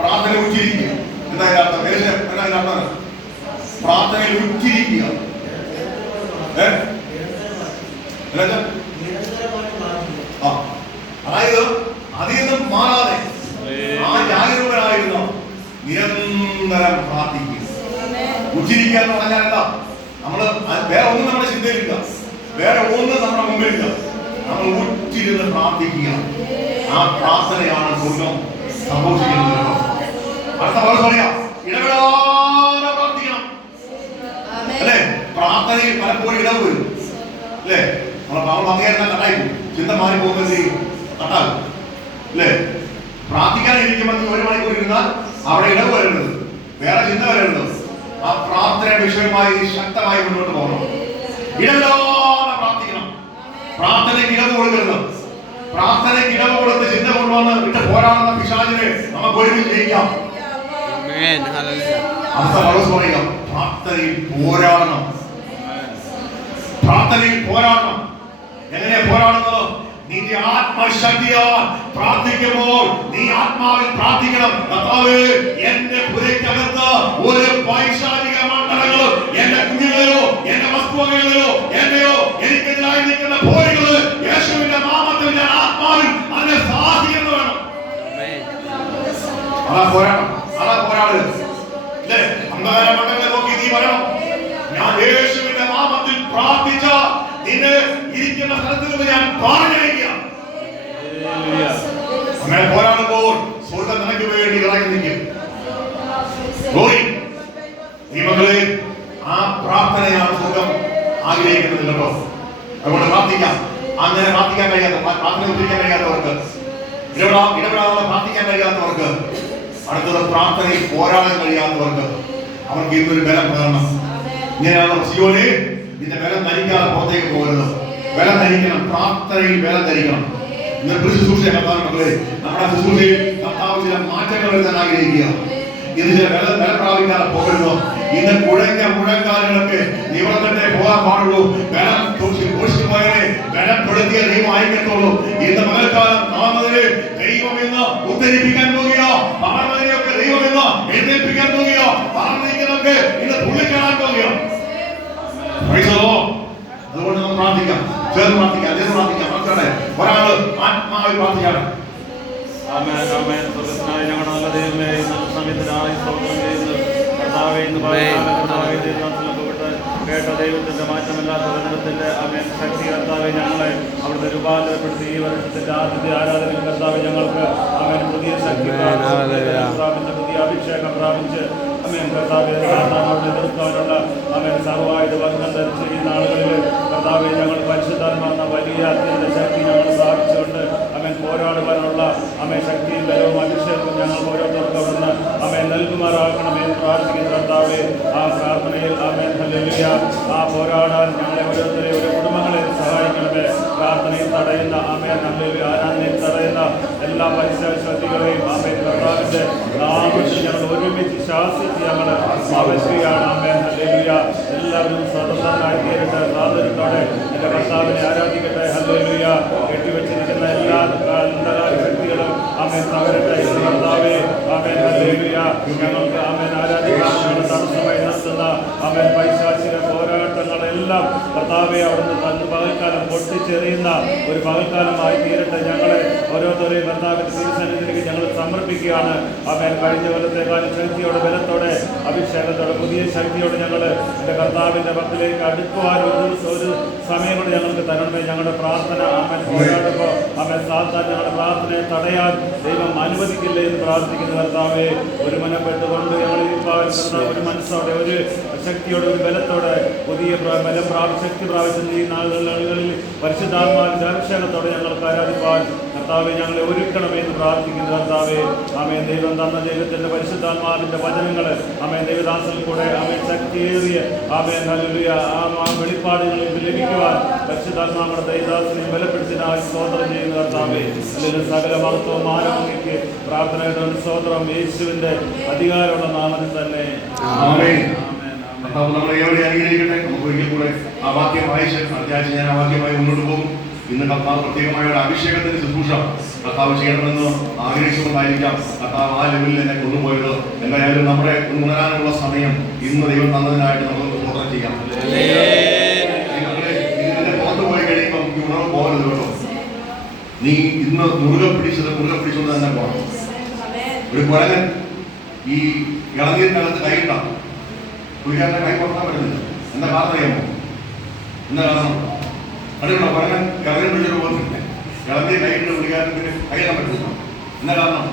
പ്രാർത്ഥന ഉറ്റിരിക്കുക. എന്താ അതിന്റെ അർത്ഥം? എന്താ അതിന്റെ അർത്ഥം? പ്രാർത്ഥനയിൽ ഉറ്റിരിക്കുക. അതായത് അതിൽ നിന്നും മാറാതെ ആ ജാഗരൂകരായിരുന്നു നിരന്തരം പ്രാർത്ഥിക്കുക. ഉച്ചിരിക്കുക എന്ന് പറഞ്ഞാൽ എന്താ? നമ്മള് വേറെ ഒന്നും നമ്മുടെ ചിന്തയിലില്ല, വേറെ ഒന്നും നമ്മുടെ മുമ്പിലില്ല. നമ്മൾ ഉച്ചിരുന്ന് പ്രാർത്ഥിക്കുക. ആ പ്രാർത്ഥനയാണ് സ്വർഗം സംഭവിക്കുന്നത്. അടുത്ത പറയാ, ഇടപെടാതെ പ്രാർത്ഥിക്കണം അല്ലേ? പ്രാർത്ഥനയിൽ പലപ്പോഴും ഇടവ് വരും അല്ലേ? നമ്മൾ പങ്കേരുന്ന കട്ടായിപ്പോ ചിന്ത മാറി പോകുന്നത് കട്ടാകും അല്ലേ? പ്രാർത്ഥിക്കാനിരിക്കുമ്പോൾ 1 മണിക്കൂർ ഇരുന്നാൽ അവിടെ ഇടവ് വരുന്നത്, വേറെ ചിന്ത വരുന്നത്. ആ പ്രാർത്ഥന വിഷയമായി ശക്തമായി മുന്നോട്ട് പോകണം. ഇടവിടാതെ പ്രാർത്ഥിക്കണം. പ്രാർത്ഥനയ്ക്ക് ഇടവ് കൊടുക്കരുത്. പ്രാർത്ഥനയ്ക്ക് ഇടവ് കൊടുത്ത് ചിന്ത കൊണ്ടുവന്ന് വിട്ട് പോരാടുന്ന പിശാചിനെ നമുക്ക് ഒരുമിച്ച് ജയിക്കാം. അടുത്ത പൗലോസ് പറയുക, പ്രാർത്ഥനയിൽ പോരാടണം. പ്രാർത്ഥനയിൽ പോരാടണം. എങ്ങനെയാ പോരാടുന്നത്? നിന്റെ ആത്മശക്തിയാൽ പ്രാർത്ഥിക്കുമ്പോൾ നീ ആത്മാവിൽ പ്രാർത്ഥിക്കണം. കർത്താവേ, എന്റെ പുരയ്ക്കകത്ത് ഒരു പൈശാചിക മണ്ഡലങ്ങളോ എന്റെ കുഞ്ഞുങ്ങളിലോ എന്റെ വസ്തുവകകളിലോ എന്റെയോ എനിക്കെതിരായി നിൽക്കുന്ന പോരുകള് യേശുവിന്റെ നാമത്തിൽ ഞാൻ ആത്മാവിൽ അതിനെ സാധിക്കുന്നു വേണം. അതാ പോരാട്ടം, അതാ പോരാടുക. അന്ധകാര മണ്ഡലങ്ങളെ നോക്കി നീ പറയണം, ഞാൻ യേശുവിന്റെ നാമത്തിൽ പ്രാർത്ഥിച്ച നിന്നെ ഇരിക്കുന്ന സ്ഥലത്ത് നിന്ന് ഞാൻ പറഞ്ഞയക്കുക. അങ്ങനെ പോരാടുമ്പോൾ സ്വർഗ്ഗം നിനക്ക് വേണ്ടി ഇറങ്ങി നിൽക്കും. ഈ മക്കളെ, ആ പ്രാർത്ഥനയാണ് സ്വർഗ്ഗം ആഗ്രഹിക്കുന്നത് കേട്ടോ. അതുകൊണ്ട് പ്രാർത്ഥിക്കാം. അങ്ങനെ പ്രാർത്ഥിക്കാൻ കഴിയാത്ത, പ്രാർത്ഥന ഉദ്ധരിക്കാൻ കഴിയാത്തവർക്ക്, ഇടപെടാതെ പ്രാർത്ഥിക്കാൻ കഴിയാത്തവർക്ക്, അടുത്തത് പ്രാർത്ഥനയിൽ പോരാടാൻ കഴിയാത്തവർക്ക് അവർക്ക് ഇന്നൊരു ബലം പകരണം. ഇങ്ങനെയാണ് സിയോനെ, നിന്റെ ബലം ധരിക്കാതെ പുറത്തേക്ക് പോകരുത്. ബലം ധരിക്കണം, പ്രാർത്ഥനയിൽ ബലം ധരിക്കണം. ഇന്നത്തെ ശുശ്രൂഷ കർത്താവ് മക്കളെ, നമ്മുടെ ശുശ്രൂഷയിൽ കർത്താവ് ചില മാറ്റങ്ങൾ വരുത്താൻ ആഗ്രഹിക്കുക. ഇത് ചില ബലം പ്രാപിക്കാതെ പോകരുത്. ഇന്ന് കുഴഞ്ഞ മുഴങ്കാലുകളൊക്കെ നിവർന്നിട്ടേ പോകാൻ പാടുള്ളൂ. ബലം പോയവരെ ബലപ്പെടുത്തിയ ദൈവം അയക്കത്തുള്ളൂ. ഇന്ന് പകൽക്കാലം കാണുന്നതിന് ദൈവം ഇന്ന് ഉദ്ധരിപ്പിക്കാൻ പോകുക. പറഞ്ഞതിനെയൊക്കെ ദൈവം ഇന്ന് എഴുന്നേൽപ്പിക്കാൻ പോകുക. പറഞ്ഞിരിക്കുന്നതൊക്കെ ഇന്ന് പുള്ളിക്കാണാൻ പോകുക. അതുകൊണ്ട് നമ്മൾ പ്രാർത്ഥിക്കാം, ചേർന്ന് പ്രാർത്ഥിക്കാം, ചേർന്ന് പ്രാർത്ഥിക്കാം. മക്കളെ, ഒരാള് ആത്മാവിൽ പ്രാർത്ഥിക്കണം. ഞങ്ങളുടെ നല്ല ദൈവമേ, നല്ല സമയത്തിനായി സ്തോത്രം ചെയ്യുന്നു. കർത്താവേ, ഇന്ന് കേട്ട ദൈവത്തിന്റെ മാറ്റമില്ലാത്ത വചനത്തിന്റെ അമേൻ ശക്തി കർത്താവെ ഞങ്ങളെ അവിടുത്തെ രൂപാന്തരപ്പെടുത്തി ഈ വർഷത്തിന്റെ ആദ്യത്തെ ആരാധനയിൽ കർത്താവ് ഞങ്ങൾക്ക് അമേൻ പുതിയ ശക്തി പ്രാപിച്ച് പുതിയ അഭിഷേകം പ്രാപിച്ച് അമേൻ കർത്താവെ എതിർക്കാനുള്ള അമേൻ സർവായുധ വചനം ധരിച്ച് ഈ നാളുകളിൽ കർത്താവെ ഞങ്ങൾ പരിശുദ്ധാത്മാവെന്ന വലിയ അത്യന്ത ശക്തി ഞങ്ങൾ സ്ഥാപിച്ചുകൊണ്ട് അമേൻ പോരാടുവാനുള്ള അമേൻ ശക്തിയും ബലവും അഭിഷേകവും ഞങ്ങൾ ഓരോരുത്തർക്കും അവിടുന്ന് അമേൻ നൽകുമാറാക്കണമേ എന്ന് പ്രാർത്ഥിക്കുന്ന കർത്താവെ, ആ പ്രാർത്ഥനയിൽ അമേൻ ഹല്ലേലൂയ, ആ പോരാടാൻ ഞങ്ങളെ ഓരോരുത്തരെയും ഓരോ കുടുംബങ്ങളെ സഹായിക്കണമേ. പ്രാർത്ഥനയിൽ തടയുന്ന അമേൻ ഹല്ലേലൂയ, ആരാധനയിൽ തടയുന്ന എല്ലാ പരിശുദ്ധികളെയും അമേൻ കർത്താവിന്റെ നാമത്തിൽ ഞങ്ങൾ ഒരുമിച്ച് ശാസിച്ച് ഞങ്ങൾ ആവശ്യമാണ്. അമേൻ ഹല്ലേലൂയ, എല്ലാവരും സ്വതന്ത്രരായി തീരട്ടെ. സ്വാതന്ത്ര്യത്തോടെ എന്റെ കർത്താവിനെ ആരാധിക്കട്ടെ. ഹല്ലേലൂയ, കെട്ടിവെച്ചിരിക്കുന്ന എല്ലാ അന്ധകാര ശക്തികളും അമേൻ തകരട്ടെ. കർത്താവേ, അമേൻ ഹല്ലേലൂയ, ഞങ്ങൾക്ക് അമേൻ ആരാധിക്കാൻ ഞങ്ങൾ തടസ്സമായി നിർത്തുന്ന അമേൻ പൈശാചിക പോരാട്ടങ്ങളെല്ലാം കർത്താവെ അവിടുന്ന് തന്ന് പകൽക്കാലം പൊട്ടിച്ചെറിയുന്ന ഒരു പകൽക്കാലമായി തീരട്ടെ. ഞങ്ങളെ ഓരോരുത്തരെയും കർത്താവിന്റെ തിരുസന്നിധിയിലേക്ക് ഞങ്ങൾ സമർപ്പിക്കുകയാണ്. അമേൻ കഴിഞ്ഞ കൊല്ലത്തെക്കാളും ശക്തിയോടെ ബലത്തോടെ അഭിഷേകത്തോടെ പുതിയ ശക്തിയോടെ ഞങ്ങൾ എൻ്റെ കർത്താവിൻ്റെ പക്കലേക്ക് അടുക്കുവാൻ ഒരു സമയം കൊണ്ട് ഞങ്ങൾക്ക് തരണമേ. ഞങ്ങളുടെ പ്രാർത്ഥന അമേൻ പോരാടുമ്പോൾ അമേൻ സാത്താൻ ഞങ്ങളുടെ പ്രാർത്ഥനയെ തടയാൻ ദൈവം അനുവദിക്കില്ലേ എന്ന് പ്രാർത്ഥിക്കുന്ന കർത്താവെ, ഒരു മനപ്പെട്ടുകൊണ്ട് ഞങ്ങൾ ഒരു മനസ്സോടെ ഒരു ശക്തിയോടെ ഒരു ബലത്തോടെ പുതിയ ബലം ശക്തി പ്രാപിച്ച ഈ നാളുകളിൽ പരിശുദ്ധാത്മാവിന്റെ അഭിഷേകത്തോടെ ഞങ്ങൾക്ക് ആരാധിപ്പാൻ കർത്താവെ ഞങ്ങളെ ഒരുക്കണമെന്ന് പ്രാർത്ഥിക്കുന്ന കർത്താവെ, ആമേൻ ദൈവം തന്ന ദൈവത്തിന്റെ പരിശുദ്ധാത്മാവിന്റെ വചനങ്ങൾ ആമേൻ ദൈവദാസനിൽ കൂടെ ആമേൻ ശക്തിയേറിയ ആമേൻ ഹല്ലേലൂയ ആ വെളിപ്പാടുകളിൽ ലഭിക്കുവാൻ പരിശുദ്ധാത്മാവുടെ ദൈവദാസനെ ബലപ്പെടുത്തിനായി സ്തോത്രം ചെയ്യുന്ന കർത്താവെ, അല്ലെങ്കിൽ സകല മഹത്വവും ആരോഗ്യക്ക് പ്രാർത്ഥനയുടെ സ്തോത്രം യേശുവിന്റെ അധികാരമുള്ള നാമത്തിൽ തന്നെ. നമ്മളെ എവിടെ അനുഗ്രഹിക്കട്ടെ. നമുക്ക് ഒരിക്കൽ കൂടെ ആ വാക്യം വായിച്ച് അടുത്തയാഴ്ച ഞാൻ ആ വാക്യമായി മുന്നോട്ട് പോകും. ഇന്ന് കർത്താവ് പ്രത്യേകമായ ഒരു അഭിഷേകത്തിന്റെ ശുശ്രൂഷ കർത്താവ് ചെയ്യണമെന്ന് ആഗ്രഹിച്ചുകൊണ്ടായിരിക്കാം കർത്താവ് ആ ലെവലിൽ എന്നെ കൊണ്ടുപോയത്. എന്തായാലും നമ്മുടെ ഉണരാനുള്ള സമയം ഇന്ന് ദൈവം തന്നതിനായിട്ട് നമുക്ക് സ്തോത്രം ചെയ്യാം. ഇതിന്റെ പുറത്ത് പോയി കഴിയുമ്പോൾ ഈ ഉണർവ് പോകരുത് കേട്ടോ. നീ ഇന്ന് മുറുകെ പിടിച്ചുകൊണ്ട് തന്നെ പോകണം. ഒരു കുരങ്ങൻ ഈ ഇളനീരിനകത്ത് കൈയിട്ടാം, പുള്ളിക്കാരൻ്റെ കൈ കൊടുക്കാൻ പറ്റുന്നില്ല. എന്താ കാരണം അറിയാമോ? എന്താ കാരണം? അതുകൊണ്ടോ കുരങ്ങൻ ഇളനീർ പിടിച്ചൊരു പോകുന്നില്ല. ഇളനീർ കൈയിട്ട് പുള്ളിക്കാരന് കൈയിടാൻ പറ്റുന്നില്ല. എന്താ കാരണം?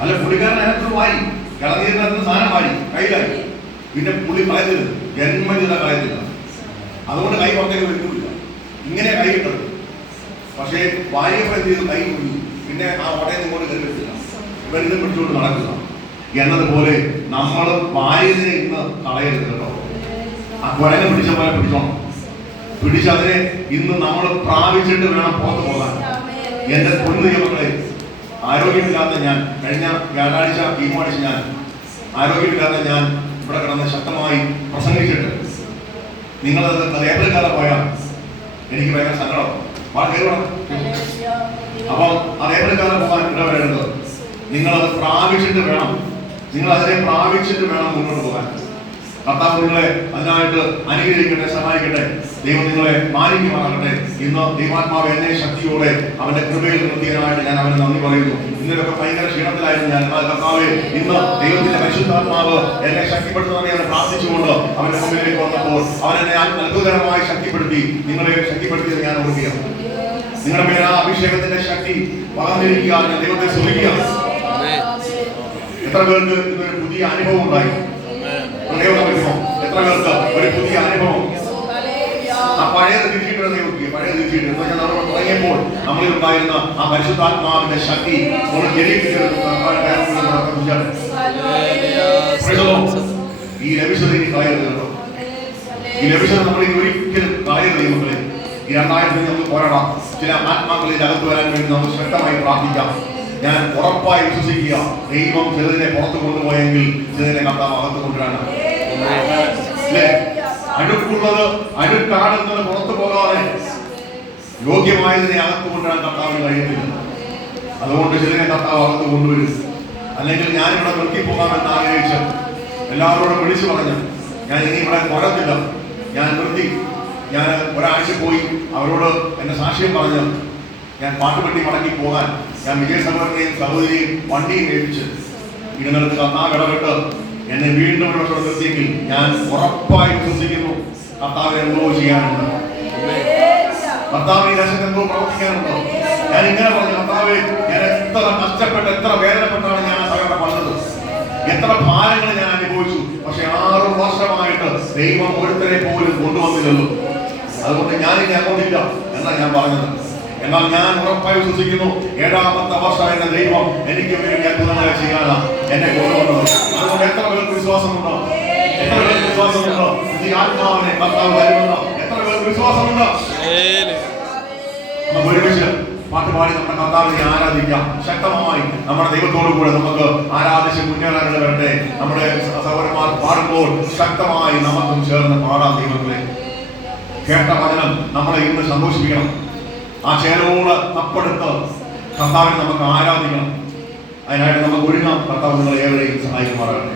അല്ല, പുള്ളിക്കാരൻ അതിനകത്ത് വാരി ഇളനീരിനകത്ത് സാധനം വാരി കയ്യിലായി. പിന്നെ പുള്ളി കളയത്തില്ല, ജന്മജിത കളയത്തില്ല. അതുകൊണ്ട് കൈ പുറത്തേക്ക് വരുന്നില്ല, ഇങ്ങനെ കൈ കിട്ടും. പക്ഷേ ഭാര്യപ്പ എന്ത് ചെയ്തു? കൈ കുടിച്ചു. പിന്നെ ആ ഓട്ടയിൽ ഇങ്ങോട്ട് കയറി വെച്ചില്ല, ഇവരിത് പിടിച്ചുകൊണ്ട് നടക്കുക എന്നതുപോലെ നമ്മൾ ഭാര്യനെ ഇന്ന് കളയരുത് കേട്ടോ. ആ കുരങ്ങ് പിടിച്ച പോലെ പിടിച്ചോണം. പിടിച്ചതിനെ ഇന്ന് നമ്മൾ പ്രാപിച്ചിട്ട് വേണം പുറത്തു പോകാൻ. എന്റെ പൊന്നു ദൈവങ്ങളെ, ആരോഗ്യമില്ലാത്ത ഞാൻ കഴിഞ്ഞ വ്യാഴാഴ്ച ആഴ്ച ഞാൻ ആരോഗ്യമില്ലാത്ത ഞാൻ ഇവിടെ കിടന്ന് ശക്തമായി പ്രസംഗിച്ചിട്ട് നിങ്ങളത് ഏപ്രിൽക്കാലം പോയാൽ എനിക്ക് ഭയങ്കര സങ്കടം. അപ്പം അത് ഏപ്രിൽക്കാലം പോകാൻ ഇടവരേണ്ടത് നിങ്ങളത് പ്രാപിച്ചിട്ട് വേണം, നിങ്ങൾ അതിനെ പ്രാപിച്ചിട്ട് വേണം മുന്നോട്ട് പോകാൻ. കർത്താവ് നിങ്ങളെ അതിനായിട്ട് അനുഗ്രഹിക്കട്ടെ, സഹായിക്കട്ടെ. ദൈവം നിങ്ങളെ മാനിക്കുമാറാകട്ടെ. ഇന്ന് ദൈവാത്മാവ് എന്നെ ശക്തിയോടെ അവന്റെ കൃപയിൽ നിർത്തിയതിനായിട്ട് ഞാൻ അവന് നന്ദി പറയുന്നു. ഇന്നലൊക്കെ ഭയങ്കര ക്ഷീണത്തിലായിരുന്നു ഞാൻ. കർത്താവ് ഇന്ന് ദൈവത്തിന്റെ പരിശുദ്ധാത്മാവ് എന്നെ ശക്തിപ്പെടുത്തുന്നതിനെ അവനെ പ്രാർത്ഥിച്ചുകൊണ്ട് അവന്റെ മുമ്പിലേക്ക് വന്നപ്പോൾ അവൻ എന്നെ അത്ഭുതകരമായി ശക്തിപ്പെടുത്തി. നിങ്ങളെ ശക്തിപ്പെടുത്തിയത് ഞാൻ ഓർക്കുകയാണ്. നിങ്ങളുടെ മേൽ ആ അഭിഷേകത്തിന്റെ ശക്തി പകർന്നിരിക്കുക. ഞാൻ ദൈവത്തെ സ്തുതിക്കുക. എത്ര പേർക്ക് ഇതൊരു പുതിയ അനുഭവം ഉണ്ടായി? എത്ര പേർക്ക് ഒരു പുതിയ അനുഭവം? ആ പഴയത് തിരിച്ചിട്ട് പഴയത് തിരിച്ചിട്ട് നമ്മൾ തുടങ്ങിയപ്പോൾ നമ്മളിൽ ഉണ്ടായിരുന്ന ആ പരിശുദ്ധാത്മാവിന്റെ ശക്തി നമ്മൾ ഈ ലഭിച്ചത് ഇനി കളയരുത് കേട്ടോ. ഈ ലഭിച്ചത് നമ്മൾ ഇനി ഒരിക്കലും കളയരുത്. മക്കളെ, ഈ 2000 നമുക്ക് പോരാടാം. ചില ആത്മാക്കളിൽ അകത്ത് വരാൻ വേണ്ടി നമുക്ക് ശക്തമായി പ്രാർത്ഥിക്കാം. ഞാൻ ഉറപ്പായി വിശ്വസിക്കുക, ദൈവം ചിലതിനെ പുറത്തു കൊണ്ടുപോയെങ്കിൽ ചിലതിനെ കർത്താവ് അകത്ത് കൊണ്ടുവരാണ്. അഴുക്കുള്ളത് അഴുക്കാടുന്നത് പുറത്തു പോകാതെ യോഗ്യമായതിനെ അകത്ത് കൊണ്ടുവരാൻ കർത്താവിന് കഴിയത്തില്ല. അതുകൊണ്ട് ചിലതിനെ കർത്താവ് അകത്ത് കൊണ്ടുവരും. അല്ലെങ്കിൽ ഞാനിവിടെ നിർത്തിപ്പോകാമെന്ന് ആഗ്രഹിച്ച് എല്ലാവരോടും വിളിച്ചു പറഞ്ഞു, ഞാൻ ഇനി ഇവിടെ കൊരത്തില്ല, ഞാൻ നിർത്തി. ഞാൻ ഒരാഴ്ച പോയി അവരോട് എന്റെ സാക്ഷ്യം പറഞ്ഞ് ഞാൻ പാട്ടുപെട്ടി മടക്കി പോകാൻ ഞാൻ വിജയസമരത്തെയും സഹോദരിയും വണ്ടിയും ഏൽപ്പിച്ച് ഇതിനകത്ത് കർത്താവ് ഇടപെട്ട് എന്നെ വീണ്ടും ഒരു വർഷം നിർത്തിയെങ്കിൽ ഞാൻ ഉറപ്പായി വിശ്വസിക്കുന്നു കർത്താവിന് എന്തോ ചെയ്യാനുണ്ട്. കർത്താവിന് രസം എന്തോ പ്രവർത്തിക്കാനുണ്ടോ? ഞാൻ ഇങ്ങനെ പറഞ്ഞു, കർത്താവ് ഞാൻ എത്ര കഷ്ടപ്പെട്ട് എത്ര വേദനപ്പെട്ടാണ് ഞാൻ ആ സമയത്ത് വന്നത്, എത്ര ഭാരങ്ങൾ ഞാൻ അനുഭവിച്ചു. പക്ഷെ 6 വർഷമായിട്ട് ദൈവം ഒരുത്തരെ പോലും കൊണ്ടുവന്നില്ലല്ലോ. അതുകൊണ്ട് ഞാനിനി അങ്ങോട്ടില്ല എന്നാ ഞാൻ പറഞ്ഞത്. എന്നാൽ ഞാൻ ഉറപ്പായി വിശ്വസിക്കുന്നു 7ാമത്തെ വർഷം എന്റെ ദൈവം എനിക്ക് വേണ്ടി അത്ഭുതങ്ങളെ ചെയ്യാനാണ് എന്നെ കൊണ്ടുവന്നത്. അതുകൊണ്ട് എത്ര പേർക്ക് വിശ്വാസമുണ്ടോ? എത്ര പേർക്ക് വിശ്വാസമുണ്ടോ? ഈ ആത്മാവിനെ കർത്താവ് തരുമെന്നോ എത്ര പേർക്ക് വിശ്വാസമുണ്ടോ? നമുക്ക് ഒരുമിച്ച് പാട്ടുപാടി നമ്മുടെ കർത്താവിനെ ആരാധിക്കാം. ശക്തമായി നമ്മുടെ ദൈവത്തോടു കൂടെ നമുക്ക് ആരാധിച്ച് മുന്നേറാൻ വരട്ടെ. നമ്മുടെ സഹോദരന്മാർ പാടുമ്പോൾ ശക്തമായി നമുക്കും ചേർന്ന് പാടാം. ദൈവങ്ങളെ, കേട്ട വചനം നമ്മളെ ഇന്ന് സന്തോഷിപ്പിക്കണം. ആ ചേരോട് അപ്പെടുത്ത് കർത്താവിനെ നമുക്ക് ആരാധിക്കണം. അതിനായിട്ട് നമുക്ക് ഒരുങ്ങാം. കർത്താവ് നിങ്ങളെ ഏവരെയും സഹായിക്കുമാറാകട്ടെ.